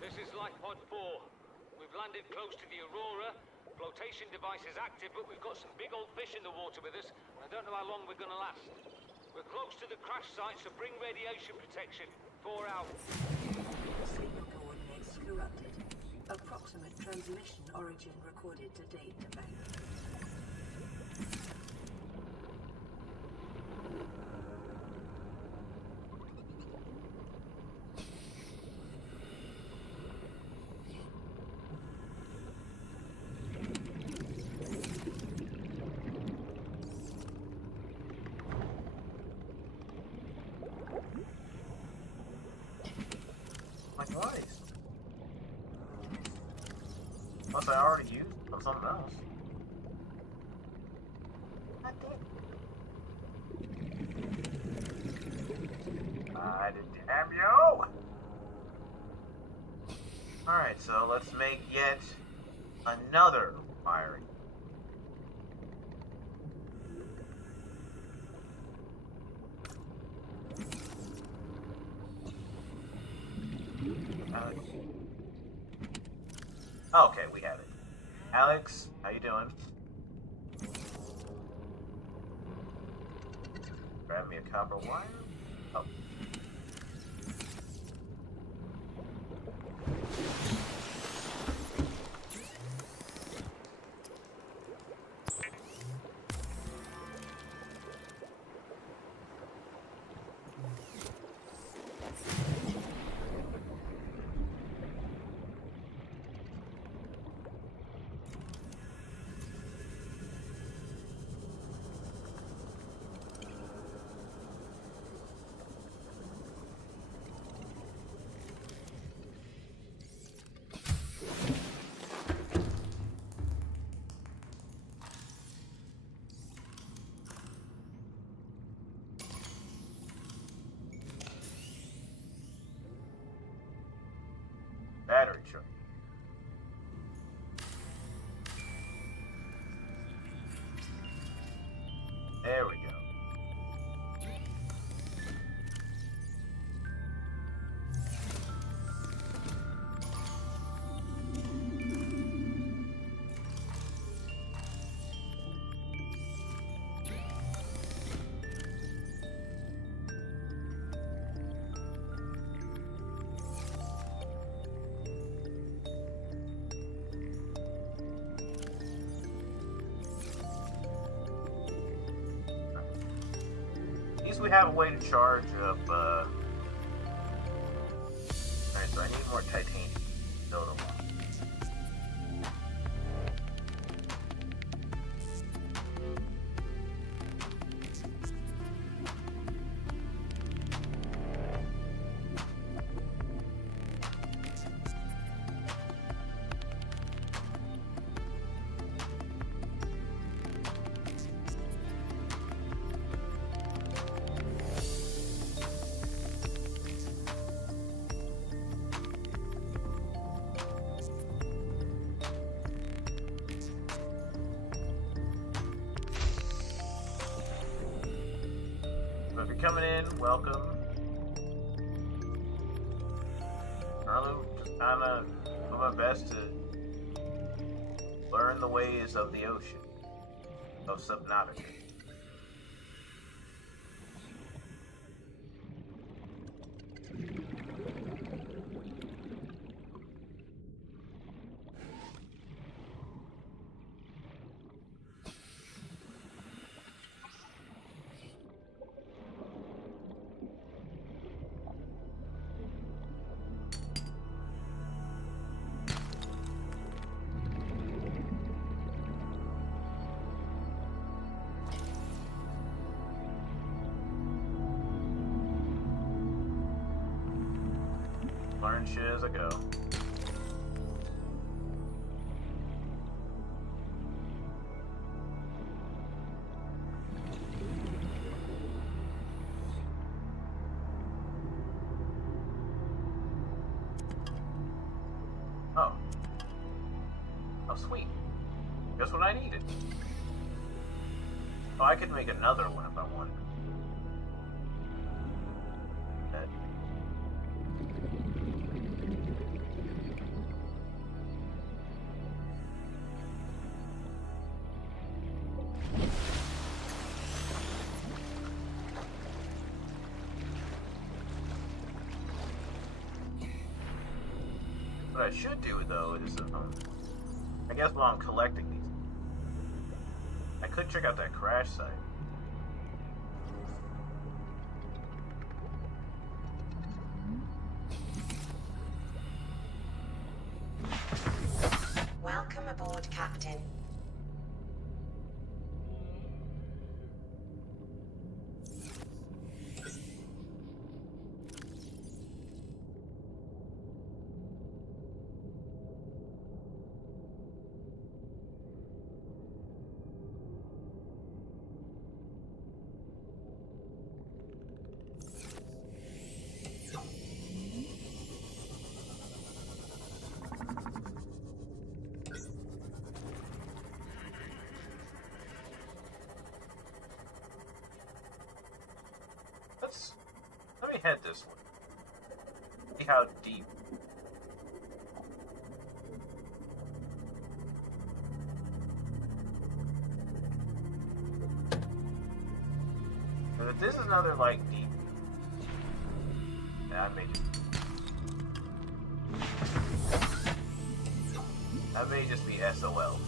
This is Life Pod 4. We've landed close to the Aurora. Flotation device is active, but we've got some big old fish in the water with us. I don't know how long we're gonna last. We're close to the crash site, so bring radiation protection. 4 hours. Signal coordinates corrupted. Approximate transmission origin recorded to date to bank. Like what? Unless I already used it on something else. God damn. I did damn you! Alright, so let's make yet another wiring. Okay, we have it. Alex, how you doing? Grab me a copper wire. Oh. There we go. At least we have a way to charge up, Alright, so I need more titanium. Build a lot. So if you're coming in, welcome. I'm just trying to do my best to learn the ways of the ocean, of Subnautica. Learn shit as I go. Oh. Oh, sweet. Just what I needed. Oh, I could make another one if I wanted. That. What I should do though is, I guess while I'm collecting these, I could check out that crash site. Welcome aboard, Captain. Let me head this way. See how deep. But if this is another like deep, that may just be SOL.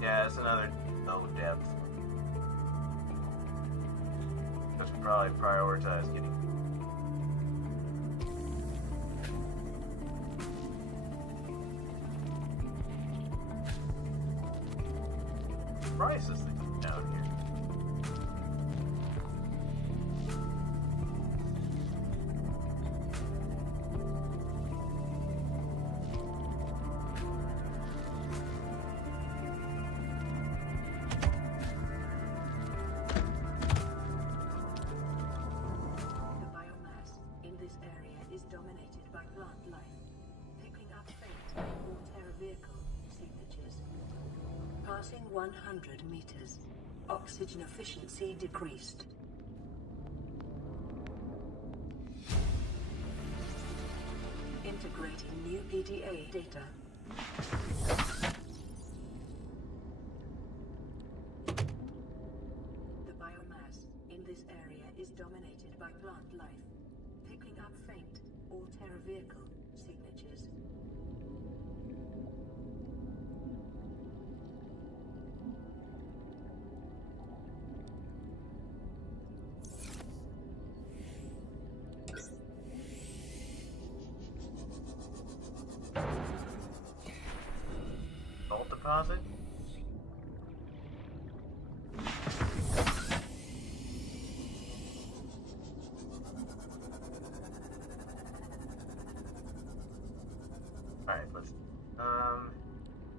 Yeah, it's another no depth. Just probably prioritize getting. Price is down here. Passing 100 meters. Oxygen efficiency decreased. Integrating new PDA data. The biomass in this area is dominated by plant life, picking up faint or terror vehicle signatures. Salt deposit? Alright, let's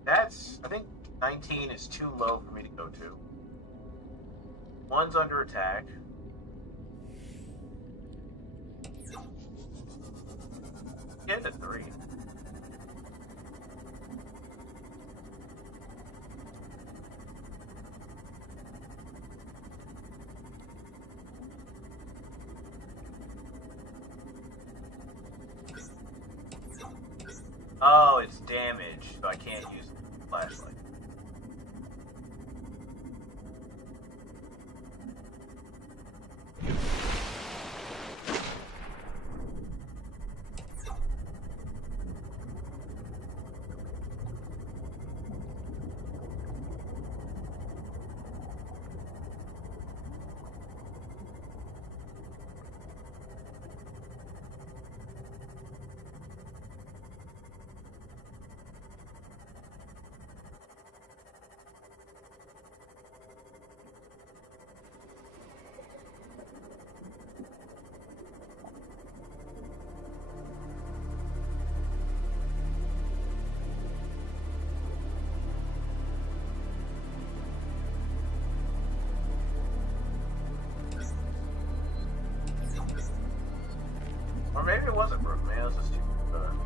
that's I think 19 is too low for me to go to. One's under attack. Get to 3. Oh, it's damaged, so I can't use the flashlight. Or maybe it wasn't broken, man. It was just too perfect.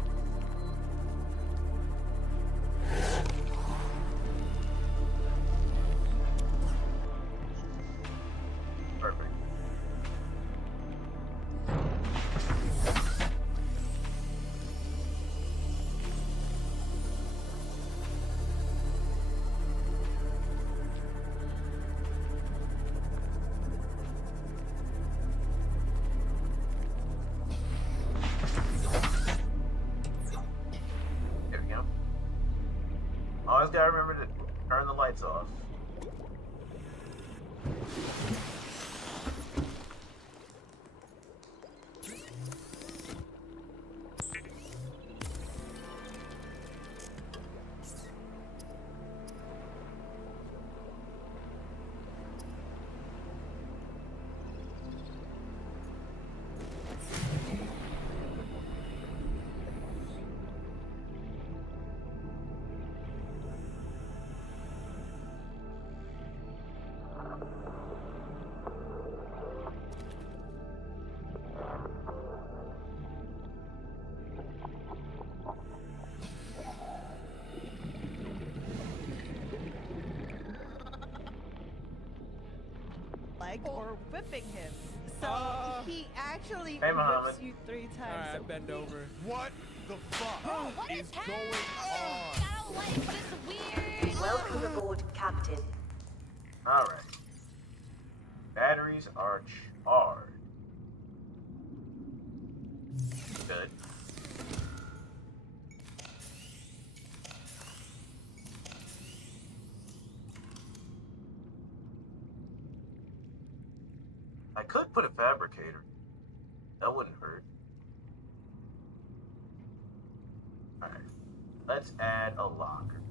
There we go. Always gotta remember to turn the lights off. Leg or whipping him. So he actually Hey, Muhammad. whips you 3 times. Alright, bend over. What the fuck What is is going on? I don't like this weird. Welcome aboard, Captain. Alright. Batteries are charged. Good. I could put a fabricator. That wouldn't hurt. Alright. Let's add a locker.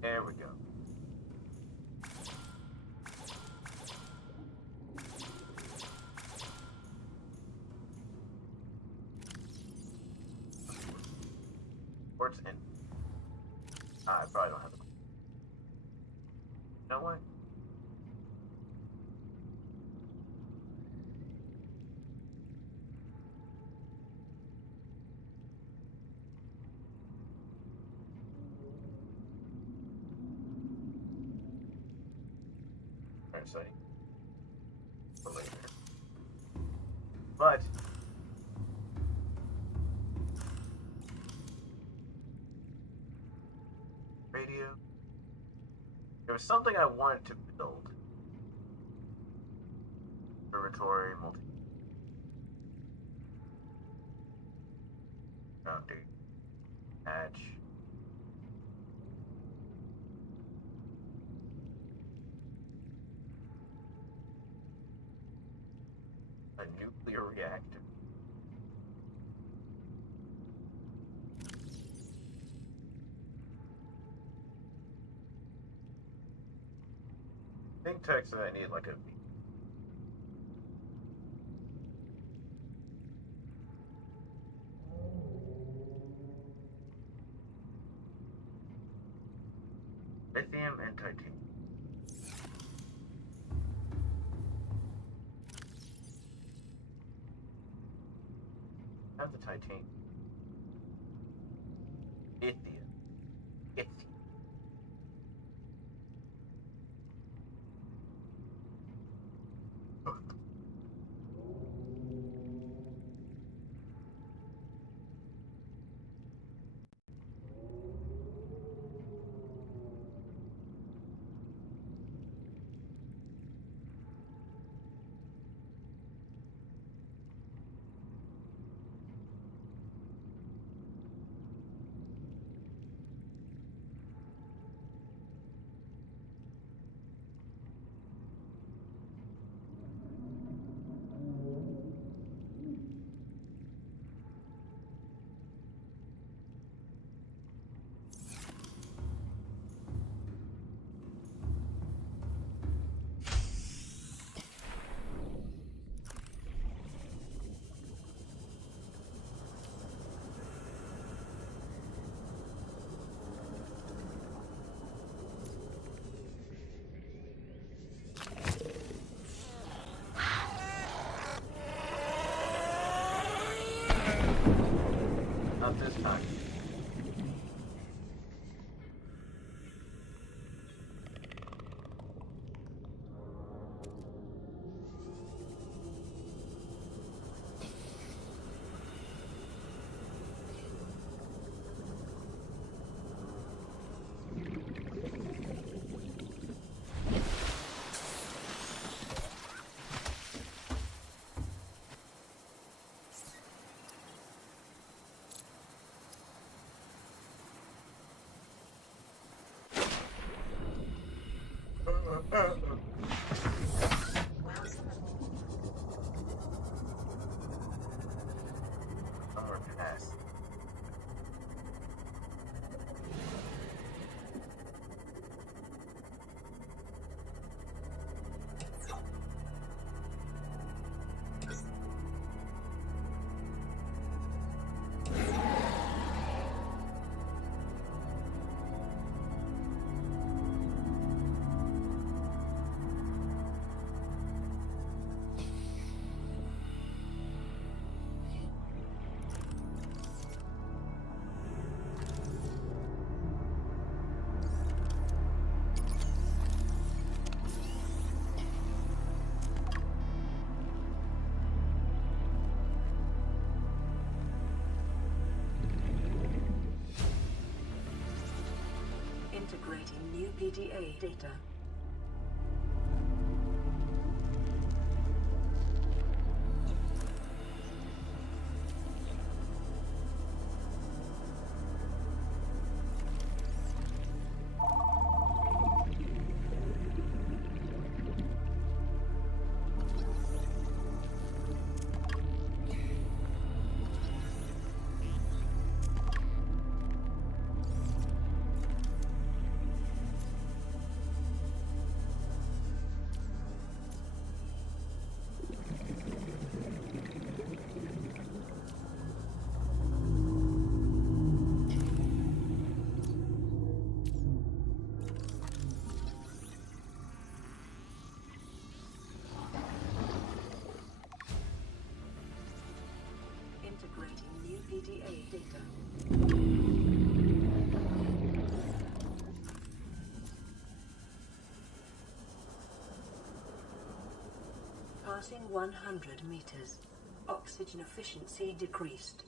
There we go. Ports in. I probably don't have the. You know what? Say for later. But radio. There was something I wanted to build. Observatory, multi foundation hatch. A nuclear reactor. I think Tech said I need like a lithium and titanium. I have the titanium. Lithium. Lithium. Not this time. Integrating new PDA data. Passing 100 meters. Oxygen efficiency decreased.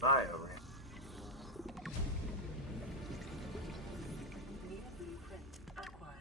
Bioram. New blueprint acquired.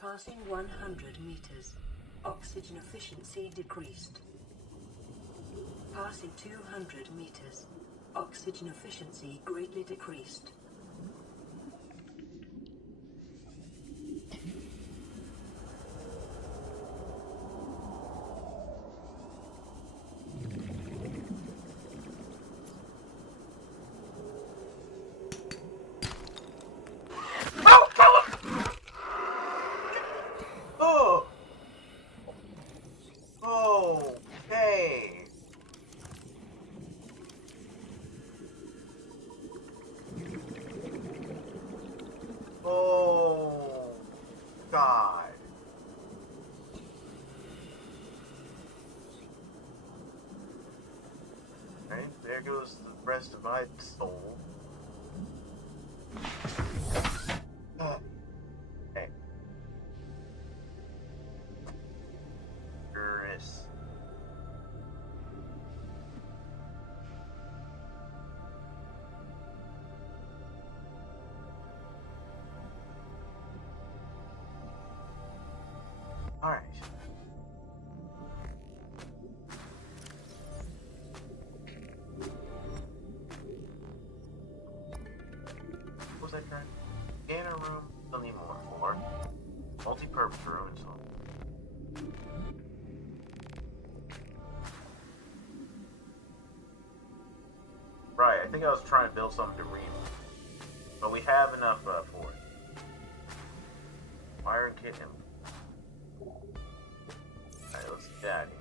Passing 100 meters. Oxygen efficiency decreased. Passing 200 meters. Oxygen efficiency greatly decreased. Oh! Okay. Oh, God. Right, there goes the rest of my soul. Okay. Chris. All right. What was that trying? Scanner room. Still need more. 4. Multi-purpose room and so on. Right, I think I was trying to build something to ream. But we have enough for it. Iron kit and... Alright, let's get out of here.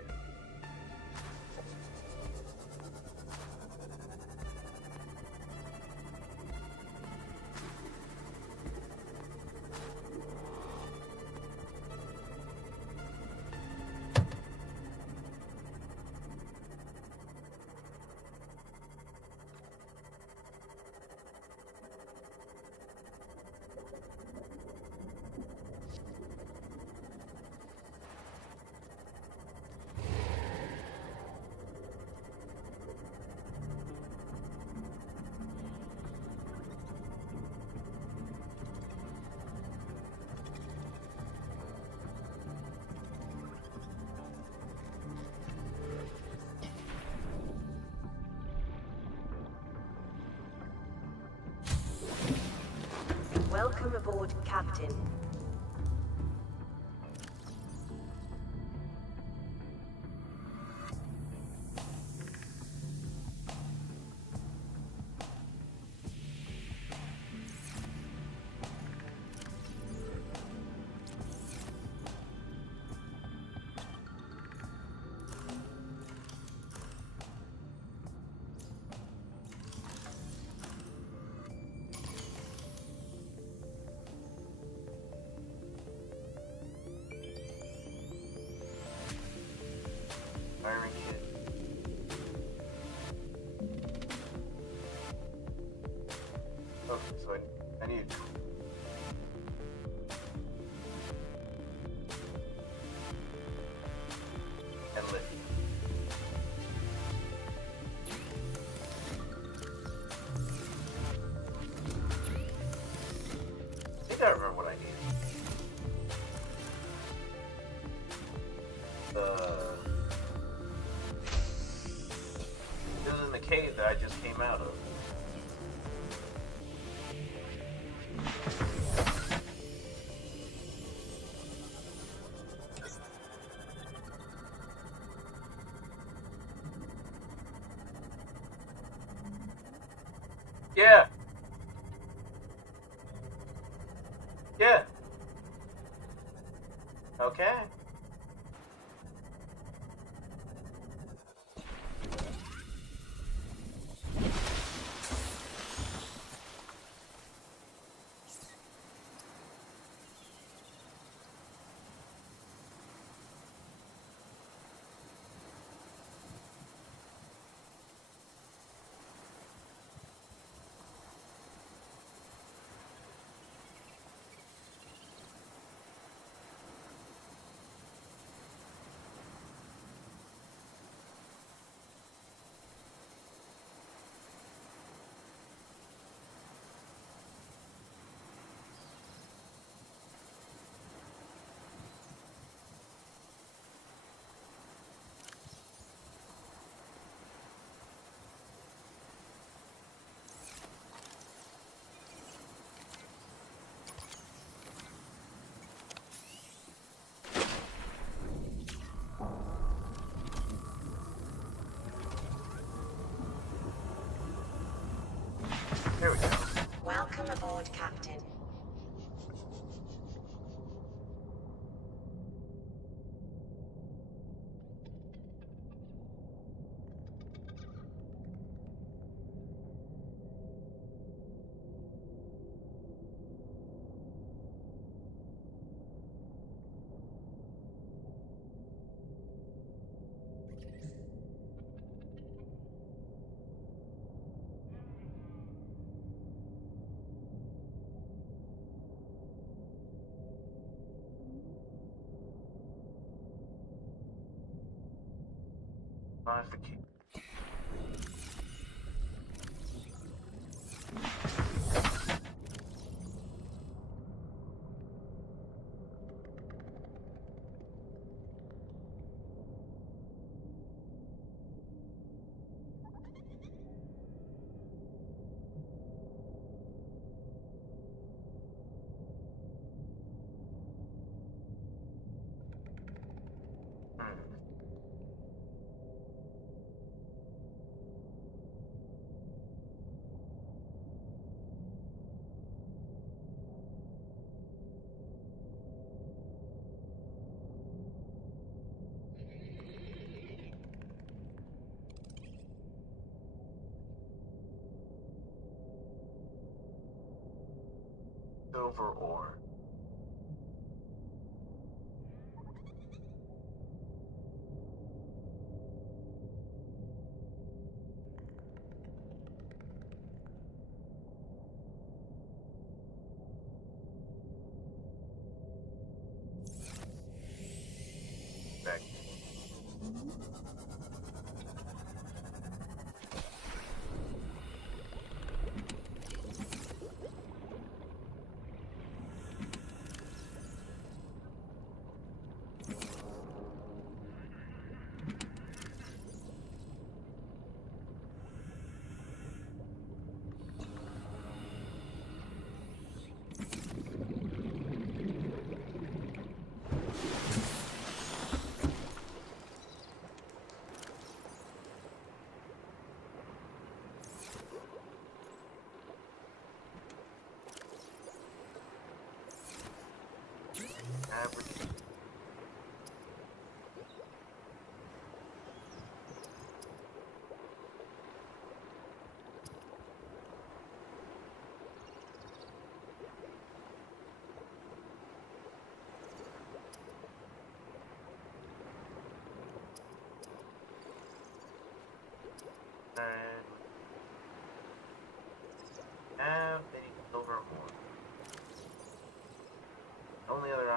aboard, Captain. Firing kit. Okay, so I need and lithium. I think I remember what I need. It was in the cave that I just came out of. Yeah. Yeah. Okay. There we go. Welcome aboard, Captain. Find the key. Silver ore. Back.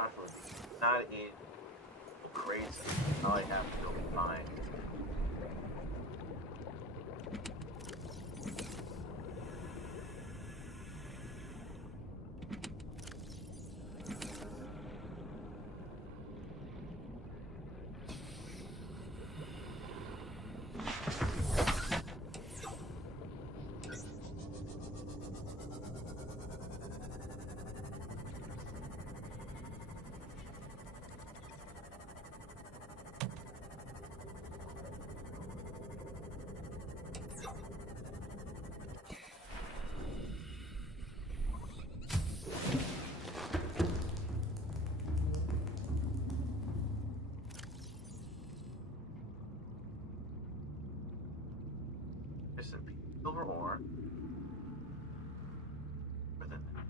constantly. Not in crazy. All I have to go find. There's some silver ore. Within that.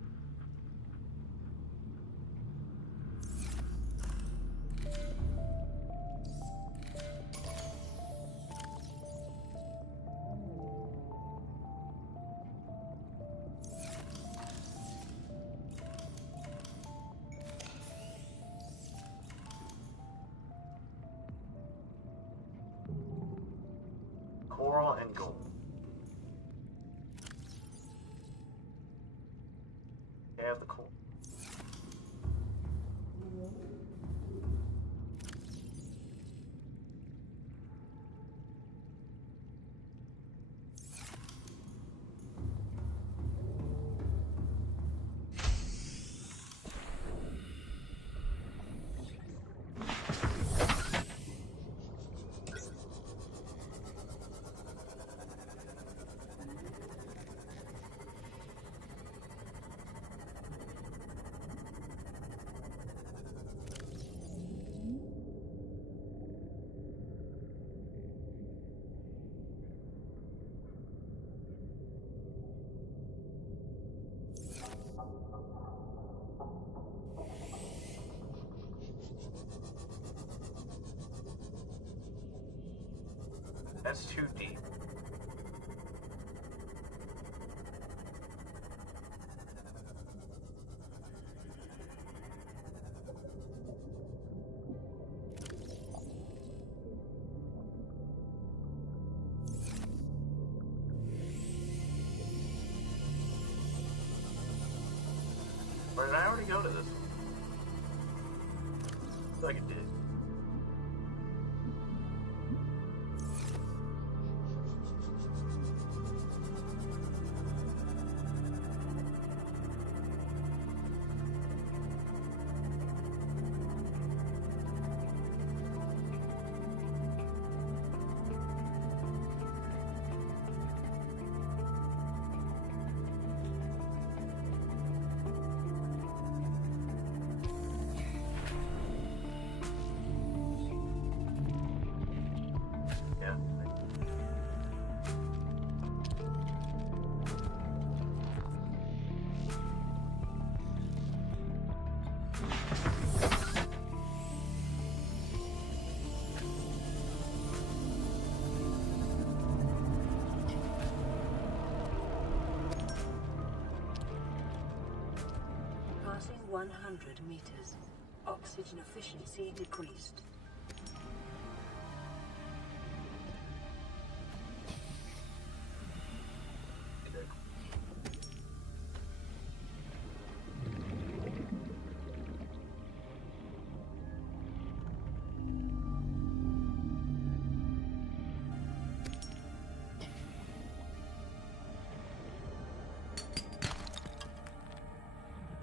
Coral and gold. I have the coral. That's too deep. Or did I already go to this one? I feel like it did. Yeah. Passing 100 meters. Oxygen efficiency decreased.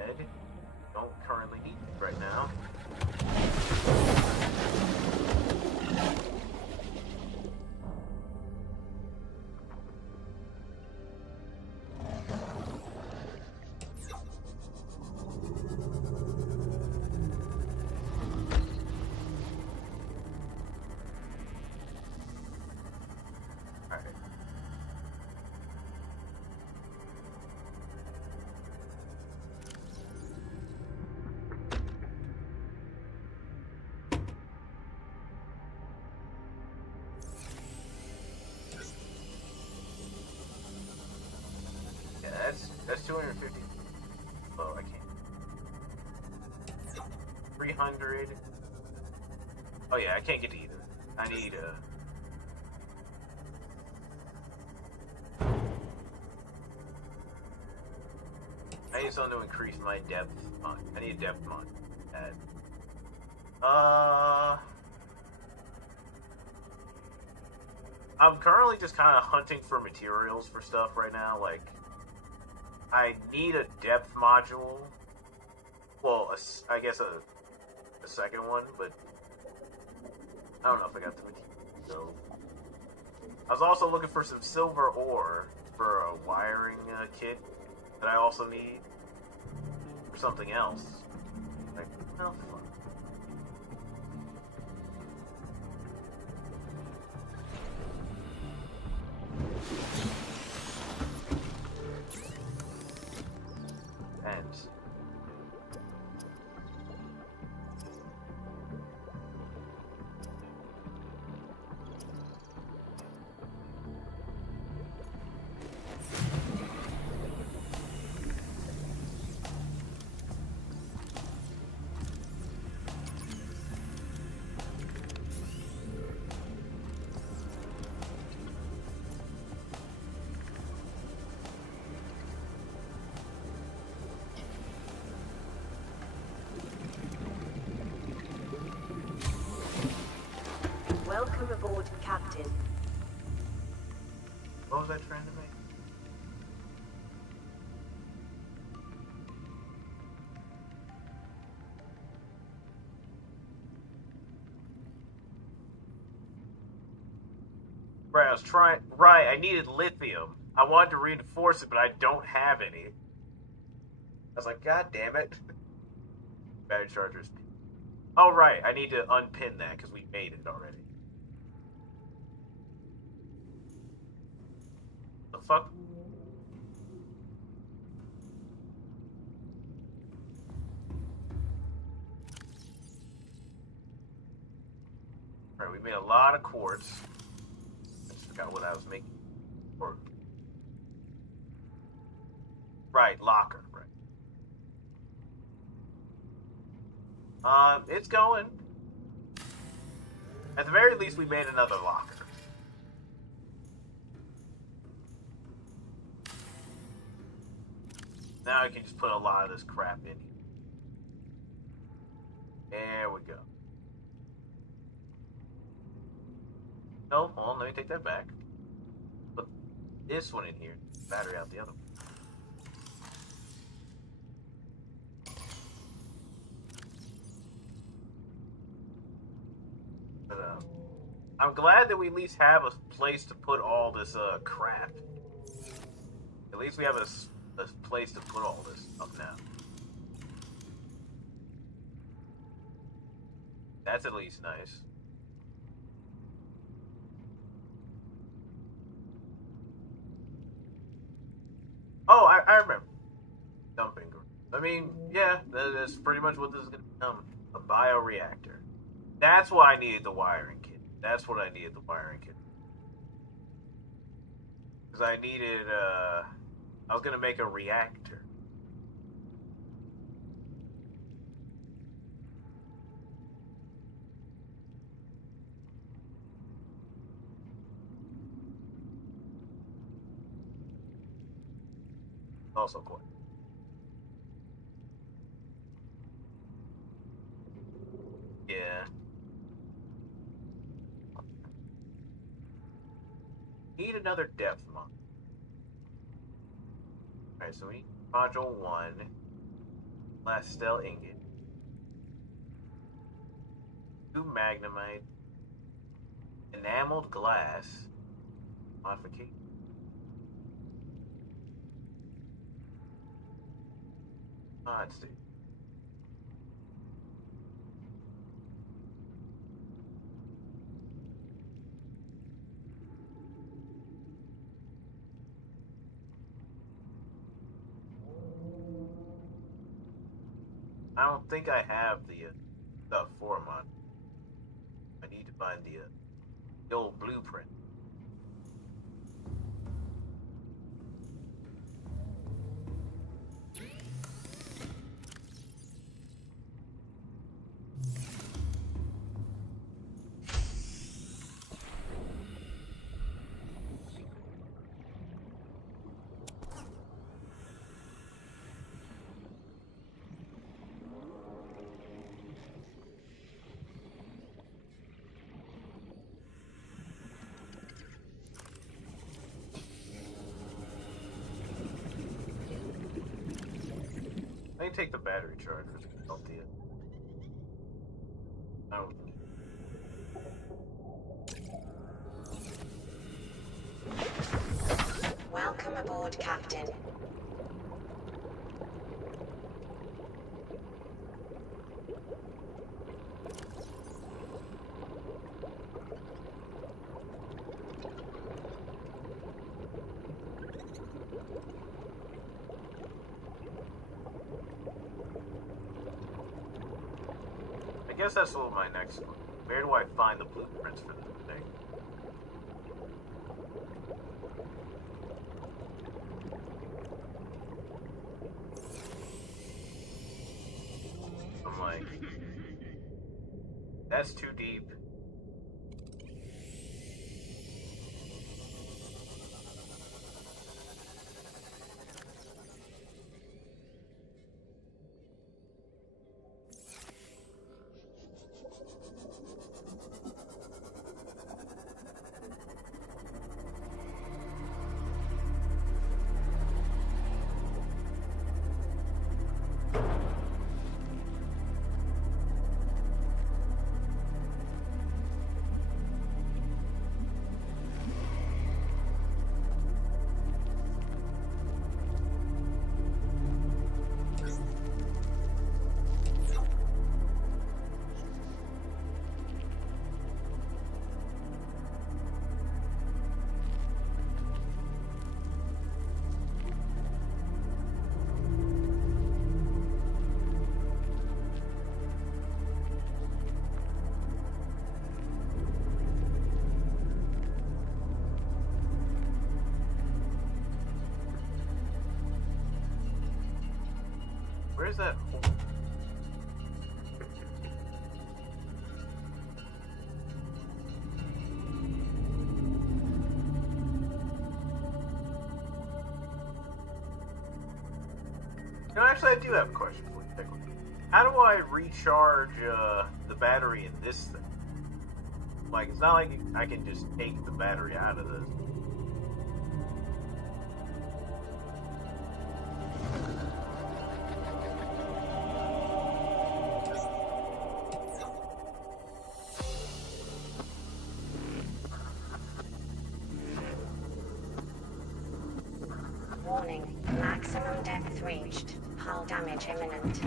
Egg. Don't currently eat right now. 300. Oh yeah, I can't get to either. I need I need something to increase my depth mod. I need a depth mod. I'm currently just kind of hunting for materials for stuff right now. Like, I need a depth module. Well, I guess a second one, but I don't know if I got the material. So, I was also looking for some silver ore for a wiring kit that I also need for something else. Like, well, fuck. Ends. Welcome aboard, Captain. What was I trying to make? Right, I was trying. Right, I needed lithium. I wanted to reinforce it, but I don't have any. I was like, God damn it. Battery chargers. Oh, right, I need to unpin that because we made it already. The fuck? Alright, we made a lot of quartz. I just forgot what I was making. Or... Right, locker, right. It's going. At the very least, we made another locker. Now I can just put a lot of this crap in here. There we go. No, hold on, let me take that back. Put this one in here. Battery out the other one. But, I'm glad that we at least have a place to put all this crap. At least we have a place to put all this up now. That's at least nice. Oh, I remember. Dumping. I mean, yeah, that's pretty much what this is going to become. A bioreactor. That's why I needed the wiring kit. That's what I needed the wiring kit. Because I needed, I was going to make a reactor. Also cool. Yeah. Need another depth mod. Alright, so we need module 1. Lastel ingot. 2 magnemite. Enameled glass. Modification. Let's see. I don't think I have the stuff for a mod. I need to find the old blueprint. me take the battery charge for Subnautica. Oh. Welcome aboard, Captain. I guess that's what my next one. Where do I find the blueprints for this thing? I'm like, that's too deep. Where's that hole? No, actually, I do have a question for you, Pickle. How do I recharge the battery in this thing? Like, it's not like I can just take the battery out of this. Warning, maximum depth reached. Hull damage imminent.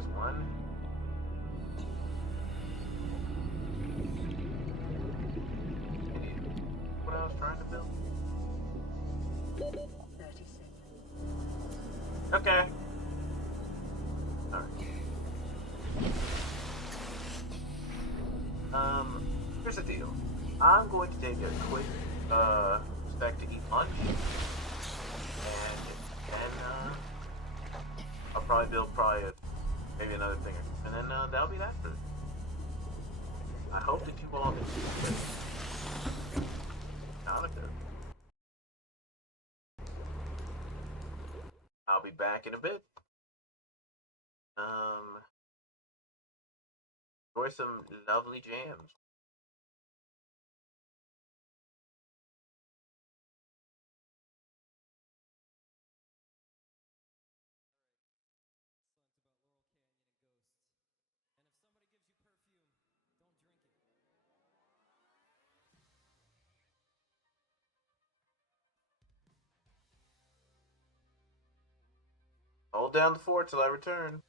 there's one. What I was trying to build? 30 seconds. Okay. Alright. Here's the deal. I'm going to take a quick sec to eat lunch. And then I'll probably build maybe another thing. And then that'll be that for it. I hope that you all can see this. Subnautica. I'll be back in a bit. Enjoy some lovely jams. Hold down the fort till I return.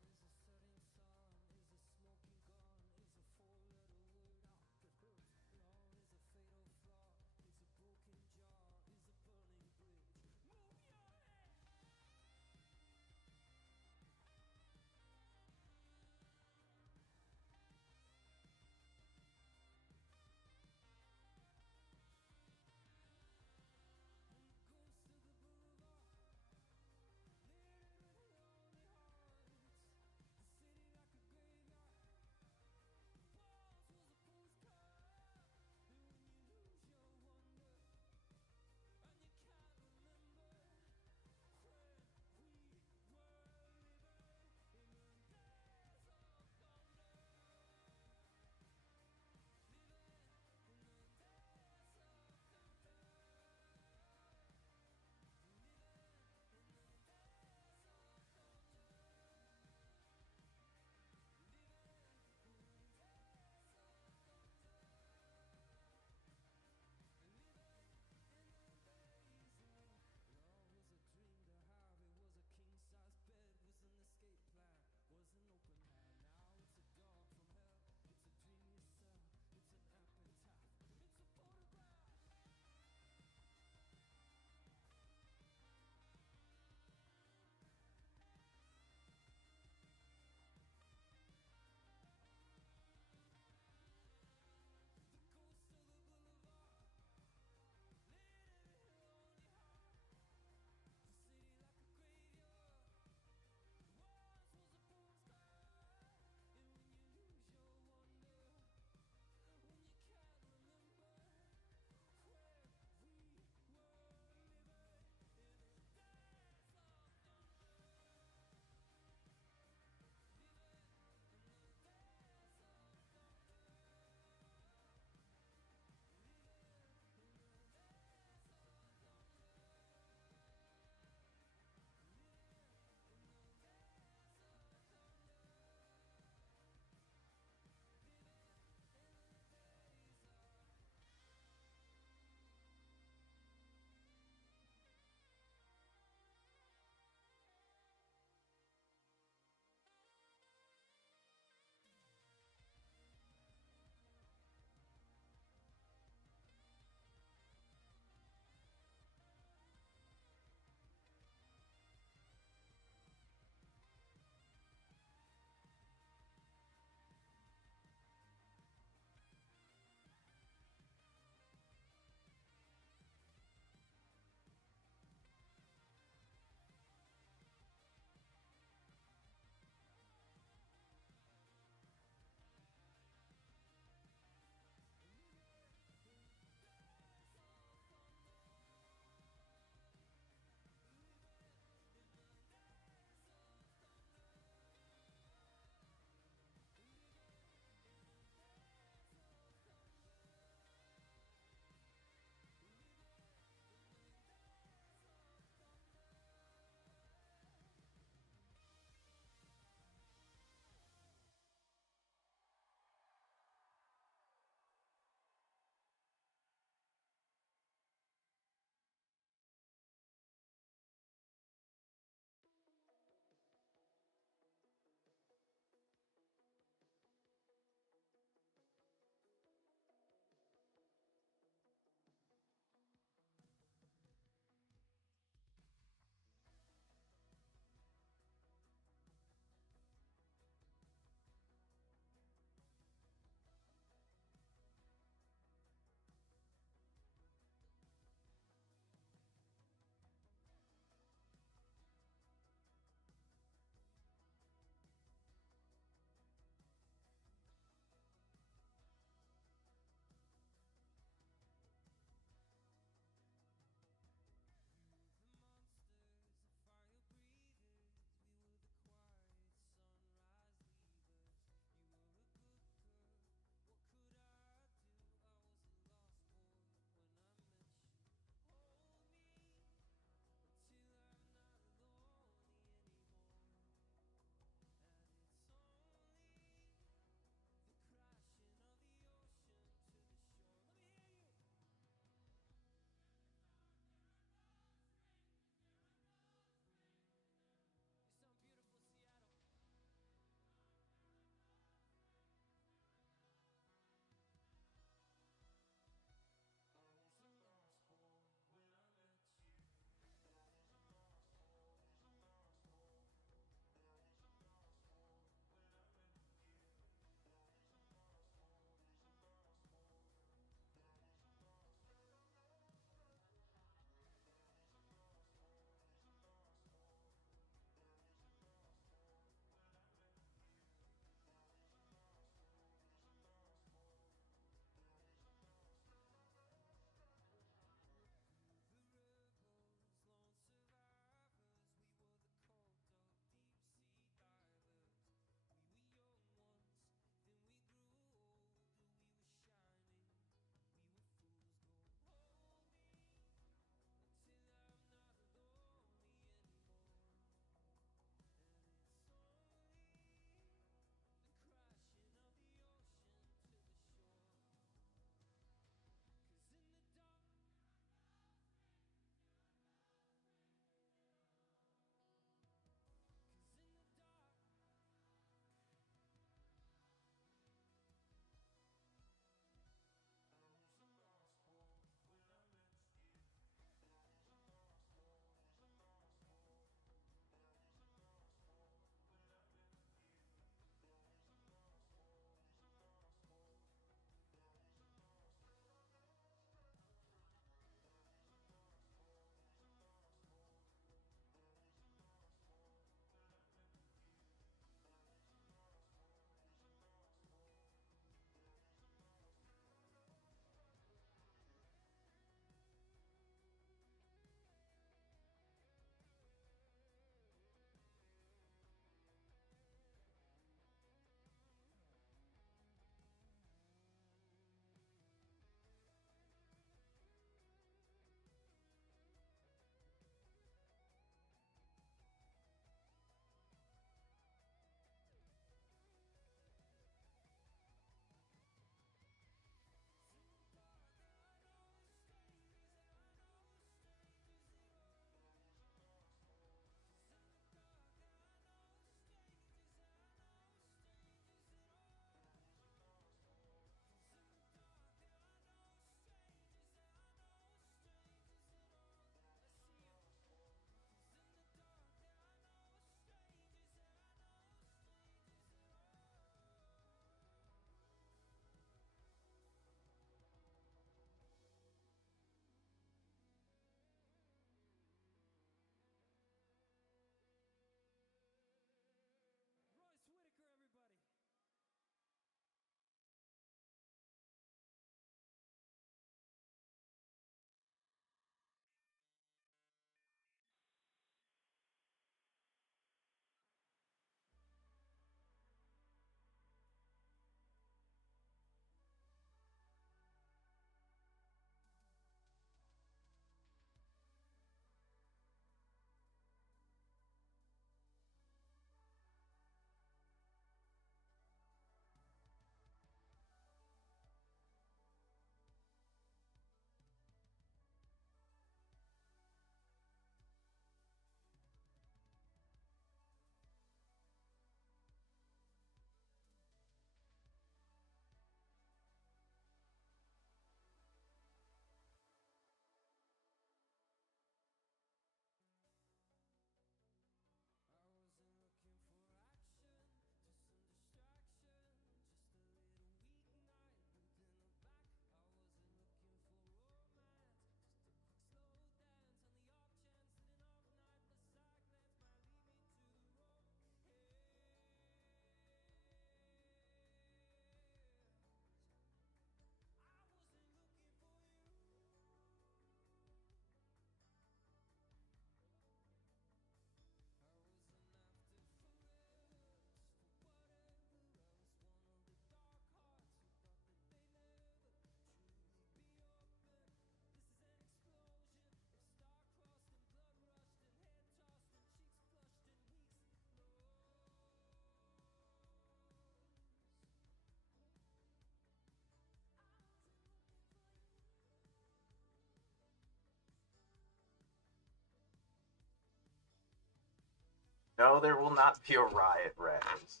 No, there will not be a riot, Raz.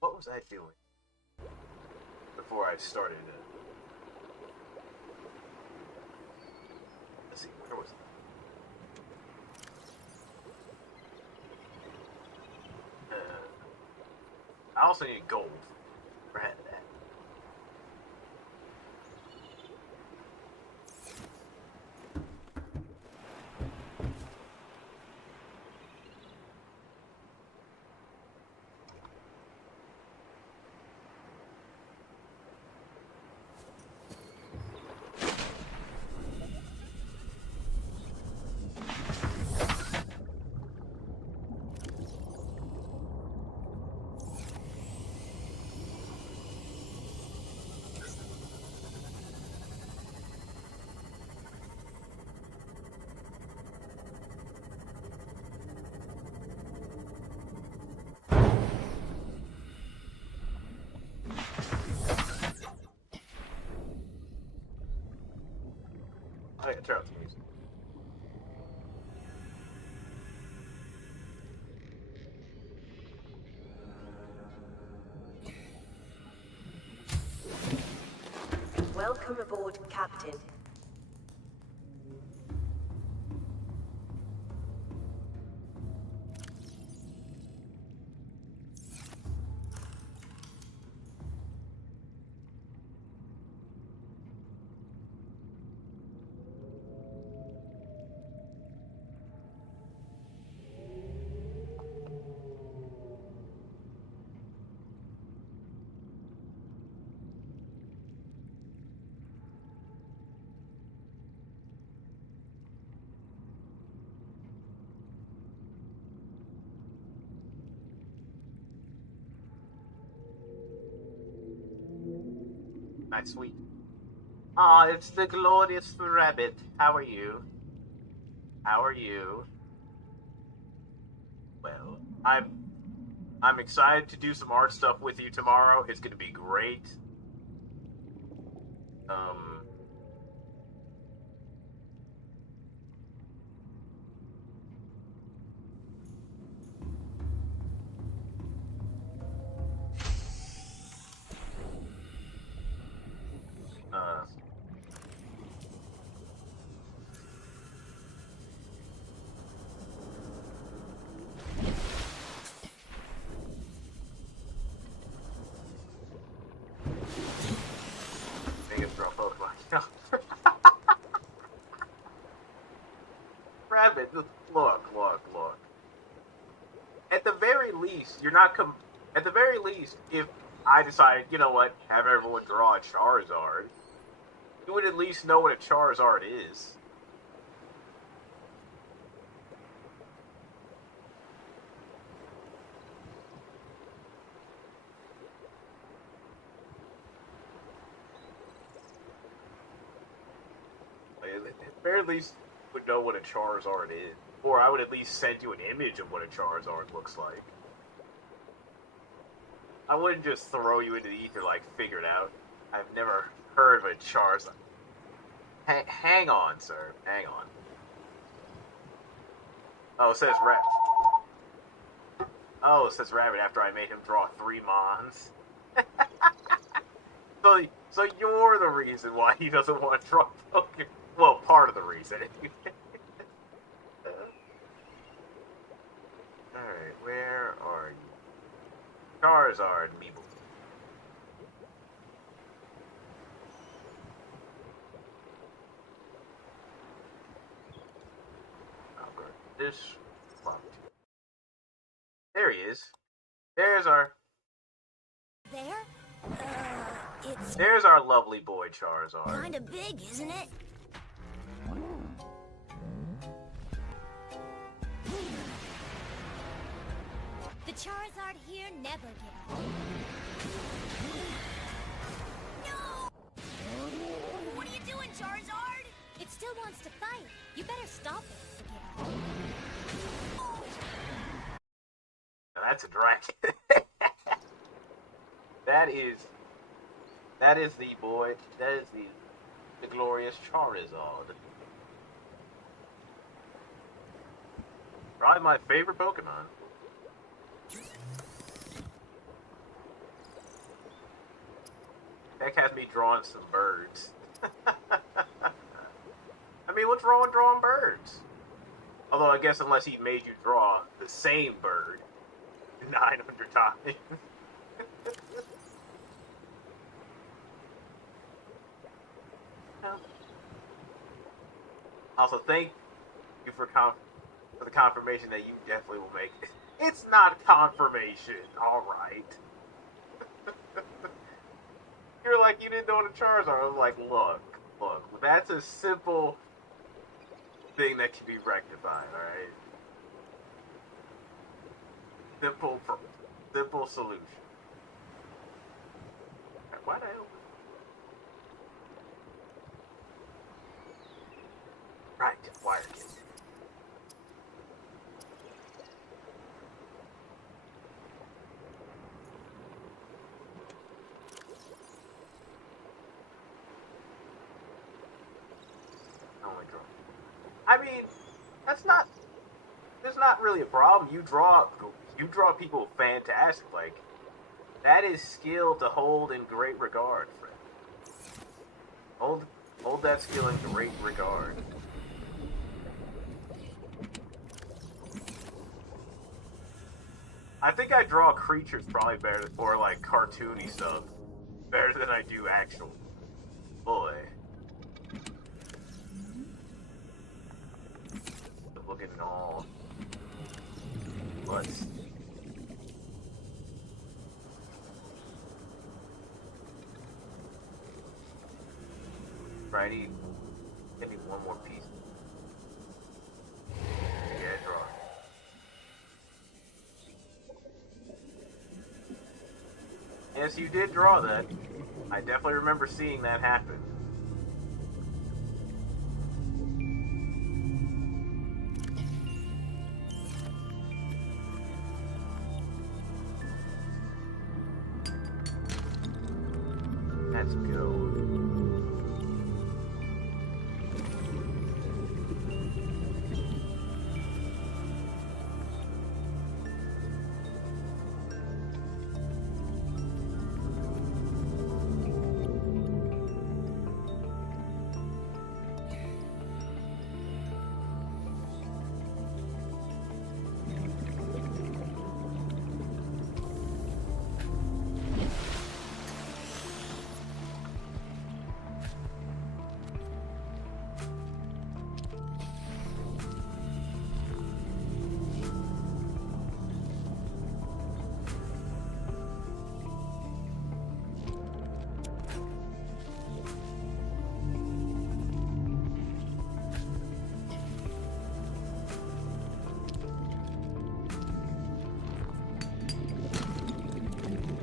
What was I doing before I started it? Let's see, where was it? I also need gold. Right. I gotta turn off the music. Welcome aboard, Captain. Nice, sweet. Aw, it's the glorious rabbit. How are you? How are you? Well, I'm excited to do some art stuff with you tomorrow. It's gonna be great. Throw Pokemon. Rabbit, look. At the very least, you're not At the very least, if I decide, you know what, have everyone draw a Charizard, you would at least know what a Charizard is. At the very least, you would know what a Charizard is. Or I would at least send you an image of what a Charizard looks like. I wouldn't just throw you into the ether like, figure it out. I've never heard of a Charizard. Hang on, sir. Hang on. Oh, it says Rabbit. Oh, it says Rabbit after I made him draw 3 Mons. So you're the reason why he doesn't want to draw Pokemon. Well, part of the reason. Alright, where are you? Charizard, Meeble. Oh, good. this front. There he is. There's our It's There's our lovely boy Charizard. kinda big, isn't it? The Charizard here never give up. No! What are you doing, Charizard? It still wants to fight. You better stop it. Now that's a dragon. That is the boy. That is the glorious Charizard. Probably my favorite Pokemon. That has me drawing some birds. I mean, what's wrong with drawing birds? Although I guess unless he made you draw the same bird 900 times. Also, thank you for the confirmation that you definitely will make it. It's not confirmation, alright. You're like, you didn't know what a Charizard. I was like, look, that's a simple thing that can be rectified, alright? Simple solution. Why the hell? Right, wire kid. Only draw. I mean, there's not really a problem. You draw people fantastic. Like, that is skill to hold in great regard, friend. Hold that skill in great regard. I think I draw creatures probably better for like cartoony stuff. Better than I do actual. Boy. Looking all. Let's. Right, give me one more piece. Yeah, draw. Yes, you did draw that. I definitely remember seeing that happen. Let's go.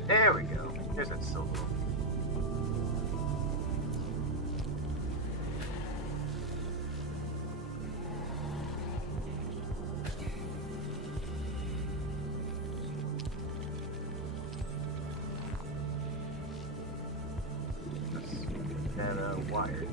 There we go. There's that silver. Let's get that wired.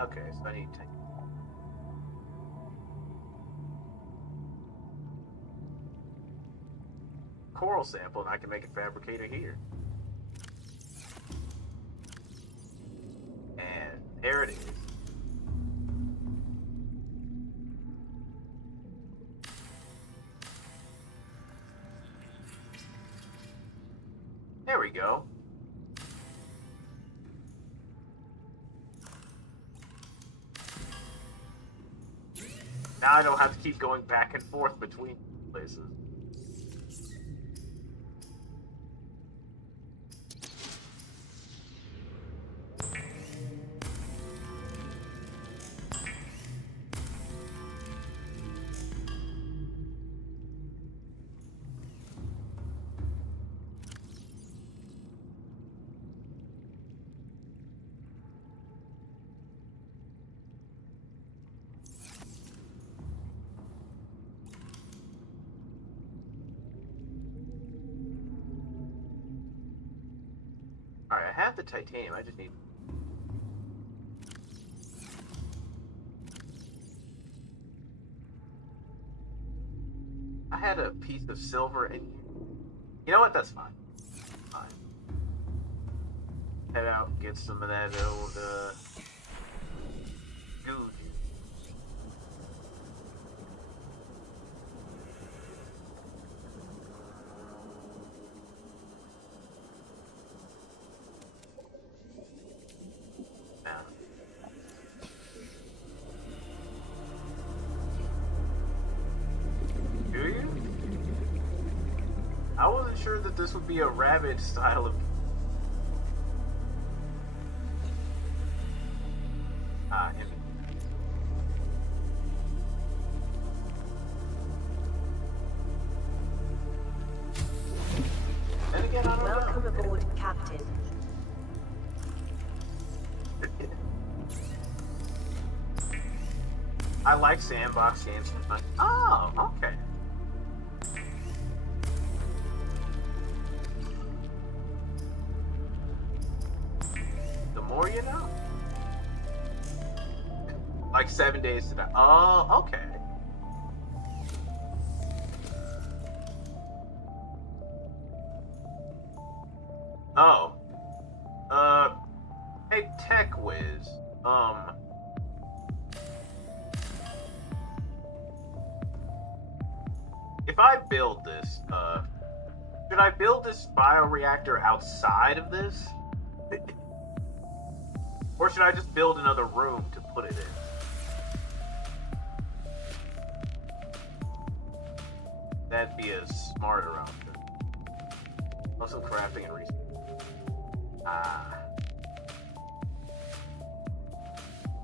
Okay, so I need to... coral sample, and I can make it fabricated here. And there it is. There we go. Now I don't have to keep going back and forth between places. Alright, I have the titanium, I just need... I had a piece of silver and... You know what, that's fine. Fine. Head out, get some of that old, goo. Do you? I wasn't sure that this would be a rabbit style of... him. Then again, I don't know. Welcome aboard, Captain. I like sandbox games. Oh, okay. The more you know. Like 7 days to die. Oh, okay. Oh. Hey, Tech Whiz. If I build this, should I build this bioreactor outside of this? Or should I just build another room to put it in? That'd be a smarter option. Also crafting and research.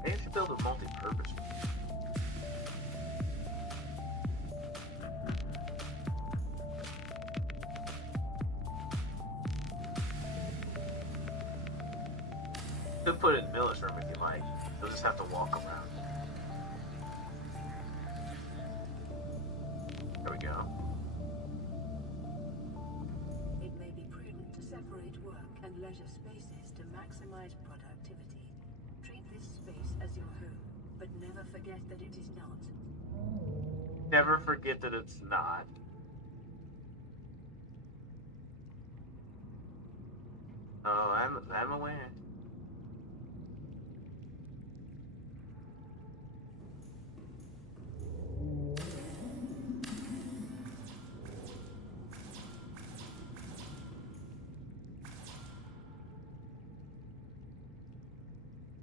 Maybe I should build a multi-purpose one. Could put it in Miller's room if you like. You'll just have to walk around. There we go. It may be prudent to separate work and leisure spaces to maximize productivity. Treat this space as your home, but never forget that it is not. Never forget that it's not. Oh, I'm aware.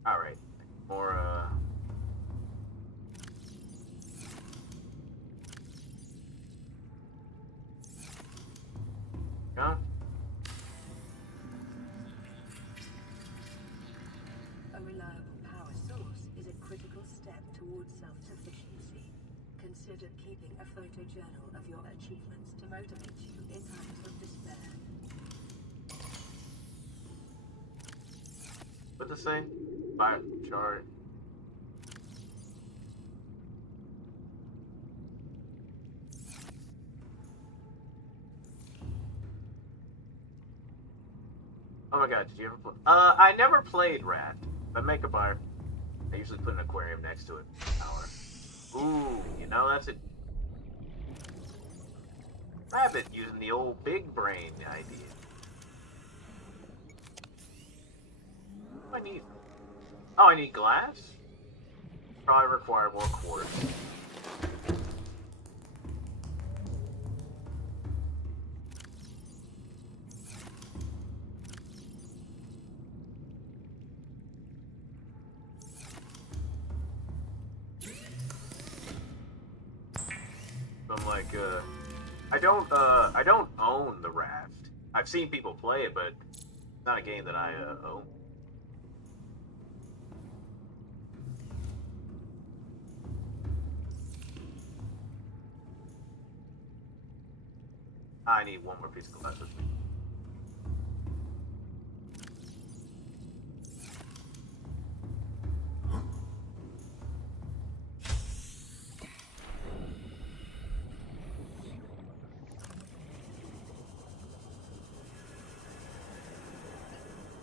Alright, more, Go. A reliable power source is a critical step towards self-sufficiency. Consider keeping a photojournal of your achievements to motivate you in times of despair. What to say? Fire chart. Oh my god, did you ever play? I never played Rat, but make a buyer. I usually put an aquarium next to it. Ooh, you know, that's a rabbit using the old big brain idea. What do I need? Oh, I need glass? Probably require more quartz. I'm like, I don't own the Raft. I've seen people play it, but it's not a game that I own. I need one more piece of glass with me.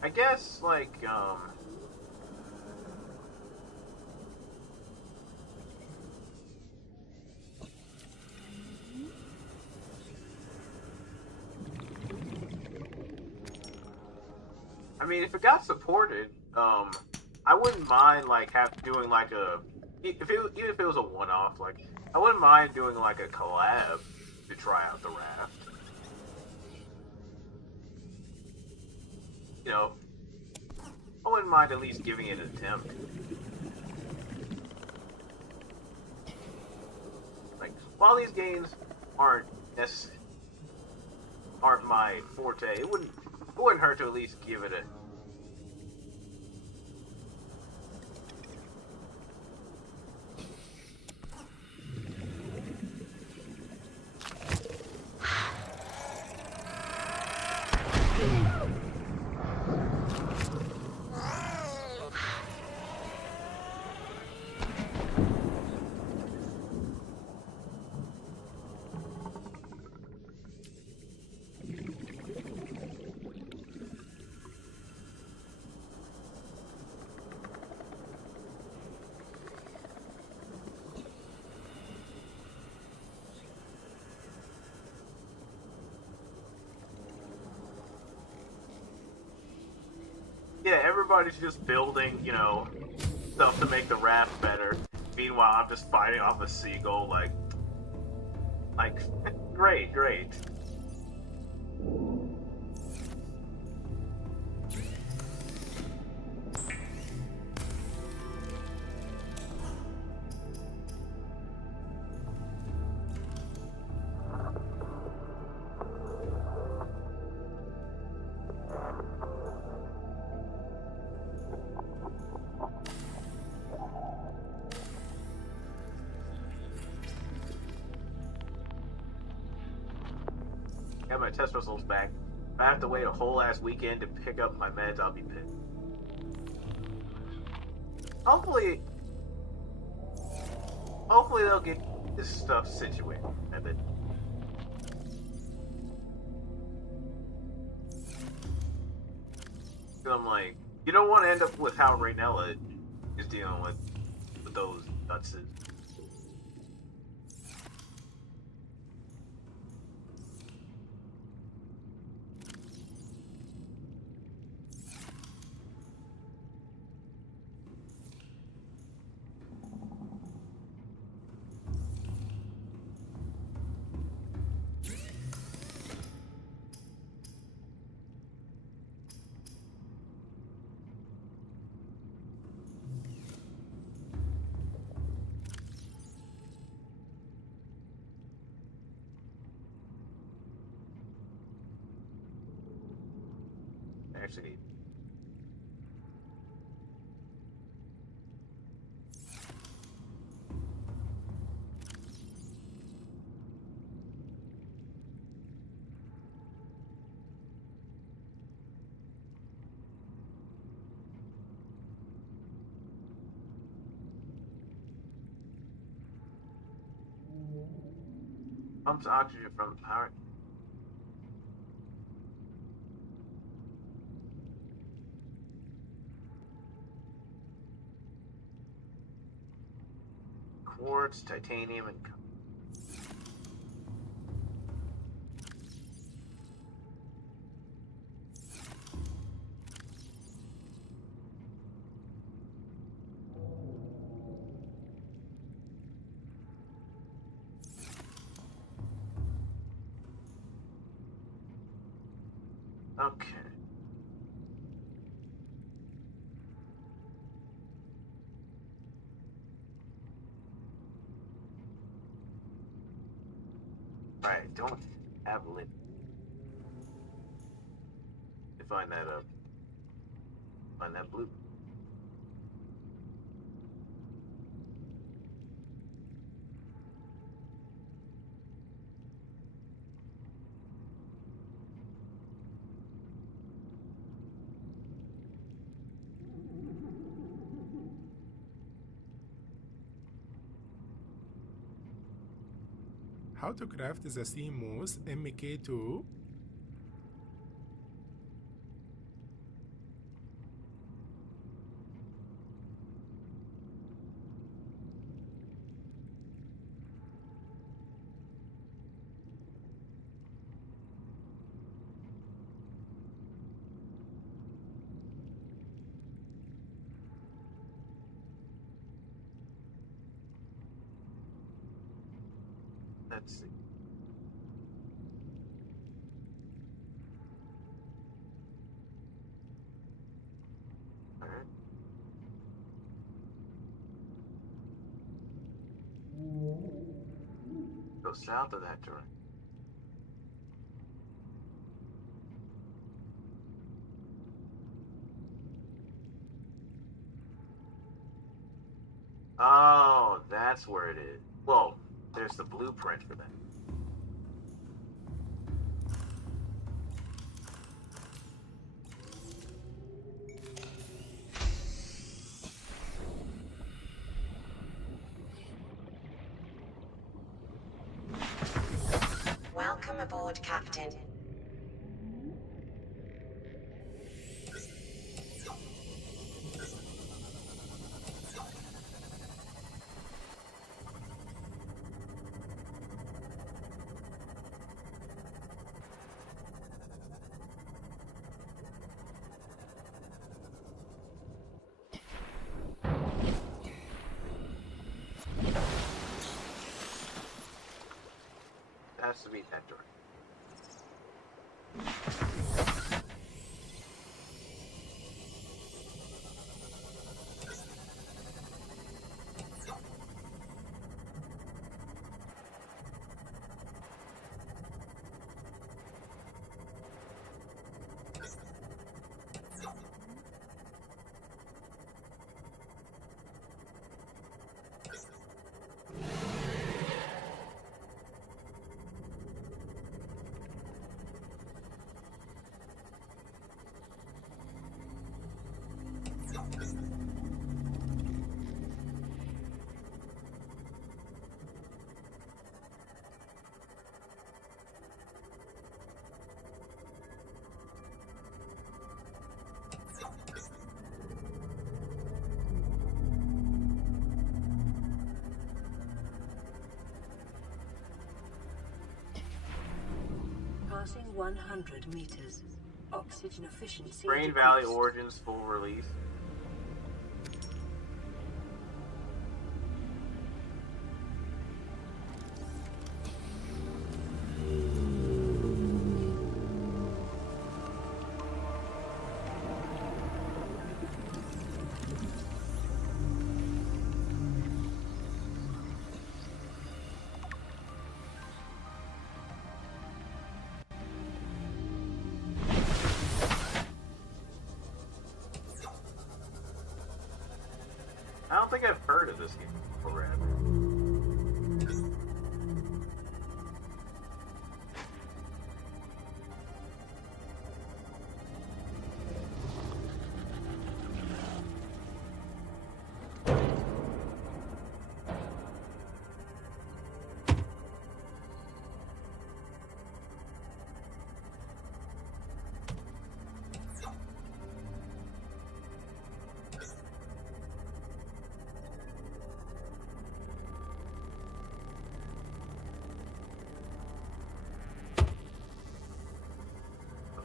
I guess, like, I mean, if it got supported, I wouldn't mind, like, doing, like, even if it was a one-off, like, I wouldn't mind doing, like, a collab to try out the Raft. You know, I wouldn't mind at least giving it an attempt. Like, while these games aren't my forte, it wouldn't hurt to at least give it a. Yeah, everybody's just building, you know, stuff to make the raft better. Meanwhile, I'm just fighting off a seagull, like, great, great. Got my test results back. If I have to wait a whole ass weekend to pick up my meds, I'll be pissed. Hopefully they'll get this stuff situated. And then I'm like, you don't want to end up with how Raynella is dealing with those nutses. Actually, pumps oxygen from the power. quartz, titanium, and okay. Alright, don't have lit. To find that blue. How to craft the CMOS MK2? Let's see. Alright. Go south of that direction. Oh, that's where it is. Well, there's the blueprint for that. Welcome aboard, Captain. It has to be that direction. Passing 100 meters. Oxygen efficiency. Rain Valley Origins full release. I don't think I've heard of this game before, Brad.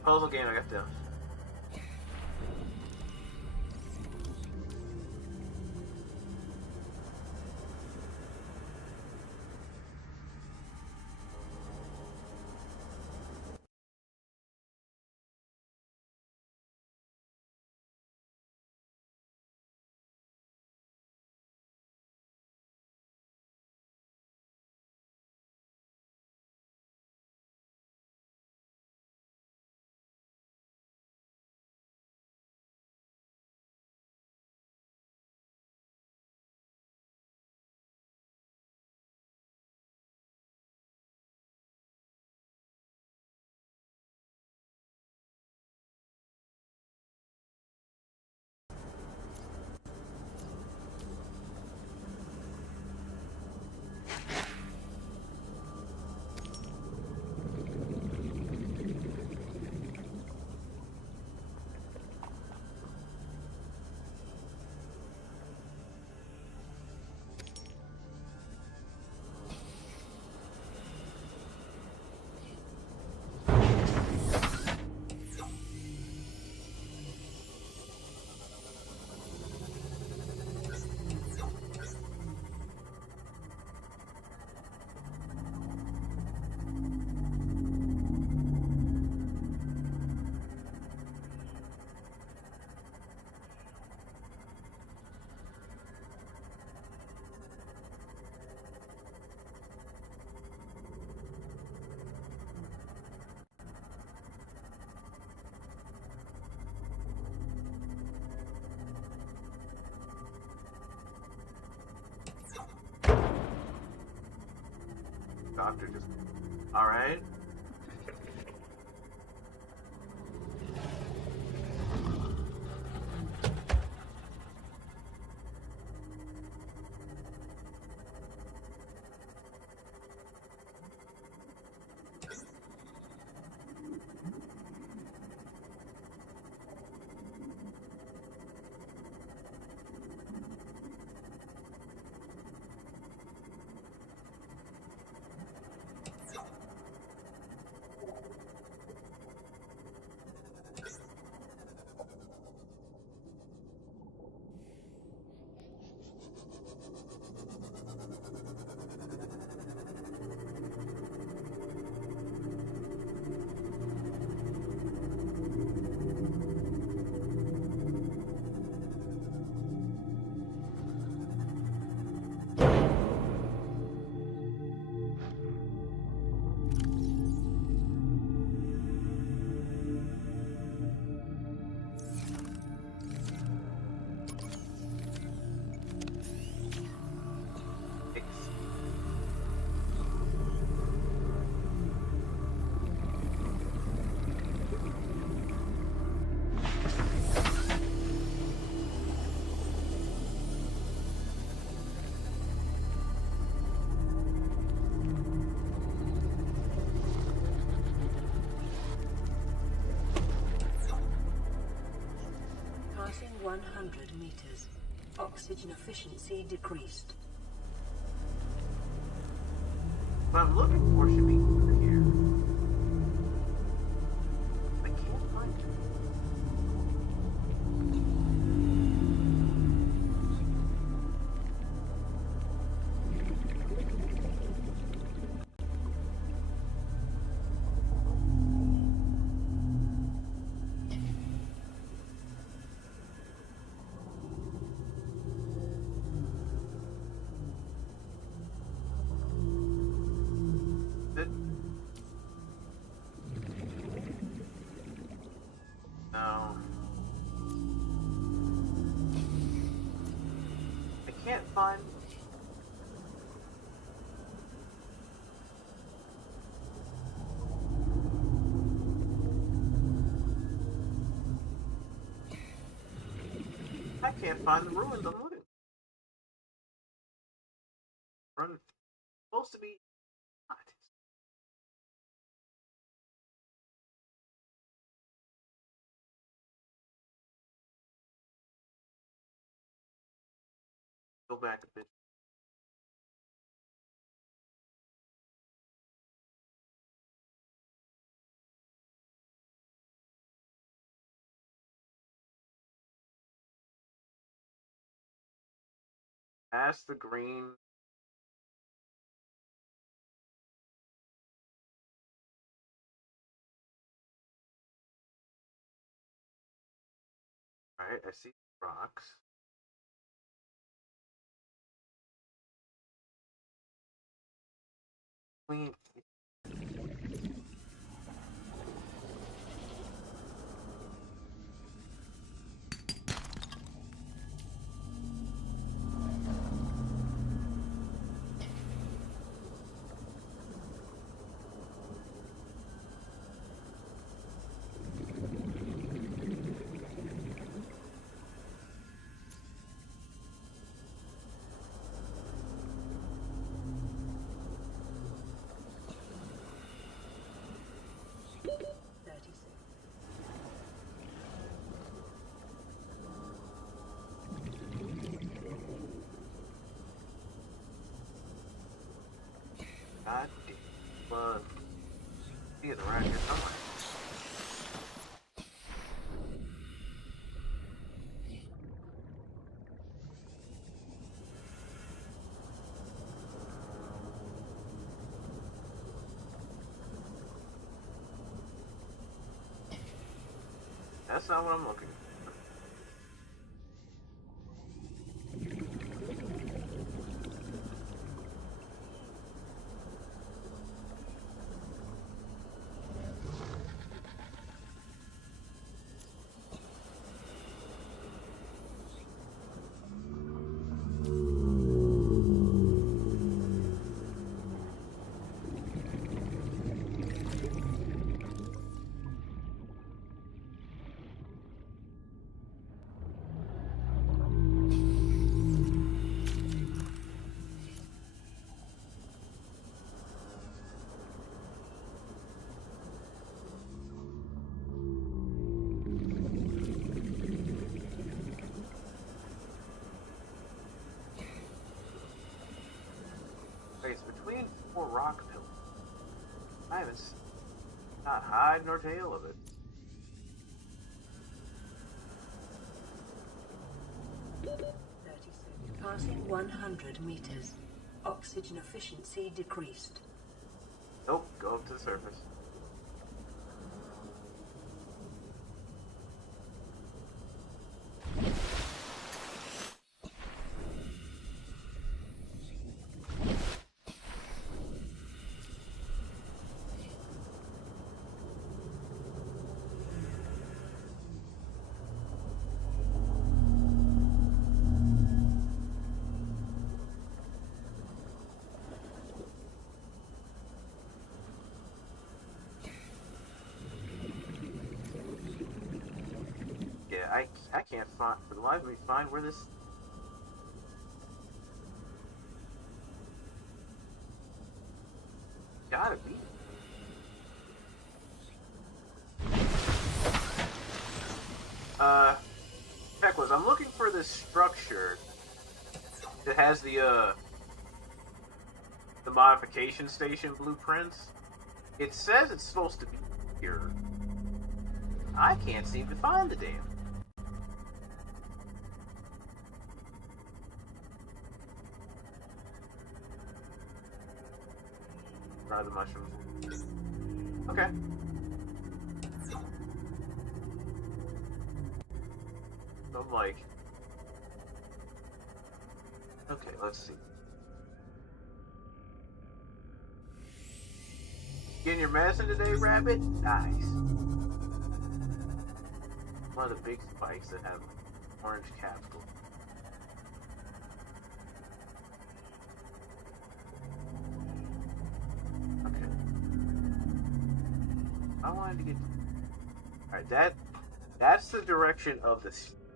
puzzle game I got to. Doctor just... Alright. Passing 100 meters. Oxygen efficiency decreased. What I'm looking for should be over here. I can't find it. No. I can't find... I can't find the ruins I'm looking for. It's supposed to be... Not. Go back a bit. past the green. Alright, I see rocks. We God damn, but he is around here somewhere. That's not what I'm looking for. It's between 4 rock pillars. I haven't seen not hide nor tail of it. Passing 100 meters. Oxygen efficiency decreased. Nope, go up to the surface. I can't find, for the life of me, find where this... Gotta be. Heck was, I'm looking for this structure that has the modification station blueprints. It says it's supposed to be here. I can't seem to find the damn. Try the mushrooms. Okay. So I'm like, okay, let's see. Getting your medicine today, Rabbit? Nice. One of the big spikes that have orange capsules. Okay. I wanted to get... Alright, that's the direction of the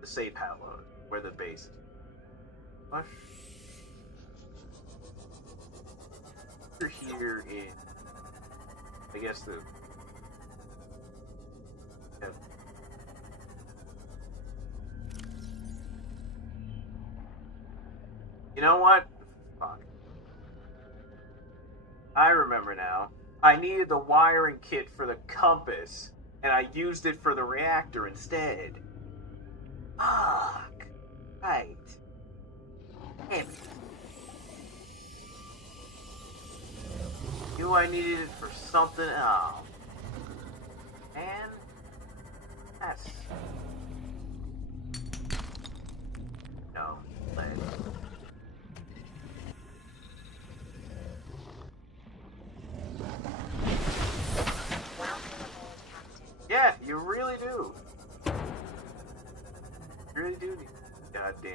safe hallowed, where the base is. What? You're here in... I guess the... You know what? Fuck. I remember now. I needed the wiring kit for the compass, and I used it for the reactor instead. Fuck. Right. Damn it. knew I needed it for something else. And that's no lead. Yeah, you really do. You really do. Goddamn.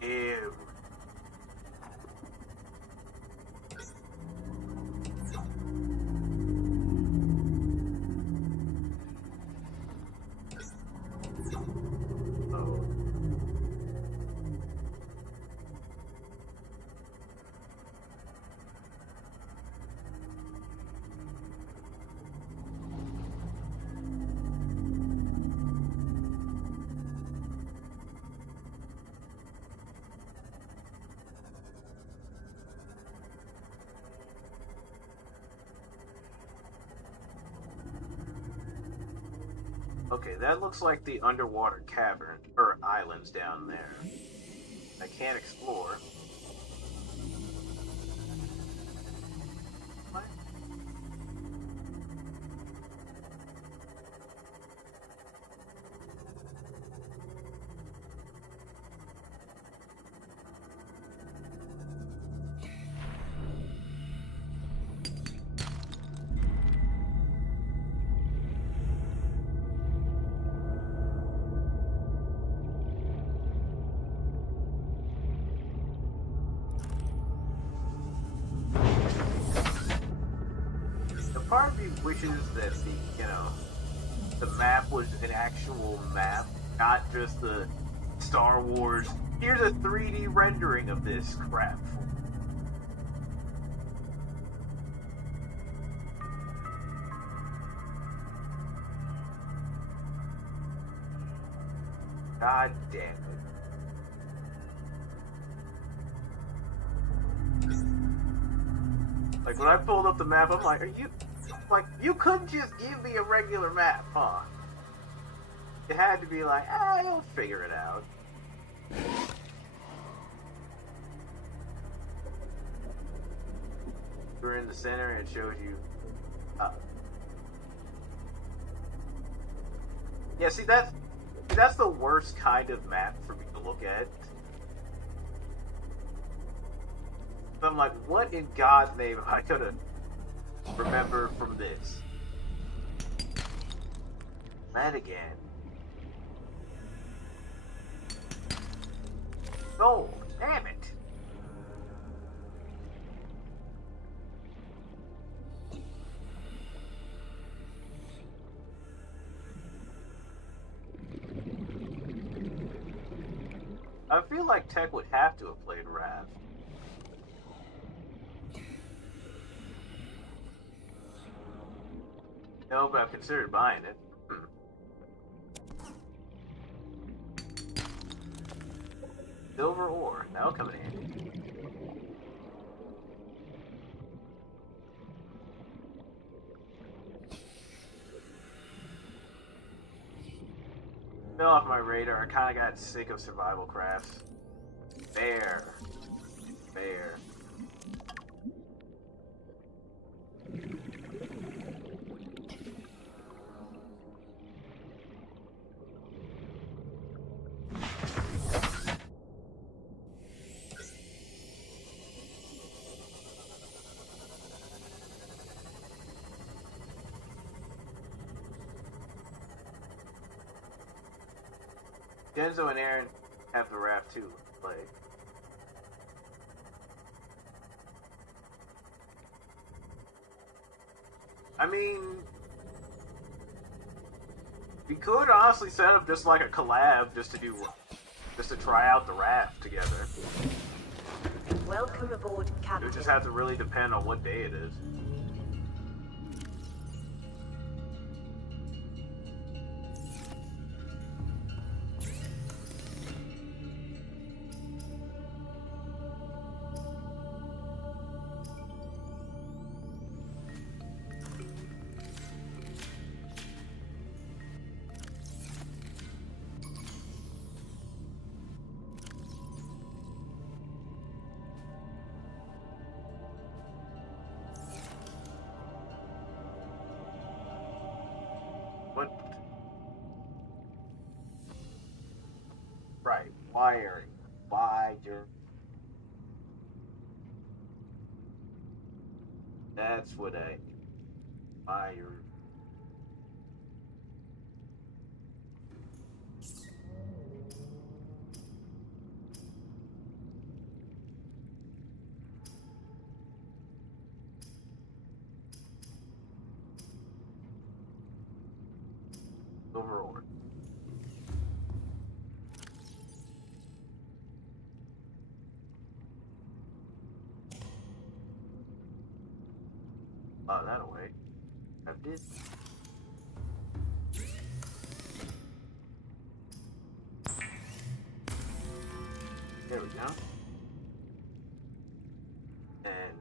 Ew. Okay, that looks like the underwater cavern, or islands down there. I can't explore. What? Part of me wishes that the map was an actual map, not just the Star Wars, here's a 3D rendering of this crap. God damn it. Like, when I pulled up the map, I'm like, you couldn't just give me a regular map, huh? You had to be like, you'll figure it out. You're in the center and it shows you, yeah, see, that's the worst kind of map for me to look at. I'm like, what in God's name am I gonna remember from this? That again. No, damn it. I feel like Tech would have to have played Rav. No, but I've considered buying it. Silver ore, that'll come in handy. Fell off my radar, I kinda got sick of survival crafts. Bear. Bear. Genzo and Aaron have the raft too. Play. I mean, we could honestly set up just like a collab just to try out the raft together. Welcome aboard, Captain. It would just have to really depend on what day it is. Right, wiring. Why just... That's what I... Wire. Overboard. Oh, that away. I did. There we go. And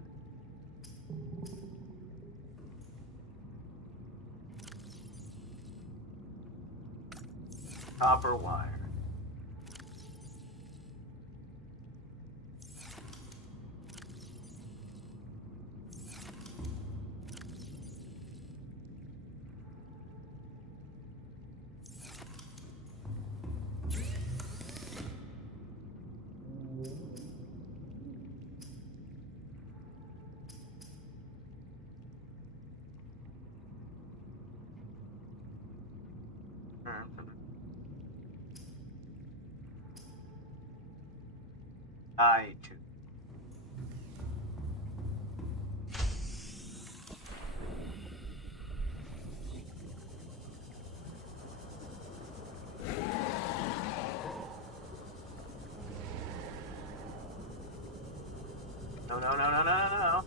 copper wire. I too. No, no, no, no, no, no, no.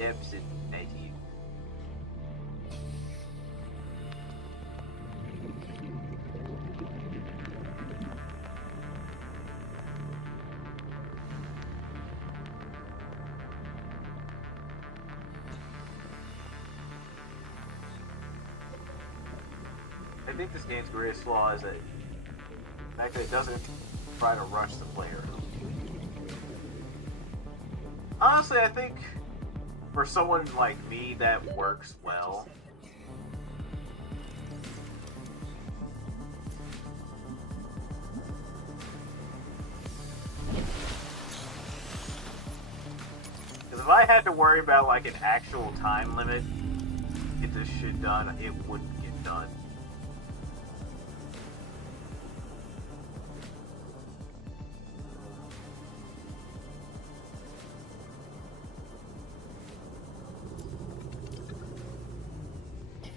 Epson native. I think this game's greatest flaw is that the fact that it doesn't try to rush the player. Honestly, I think for someone like me that works well. Because if I had to worry about like an actual time limit to get this shit done, it wouldn't get done.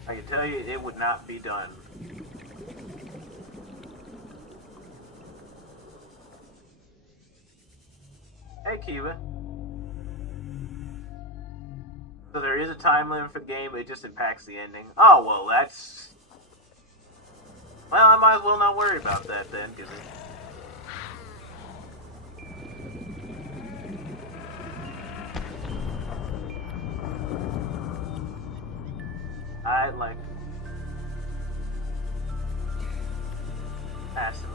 I can tell you it would not be done. Hey, Kiva. So there is a time limit for the game, it just impacts the ending. Oh, well, that's... Well, I might as well not worry about that then, because I'd like pass it.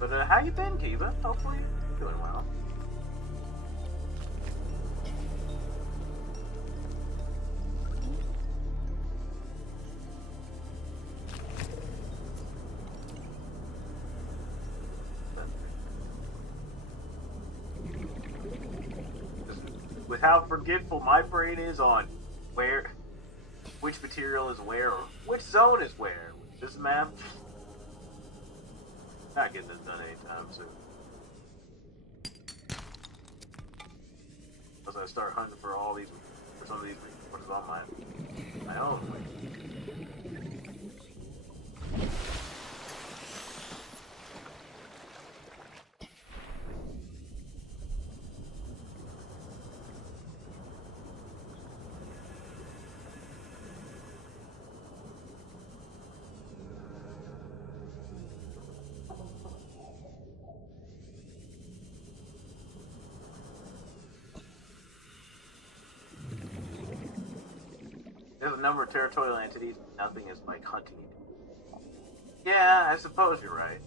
But how you been, Kiva? Hopefully you're doing well. with how forgetful my brain is on which material is where, or which zone is where. This map, not getting this done anytime soon. Unless I start hunting for some of these resources on my own. There's a number of territorial entities, but nothing is like hunting it. Yeah, I suppose you're right.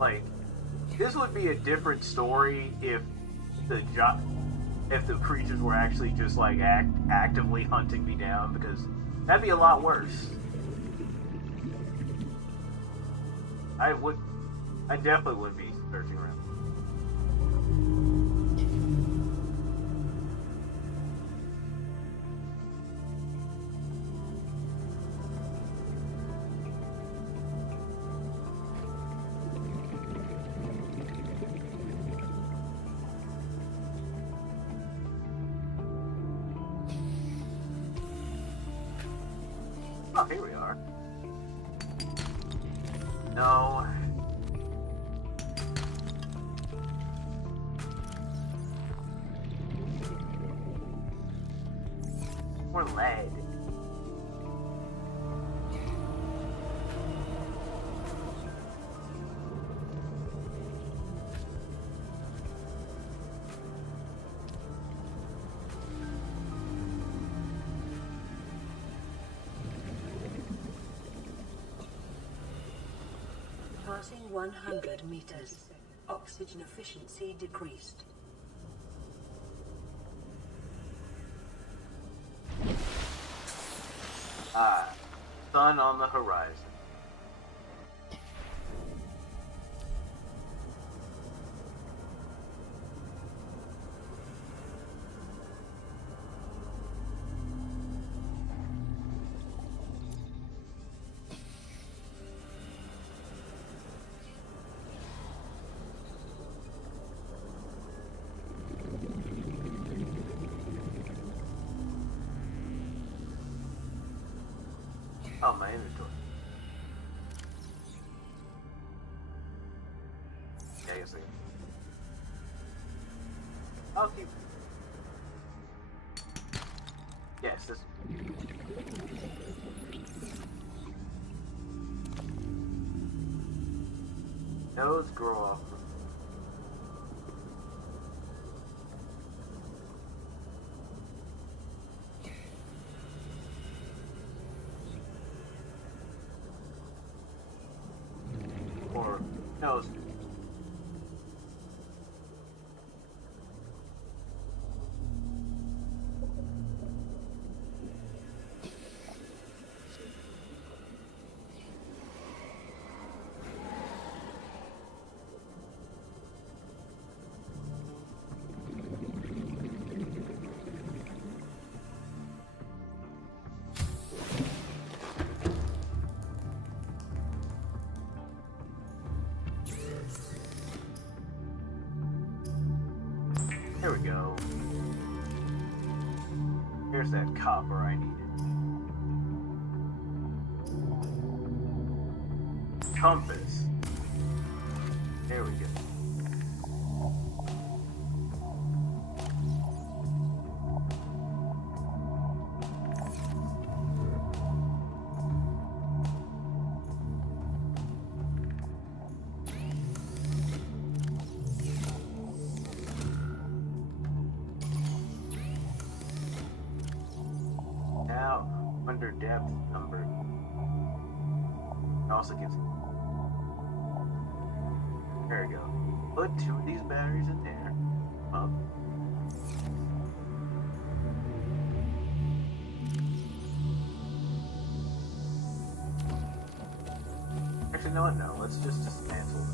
Like, this would be a different story if the creatures were actually just like actively hunting me down, because that'd be a lot worse. I definitely would be searching around. Oh, here we are. No. More lead. Passing 100 meters. Oxygen efficiency decreased. Sun on the horizon. Oh, my inventory. Yeah, I guess I'll keep. Yes, this. Nodes grow off. Or nose. Here we go. Here's that copper I needed. Compass. There we go. Now, under depth number. It also gives. There we go. Put 2 of these batteries in there. Up. Actually, no, no. Let's just dismantle it.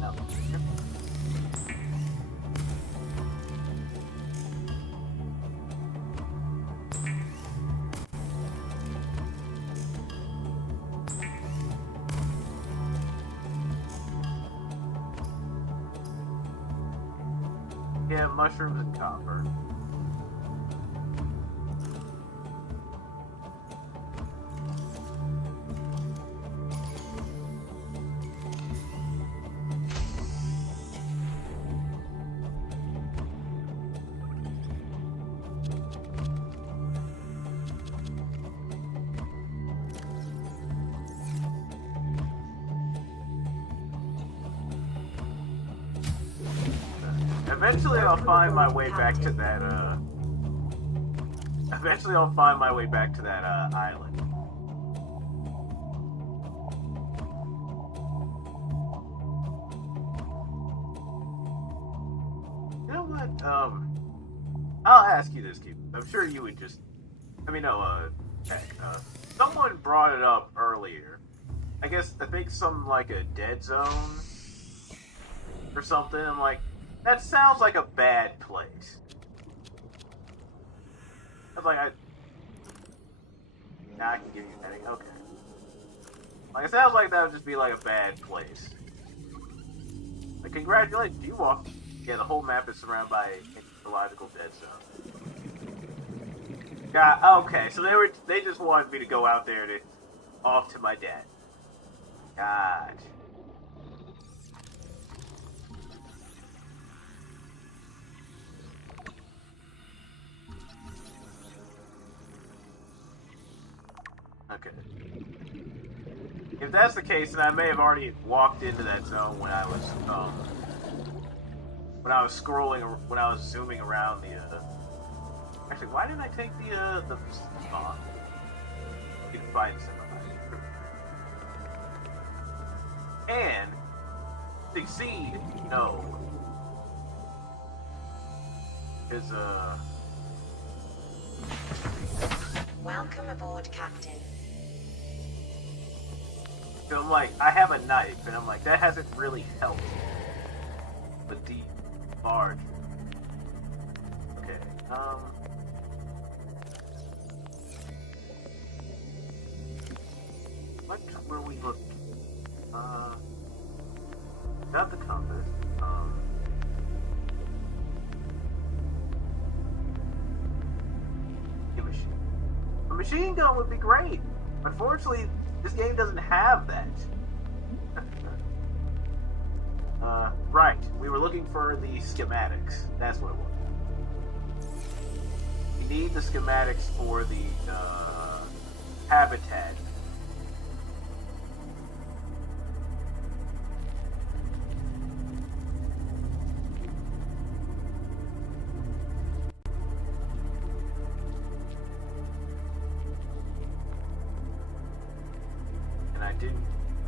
No. Yeah, mushrooms and copper. Eventually I'll find my way back to that, Eventually I'll find my way back to that, island. You know what, I'll ask you this, Keith. I'm sure you would just... Jack, someone brought it up earlier. I think some, like, a dead zone or something. I'm like, that sounds like a bad place. I was like, now I can give you a headache. Okay. Like, it sounds like that would just be like a bad place. Like, congratulations, you walked. Yeah, the whole map is surrounded by an ecological dead zone. Yeah, okay, so they just wanted me to go out there to off to my dad. God. Okay. If that's the case, then I may have already walked into that zone when I was scrolling, when I was zooming around the, Actually, why didn't I take the spawn? You can find somebody. And succeed, no. Is, Welcome aboard, Captain. So I'm like, I have a knife, and I'm like, that hasn't really helped. But the large. Okay, what were we looking? Got the compass. A machine. A machine gun would be great. Unfortunately, this game doesn't have that. Right. We were looking for the schematics. That's what it was. We need the schematics for the habitat.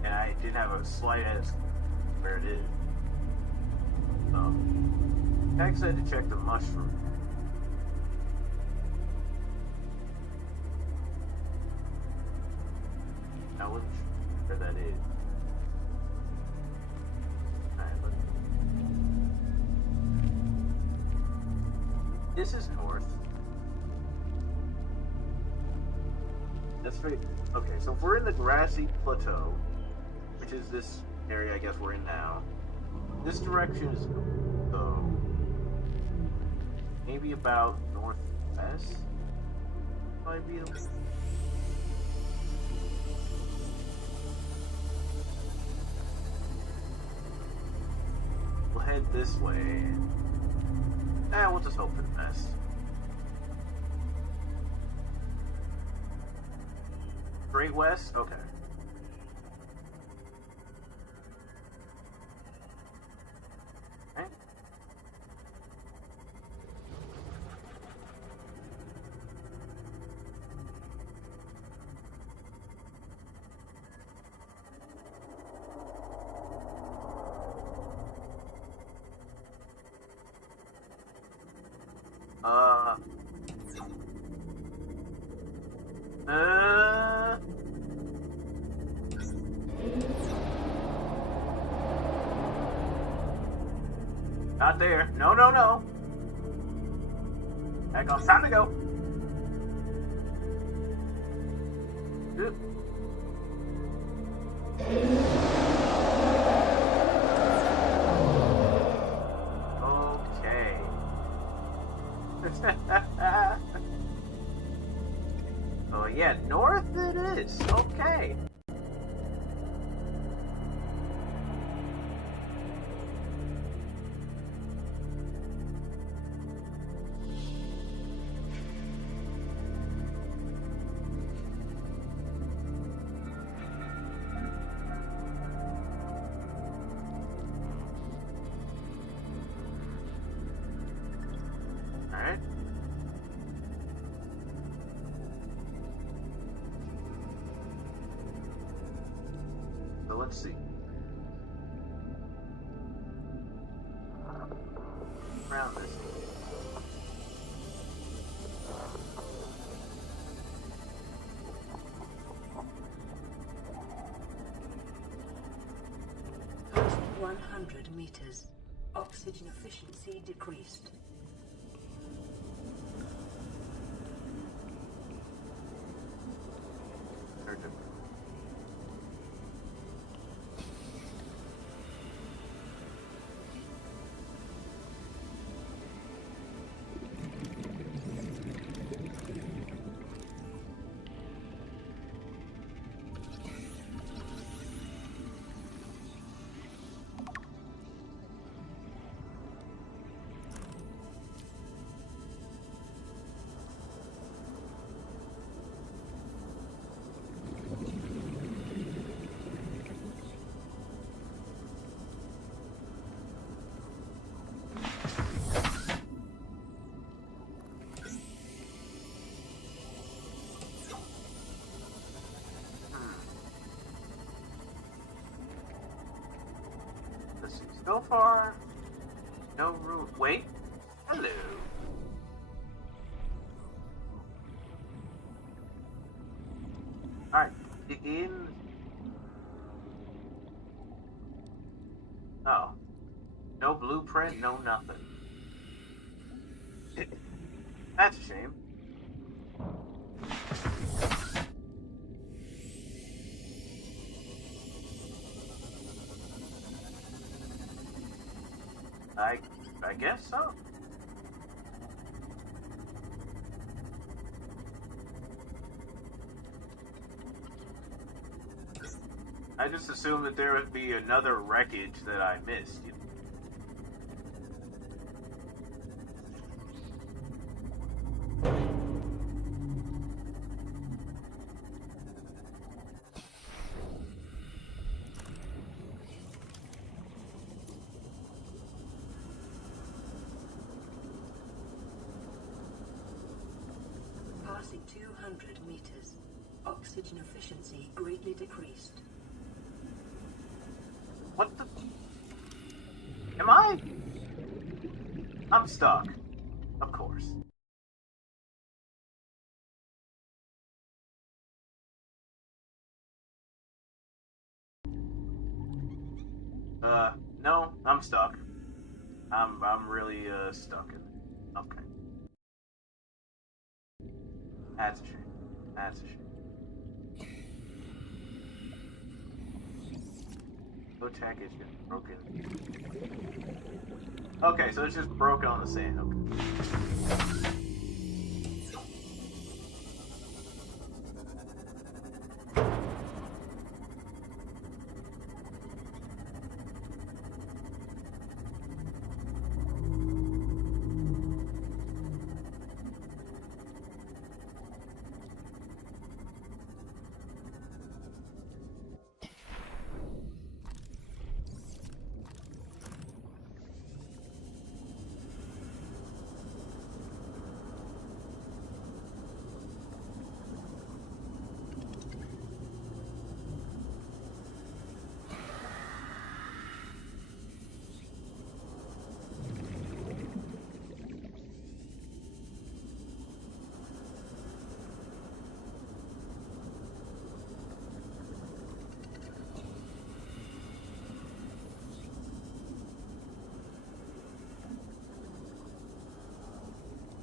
And I did have a slight as where it is. Tech said to check the mushroom. I wasn't sure where that is. Alright, this is north. That's right. Okay, so if we're in the grassy plateau, which is this area I guess we're in now, this direction is maybe about northwest. Might be we'll head this way. We'll just hope for the best. Straight west? Okay. Not there. No, no, no. Back on. Time to go. Oop. Okay. yeah, north it is. Okay. Alright. So let's see. Around this. Passing 100 meters. Oxygen efficiency decreased. Let's see. So far, no room. Wait. Hello. Alright. In. Oh. No blueprint, no nothing. That's a shame. I guess so. I just assumed that there would be another wreckage that I missed. Passing 200 meters. Oxygen efficiency greatly decreased. What the? Am I? I'm stuck. Of course. No, I'm stuck. I'm really, stuck in it. Okay. That's a shame. That's a shame. No tech is just broken. Okay, so it's just broken on the sand. Okay.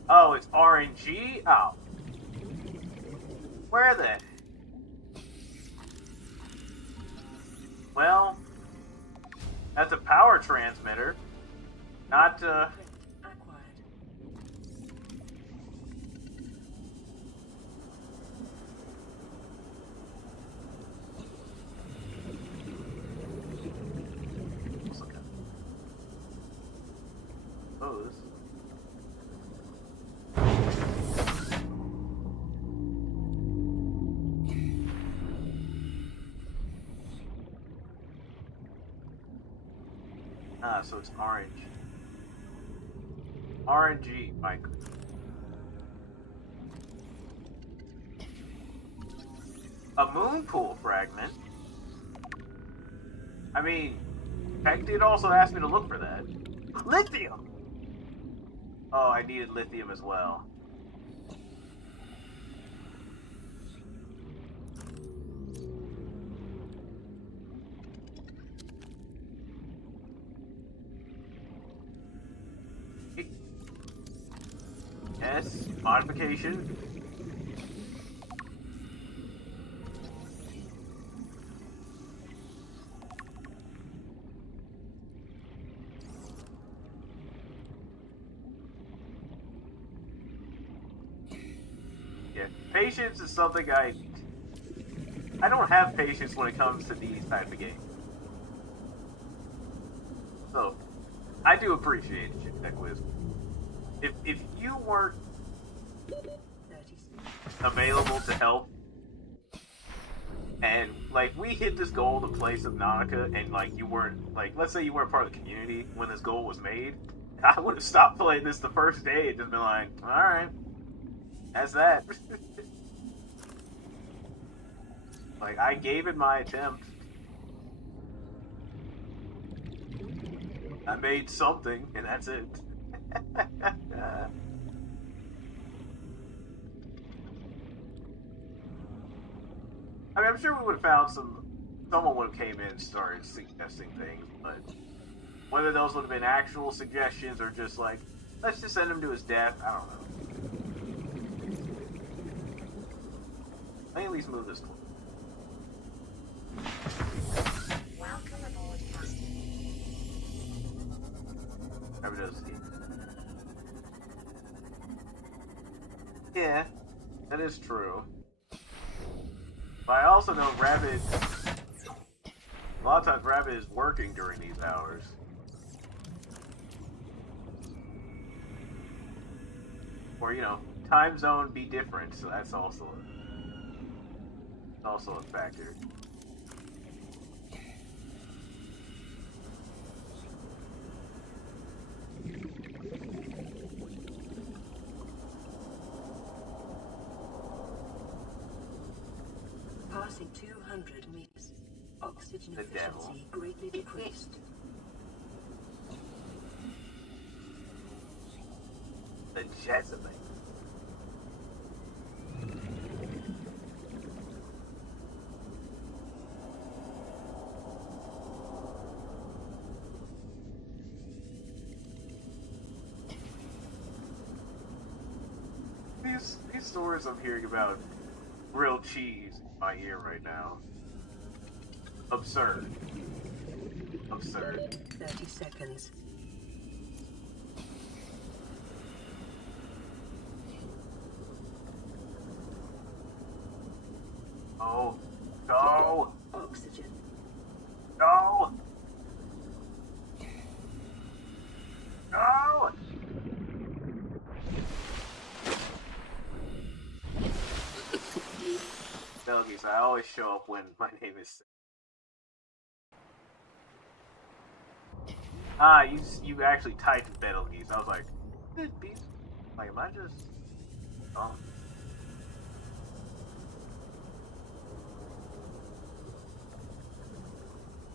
Oh, it's RNG? Oh. Where then? Well, that's a power transmitter. Not, suppose. Ah, so it's orange. RNG, Michael. A moon pool fragment? I mean, Peck did also ask me to look for that. Lithium! Oh, I needed lithium as well. Yes, modification. Yeah, patience is something I don't have patience when it comes to these type of games. So, I do appreciate it, Tech Wiz. If you weren't available to help, and like we hit this goal to play Subnautica, and like you weren't, like, let's say you weren't part of the community when this goal was made, I would have stopped playing this the first day and just been like, alright, that's that. Like, I gave it my attempt. I made something, and that's it. I mean, I'm sure we would have found someone would have came in and started suggesting things, but whether those would have been actual suggestions or just like, let's just send him to his death, I don't know. Let me at least move this one. Welcome aboard, Captain. Never does escape. Yeah, that is true. But I also know Rabbit, a lot of times Rabbit is working during these hours. Or, you know, time zone be different, so that's also a factor. Passing 200 meters. Oxygen The devil. efficiency greatly decreased. The Jezebel. These stories I'm hearing about grilled cheese in my ear right now. Absurd. Absurd. 30 seconds. Oh, no! Oxygen. No! No! Belgies, I always show up when my name is. Ah, you actually typed Betelgeuse. I was like, good piece. Like, am I just? Oh.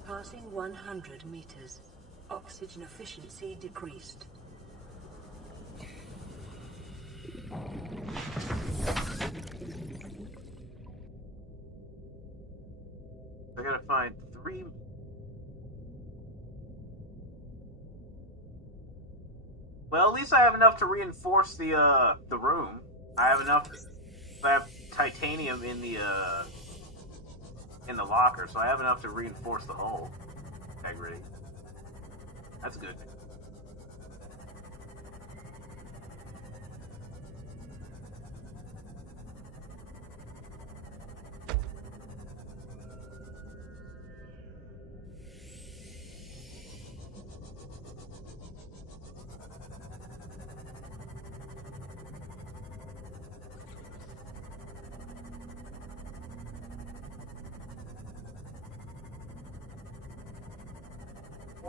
Passing 100 meters. Oxygen efficiency decreased. I gotta find 3. Well, at least I have enough to reinforce the room. I have enough. I have titanium in the locker, so I have enough to reinforce the hull integrity. That's good.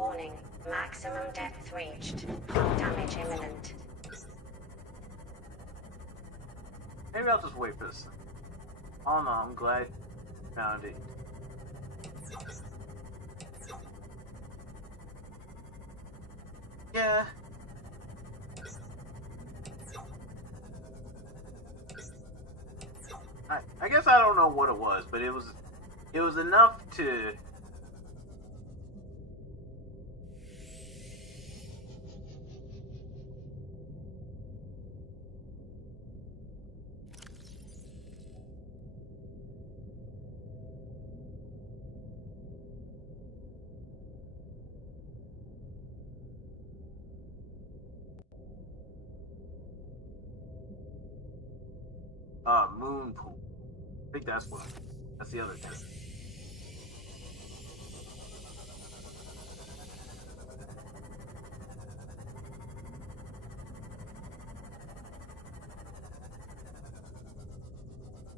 Warning. Maximum depth reached. Hull damage imminent. Maybe I'll just wait for this. Oh no, I'm glad you found it. Yeah. I guess I don't know what it was, but it was enough to moon pool. I think that's the other thing.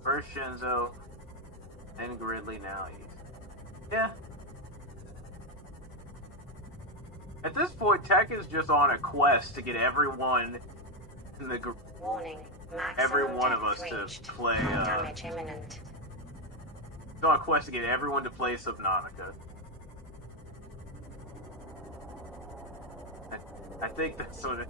First Shinzo, then Gridley, now he's... Yeah. At this point, Tech is just on a quest to get everyone in the group. Warning. Every one of us to play, damage imminent. He's on a quest to get everyone to play Subnautica. I think that's sort of...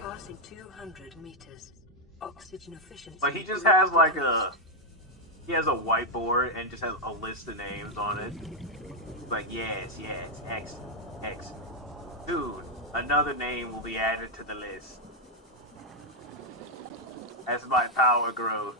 Passing 200 meters. Oxygen efficiency. Like, he just has like he has a whiteboard and just has a list of names on it. Like, yes, X. Dude, another name will be added to the list. As my power grows.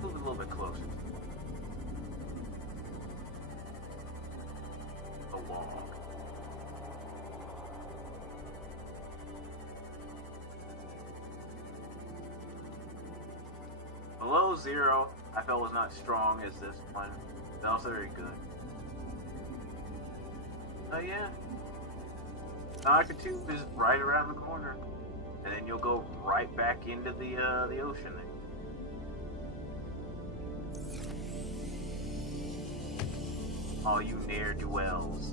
Move a little bit closer. Along. Below zero, I felt was not strong as this one. It's also very good. Oh yeah. Subnautica 2 is right around the corner. And then you'll go right back into the ocean then. All you ne'er-do-wells.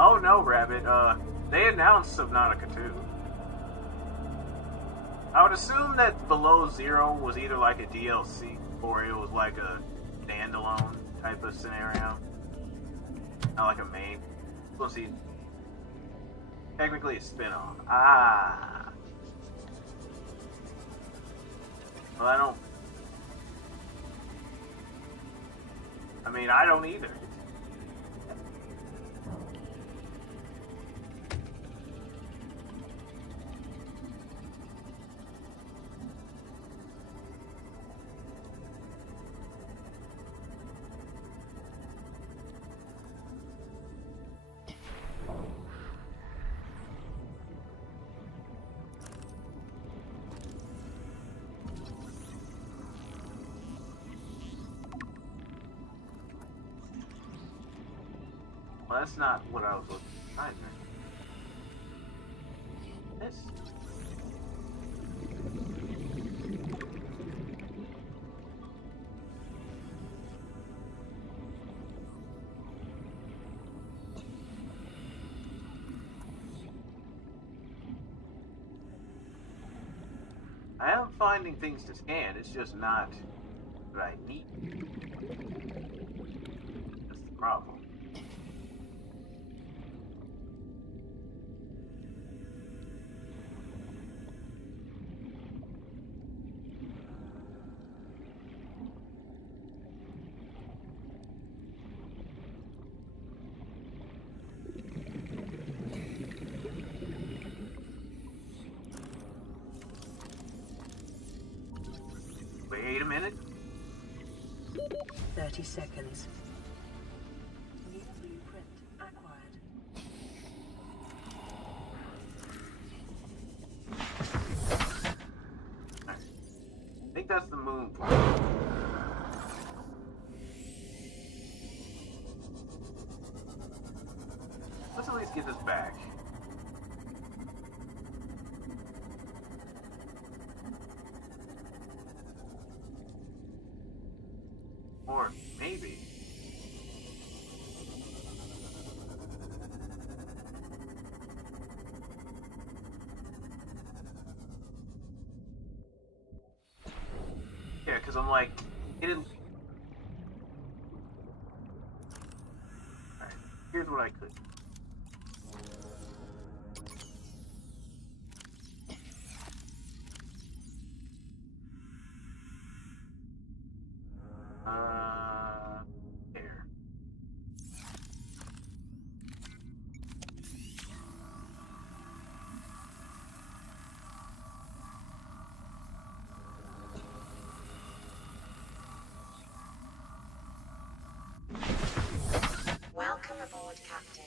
Oh no, Rabbit, they announced Subnautica 2. I would assume that Below Zero was either like a DLC or it was like a standalone type of scenario. Not like a main. We'll see. Technically a spin-off. Ah. Well, I don't either. Well, that's not what I was looking for either. This. I am finding things to scan, it's just not what I need. That's the problem. Wait a minute. 30 seconds. New blueprint acquired. I think that's the moon. Let's at least get this back. Or maybe. Yeah, because I'm like, it didn't. Alright, here's what I could. There. Welcome aboard, Captain.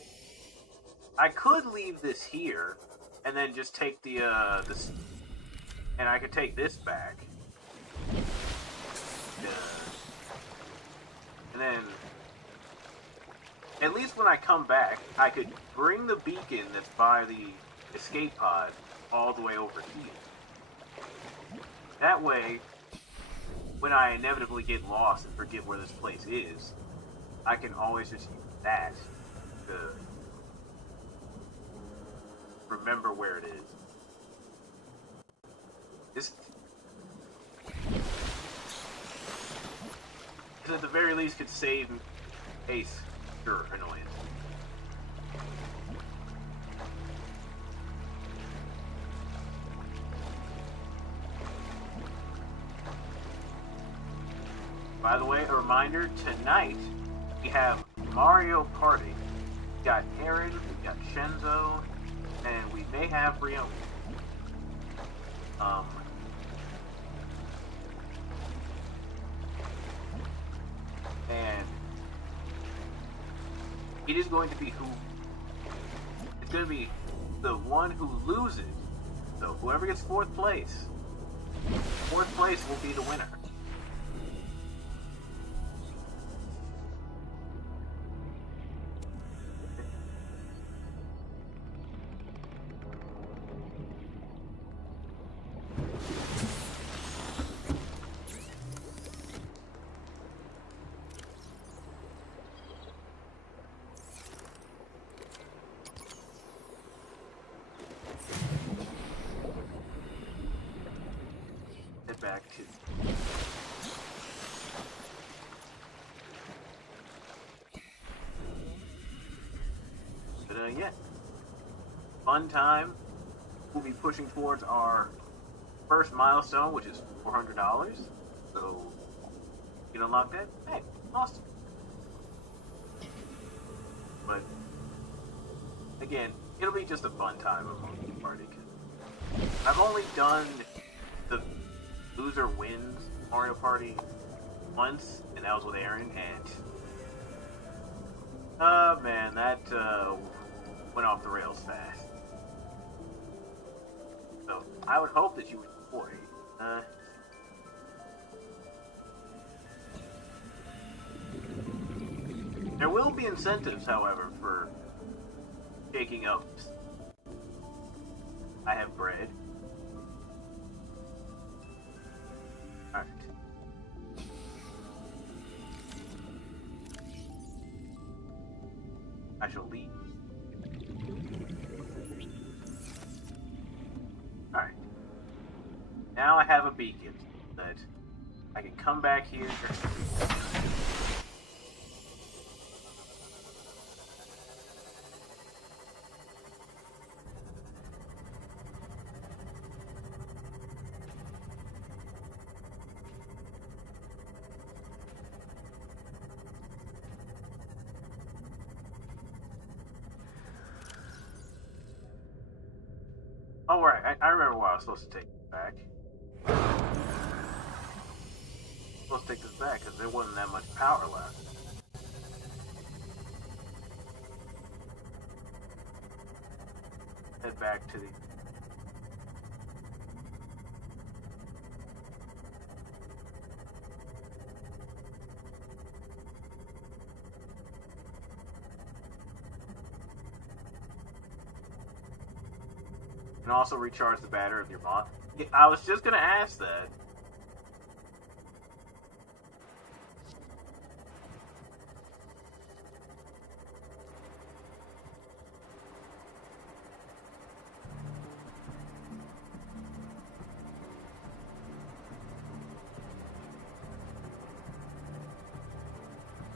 I could leave this here, and then just take the this, and I could take this back. And then, at least when I come back, I could bring the beacon that's by the escape pod all the way over here. That way, when I inevitably get lost and forget where this place is, I can always just use that to remember where it is. This, at the very least, could save Ace your annoyance. By the way, a reminder, tonight we have Mario Party. We got Aaron, we got Shenzo, and we may have Rion. And it is going to be it's going to be the one who loses. So whoever gets fourth place will be the winner. Back to but yeah, fun time. We'll be pushing towards our first milestone, which is $400. So get unlocked that. Hey, awesome. But again, it'll be just a fun time among the party. I've only done the loser wins Mario Party once, and that was with Aaron, and man, that went off the rails fast. So I would hope that you enjoy. There will be incentives, however, for shaking up. I have bread. Alright. I shall leave. Alright. Now I have a beacon that I can come back here. Oh, right. I remember why I was supposed to take this back. Supposed to take this back because there wasn't that much power left. Head back to the. And also recharge the battery of your mod. Yeah, I was just gonna ask that.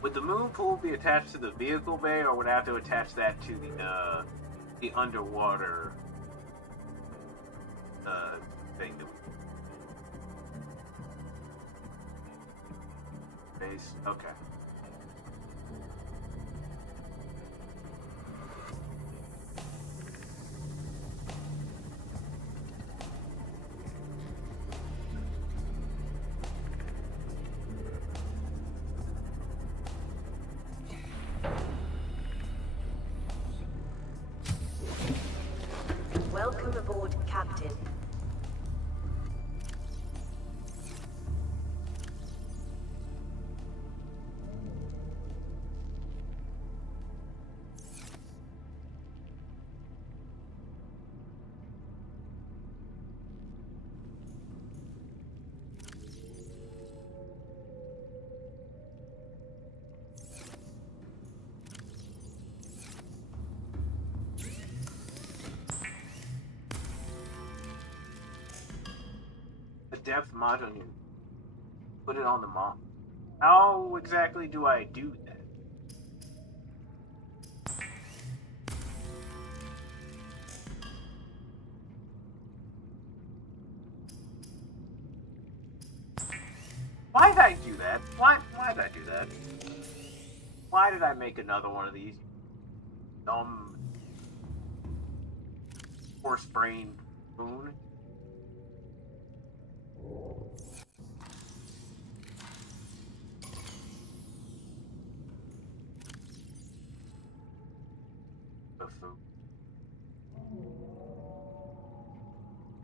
Would the moon pool be attached to the vehicle bay, or would I have to attach that to the underwater thing that base? Okay. Welcome aboard, Captain. Depth mod on you. Put it on the mod. How exactly do I do that? Why did I do that? Why did I do that? Why did I make another one of these? Dumb horse brain moon?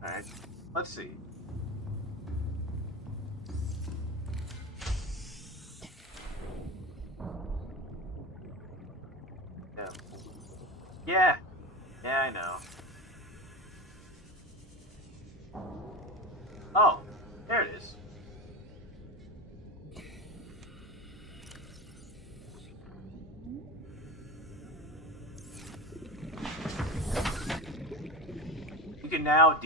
Alright, let's see. Yeah. Yeah, I know. Oh, there it is. You can now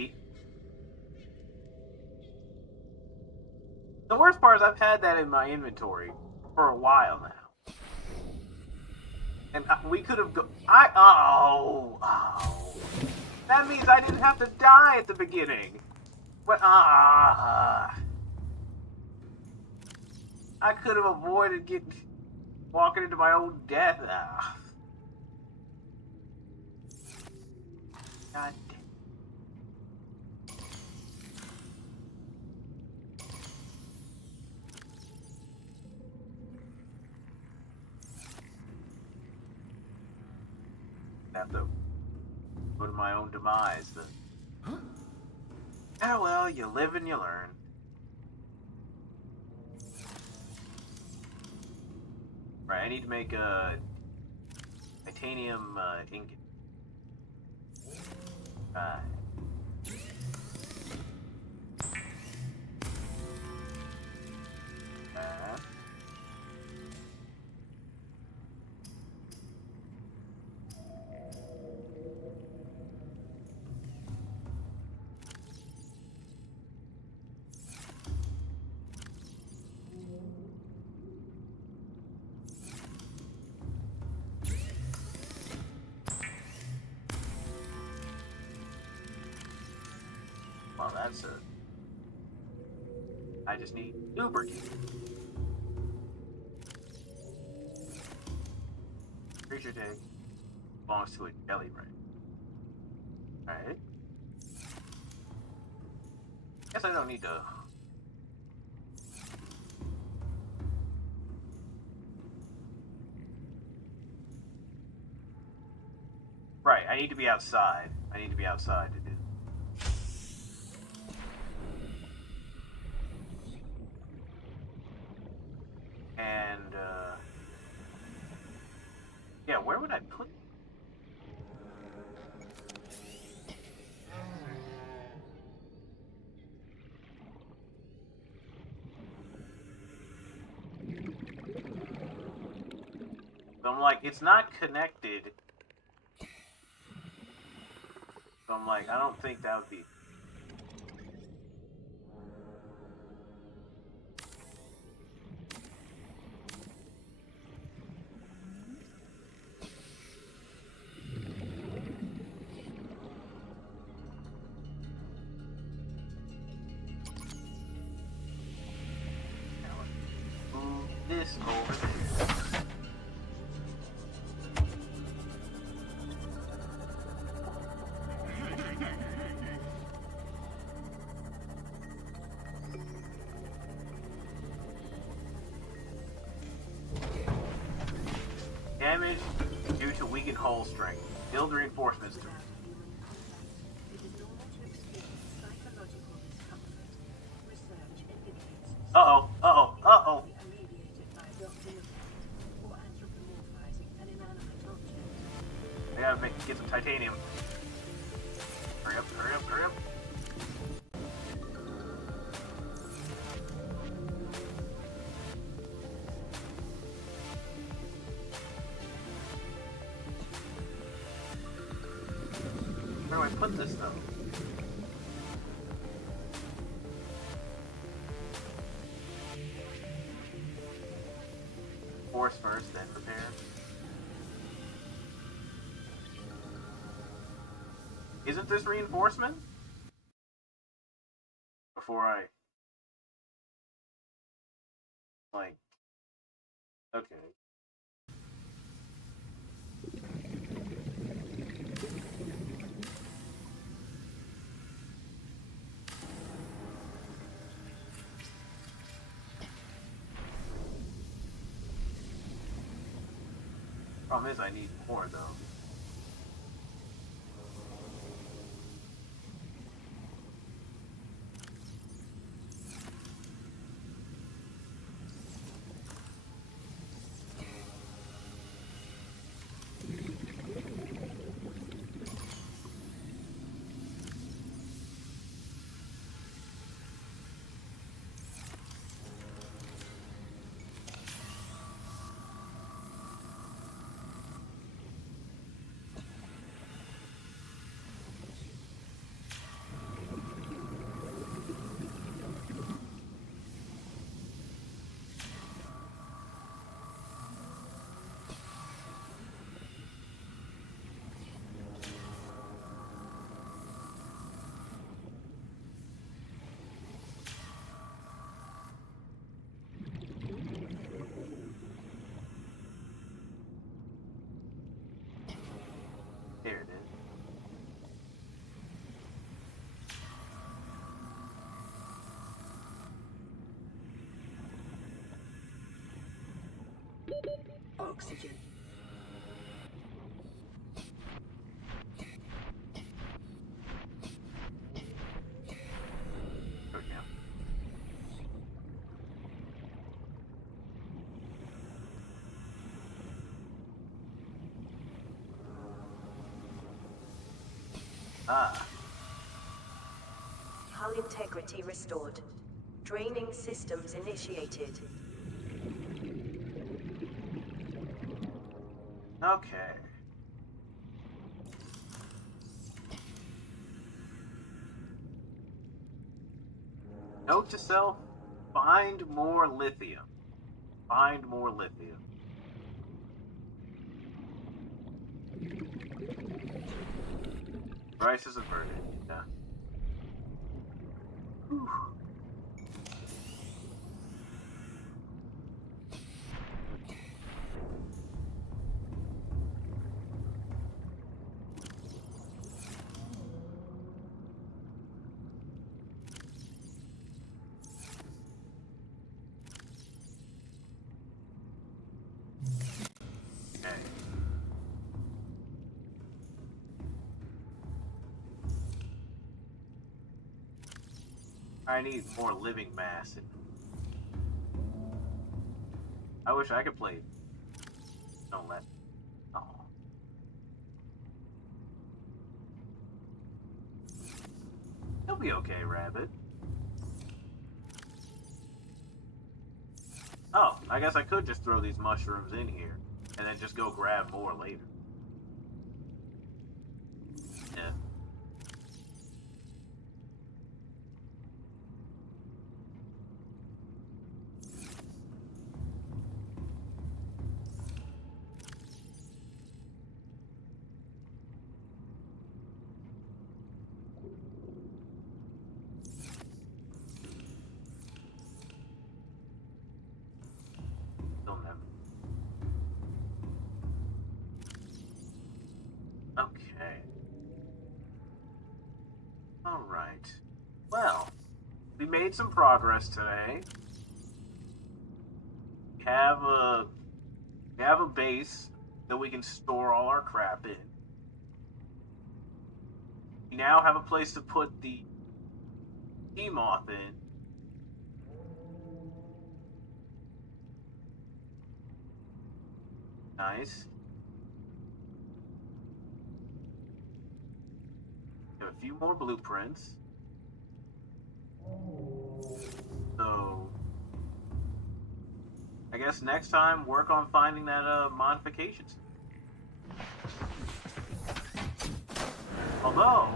The worst part is I've had that in my inventory for a while now. And we could have oh. That means I didn't have to die at the beginning. But I could have avoided walking into my own death. God damn. Have to go to my own demise then. Oh well, you live and you learn. Right, I need to make a titanium ingot. Well, that's a... I just need lubricant. Creature tag belongs to a jelly rat. Alright. Guess I don't need to... Right, I need to be outside. I need to be outside to do. And, yeah, where would I put it? So I'm like, it's not connected. So I'm like, I don't think that would be... Move this over there. Damage due to weakened hull strength. Build reinforcements to... Uh-oh, uh-oh, uh-oh. I gotta get some titanium. Hurry up, hurry up, hurry up. Where do I put this though? Force first, then repair. Isn't this reinforcement? Before I... Like... Okay. Problem is, I need more though. Here it is. Oxygen. Good now. Ah. Hull integrity restored. Draining systems initiated. Okay. Note to self, find more lithium. Find more lithium. Rice is averted. Yeah. I need more living mass. I wish I could play. Don't let. Oh. He'll be okay, Rabbit. Oh, I guess I could just throw these mushrooms in here and then just go grab more later. Yeah. Still never. Okay. Alright. Well, we made some progress today. We have a base that we can store all our crap in. We now have a place to put the T-Moth in. Nice. We have a few more blueprints. So, I guess next time work on finding that modifications. Although,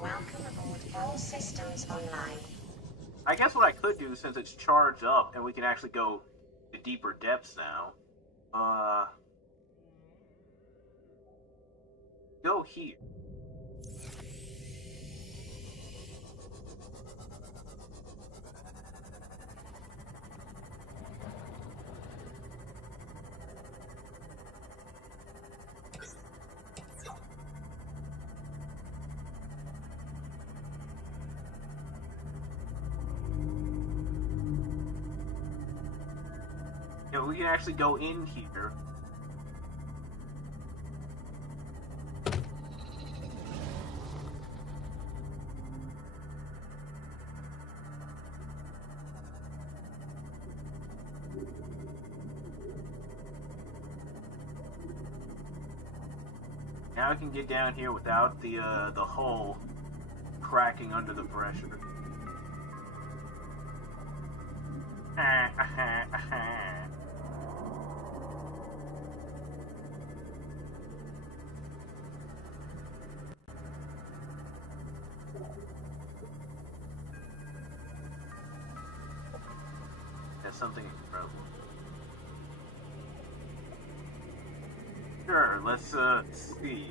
Welcome aboard, all systems online. I guess what I could do, since it's charged up and we can actually go to deeper depths now, go here. Yeah, we can actually go in here. Now I can get down here without the hull cracking under the pressure. That's something incredible. Sure, let's see.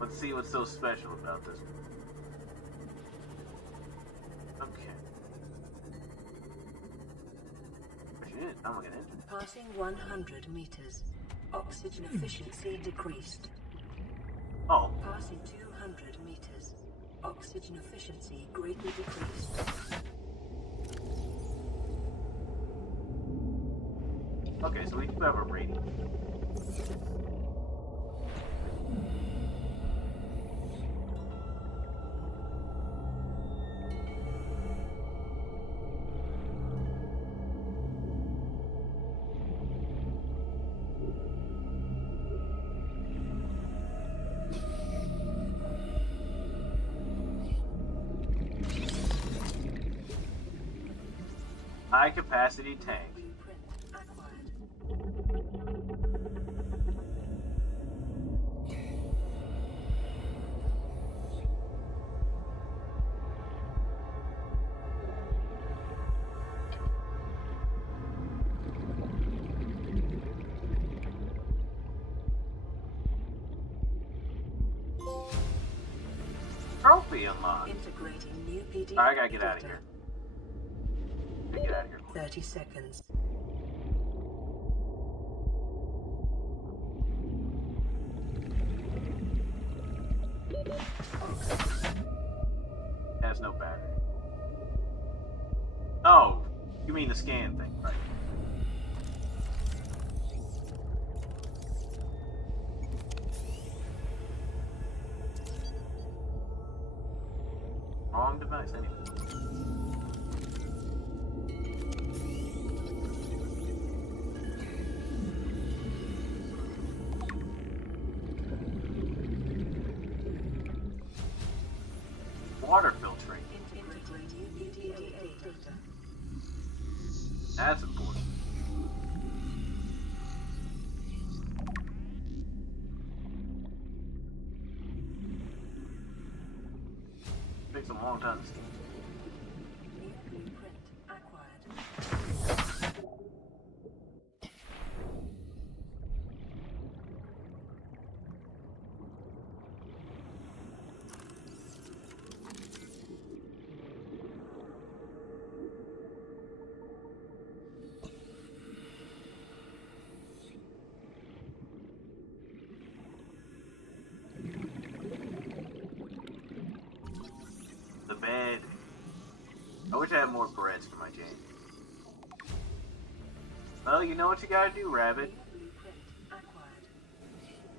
Let's see what's so special about this. Okay. Shit, I'm gonna enter. Passing 100 meters. Oxygen efficiency decreased. Oh. Passing 200 meters. Oxygen efficiency greatly decreased. Okay, so we do have a rating. High capacity tank. Trophy unlocked. Integrating new PD. Alright, I gotta get out of here. Get out of here. 30 seconds. Has no battery. Oh, you mean the scan thing, right? wrong device anyway. Water filtering. That's important. Takes a long time to steam. The bed. I wish I had more breads for my jam. Well, you know what you gotta do, Rabbit.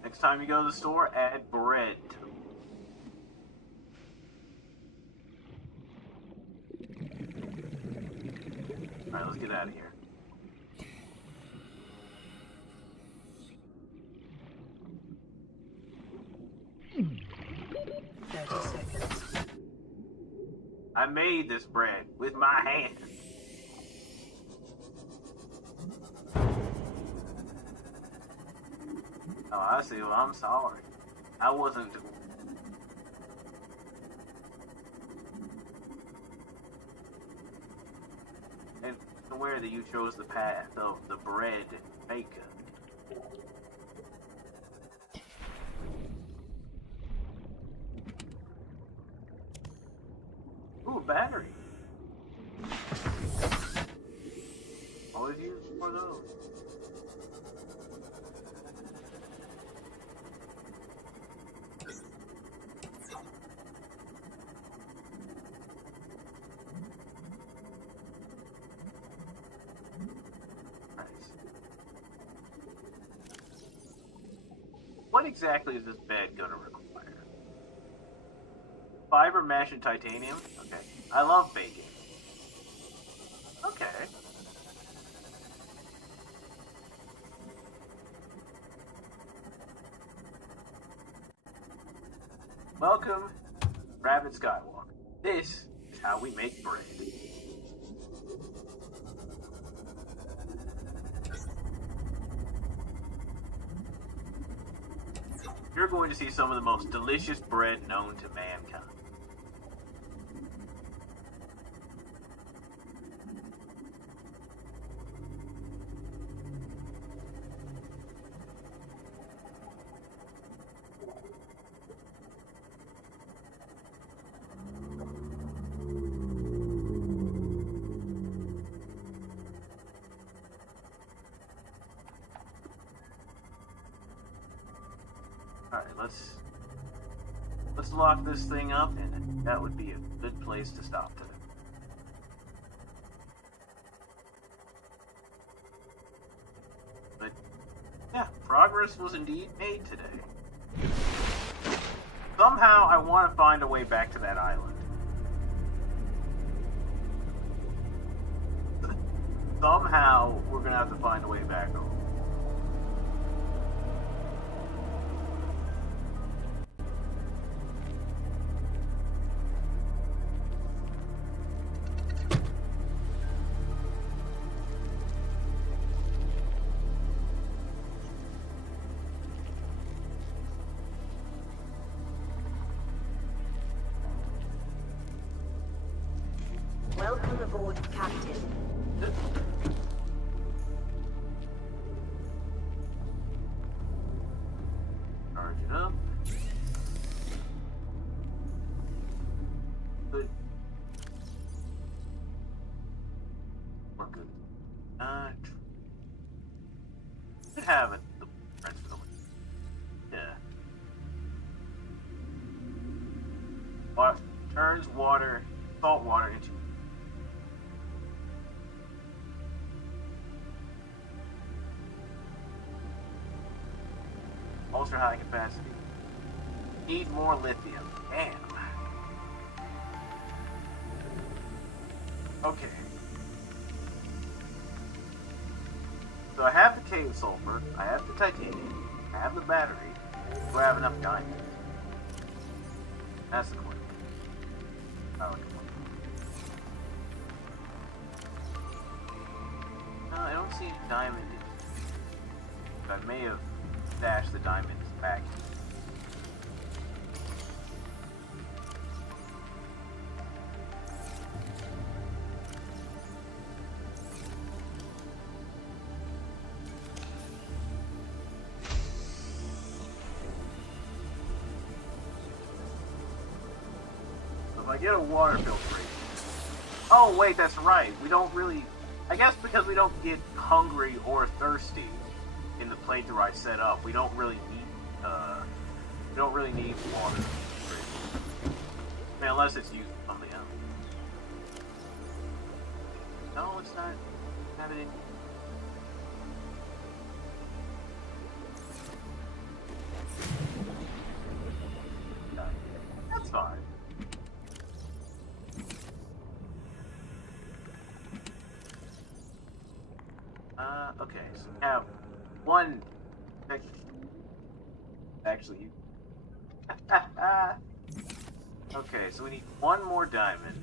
Next time you go to the store, add bread to them. Alright, let's get out of here. I made this bread with my hands. Oh, I see. Well, I'm sorry. I wasn't. And aware that you chose the path of the bread maker. Ooh, battery. Always use one of those. Nice. What exactly is this bed gonna require? Fiber mesh and titanium? Okay. I love baking. Okay. Welcome, Rabbit Skywalker. This is how we make bread. You're going to see some of the most delicious bread known to mankind. Alright, let's lock this thing up, and that would be a good place to stop today. But yeah, progress was indeed made today. Somehow I want to find a way back to that island. Somehow we're gonna have to find a way back home. Welcome aboard, Captain. Charge it up. Good. We're good. Could have it. The rest of it. Yeah. What turns salt water into ultra high capacity. Need more lithium. Damn. Okay. So I have the cave sulfur, I have the titanium, I have the battery. Do I have enough diamonds? That's the question. Oh, come on. No, I don't see diamond. I may have stashed the diamonds back. If I get a water filtration. Oh wait, that's right. We don't really. I guess because we don't get hungry or thirsty in the playthrough I set up, we don't really need. We don't really need water. I mean, unless it's used for something else. No, it's not. Have it in. That's fine. Okay, so now one. Actually, okay, so we need one more diamond.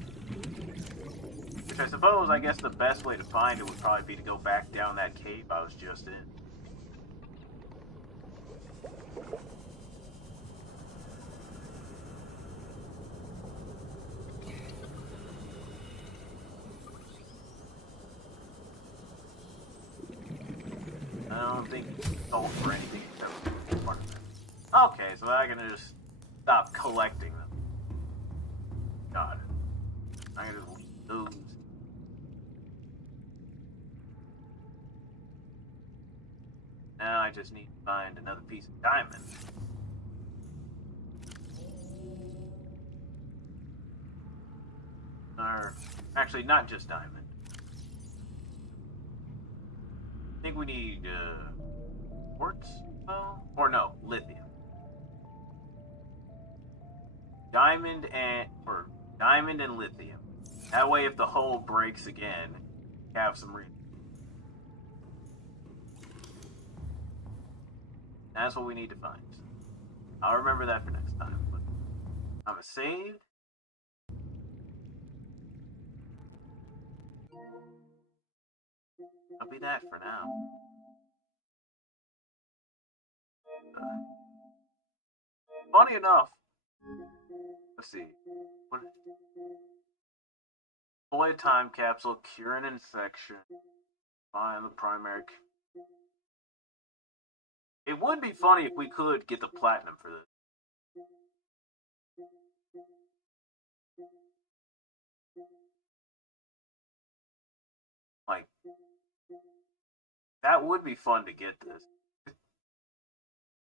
Which I suppose, I guess the best way to find it would probably be to go back down that cave I was just in. I don't think it's sold for anything except part of it. Okay, so I can just stop collecting them. God. I can just leave those. Now I just need to find another piece of diamond. Or, actually, not just diamond. I think we need, quartz? Or no, lithium. Diamond and lithium. That way, if the hull breaks again, we have some reason. That's what we need to find. I'll remember that for next time. But I'm a saved. I'll be that for now. Funny enough, let's see. What? Deploy a time capsule, cure an infection, find the primary. It would be funny if we could get the platinum for this. Like, that would be fun to get this.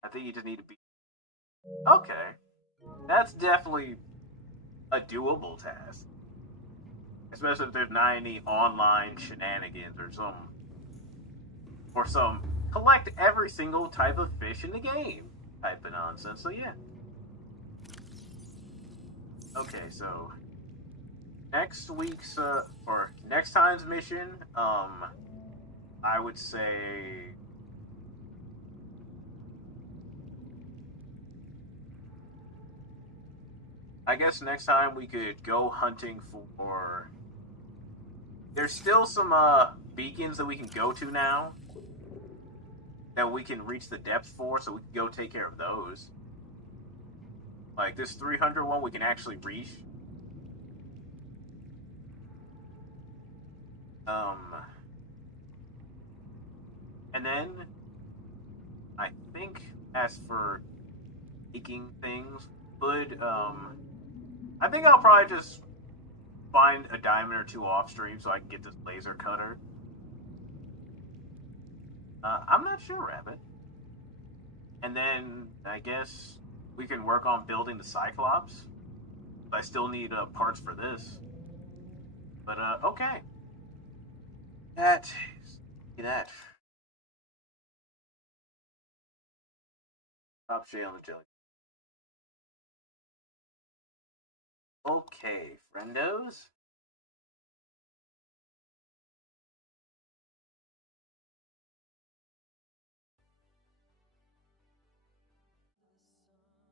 I think you just need to be. Okay. That's definitely a doable task. Especially if there's not any online shenanigans or some collect every single type of fish in the game type of nonsense. So yeah. Okay, so next week's or next time's mission, I would say I guess next time we could go hunting for. There's still some beacons that we can go to now that we can reach the depth for, so we can go take care of those. Like this 300 one, we can actually reach. And then I think as for taking things, I think I'll probably just find a diamond or two off stream so I can get this laser cutter. I'm not sure, Rabbit. And then I guess we can work on building the Cyclops. I still need parts for this. But okay. That. Stop shale the jelly. Okay, friendos.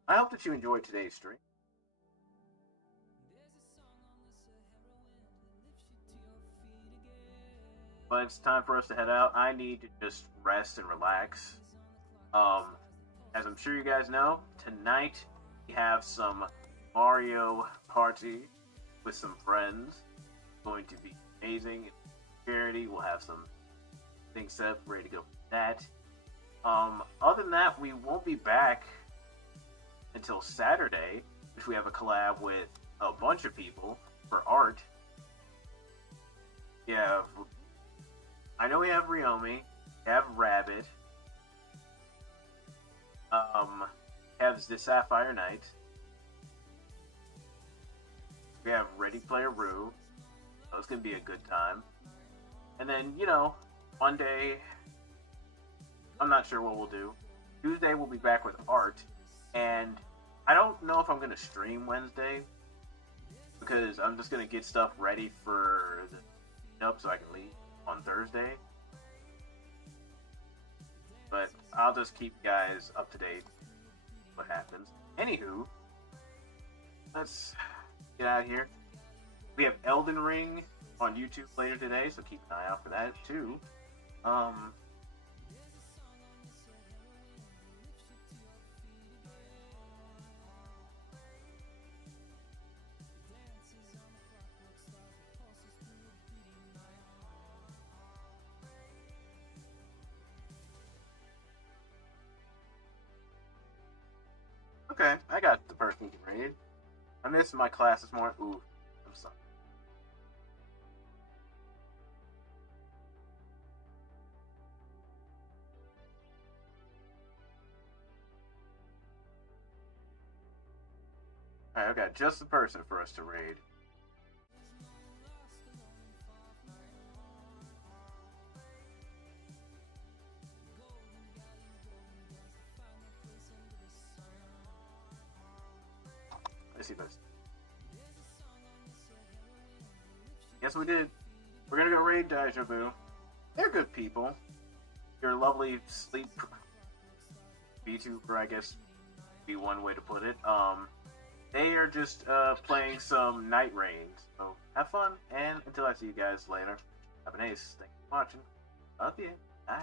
I hope that you enjoyed today's stream. But it's time for us to head out. I need to just rest and relax. As I'm sure you guys know, tonight we have some Mario Party with some friends. It's going to be amazing. Charity, we'll have some things set up, ready to go for that. Other than that, we won't be back until Saturday, which we have a collab with a bunch of people for art. Yeah, I know we have Ryomi, we have Rabbit, have the Sapphire Knight, we have Ready Player Rue, so it's gonna be a good time. And then, you know, Monday, I'm not sure what we'll do. Tuesday we'll be back with art, and I don't know if I'm gonna stream Wednesday, because I'm just gonna get stuff ready for the up so I can leave on Thursday. But I'll just keep you guys up to date what happens. Anywho, let's get out of here. We have Elden Ring on YouTube later today, so keep an eye out for that too. Okay, I got the person to raid. I missed my class this morning. Ooh, I'm sorry. Alright, I've got just the person for us to raid. Let's see this. Yes, we did. We're gonna go raid Deja Vu. They're good people. Your lovely sleep VTuber, I guess, be one way to put it. They are just playing some Night Rain. So have fun, and until I see you guys later, have an ace. Thanks for watching. Love you. Bye.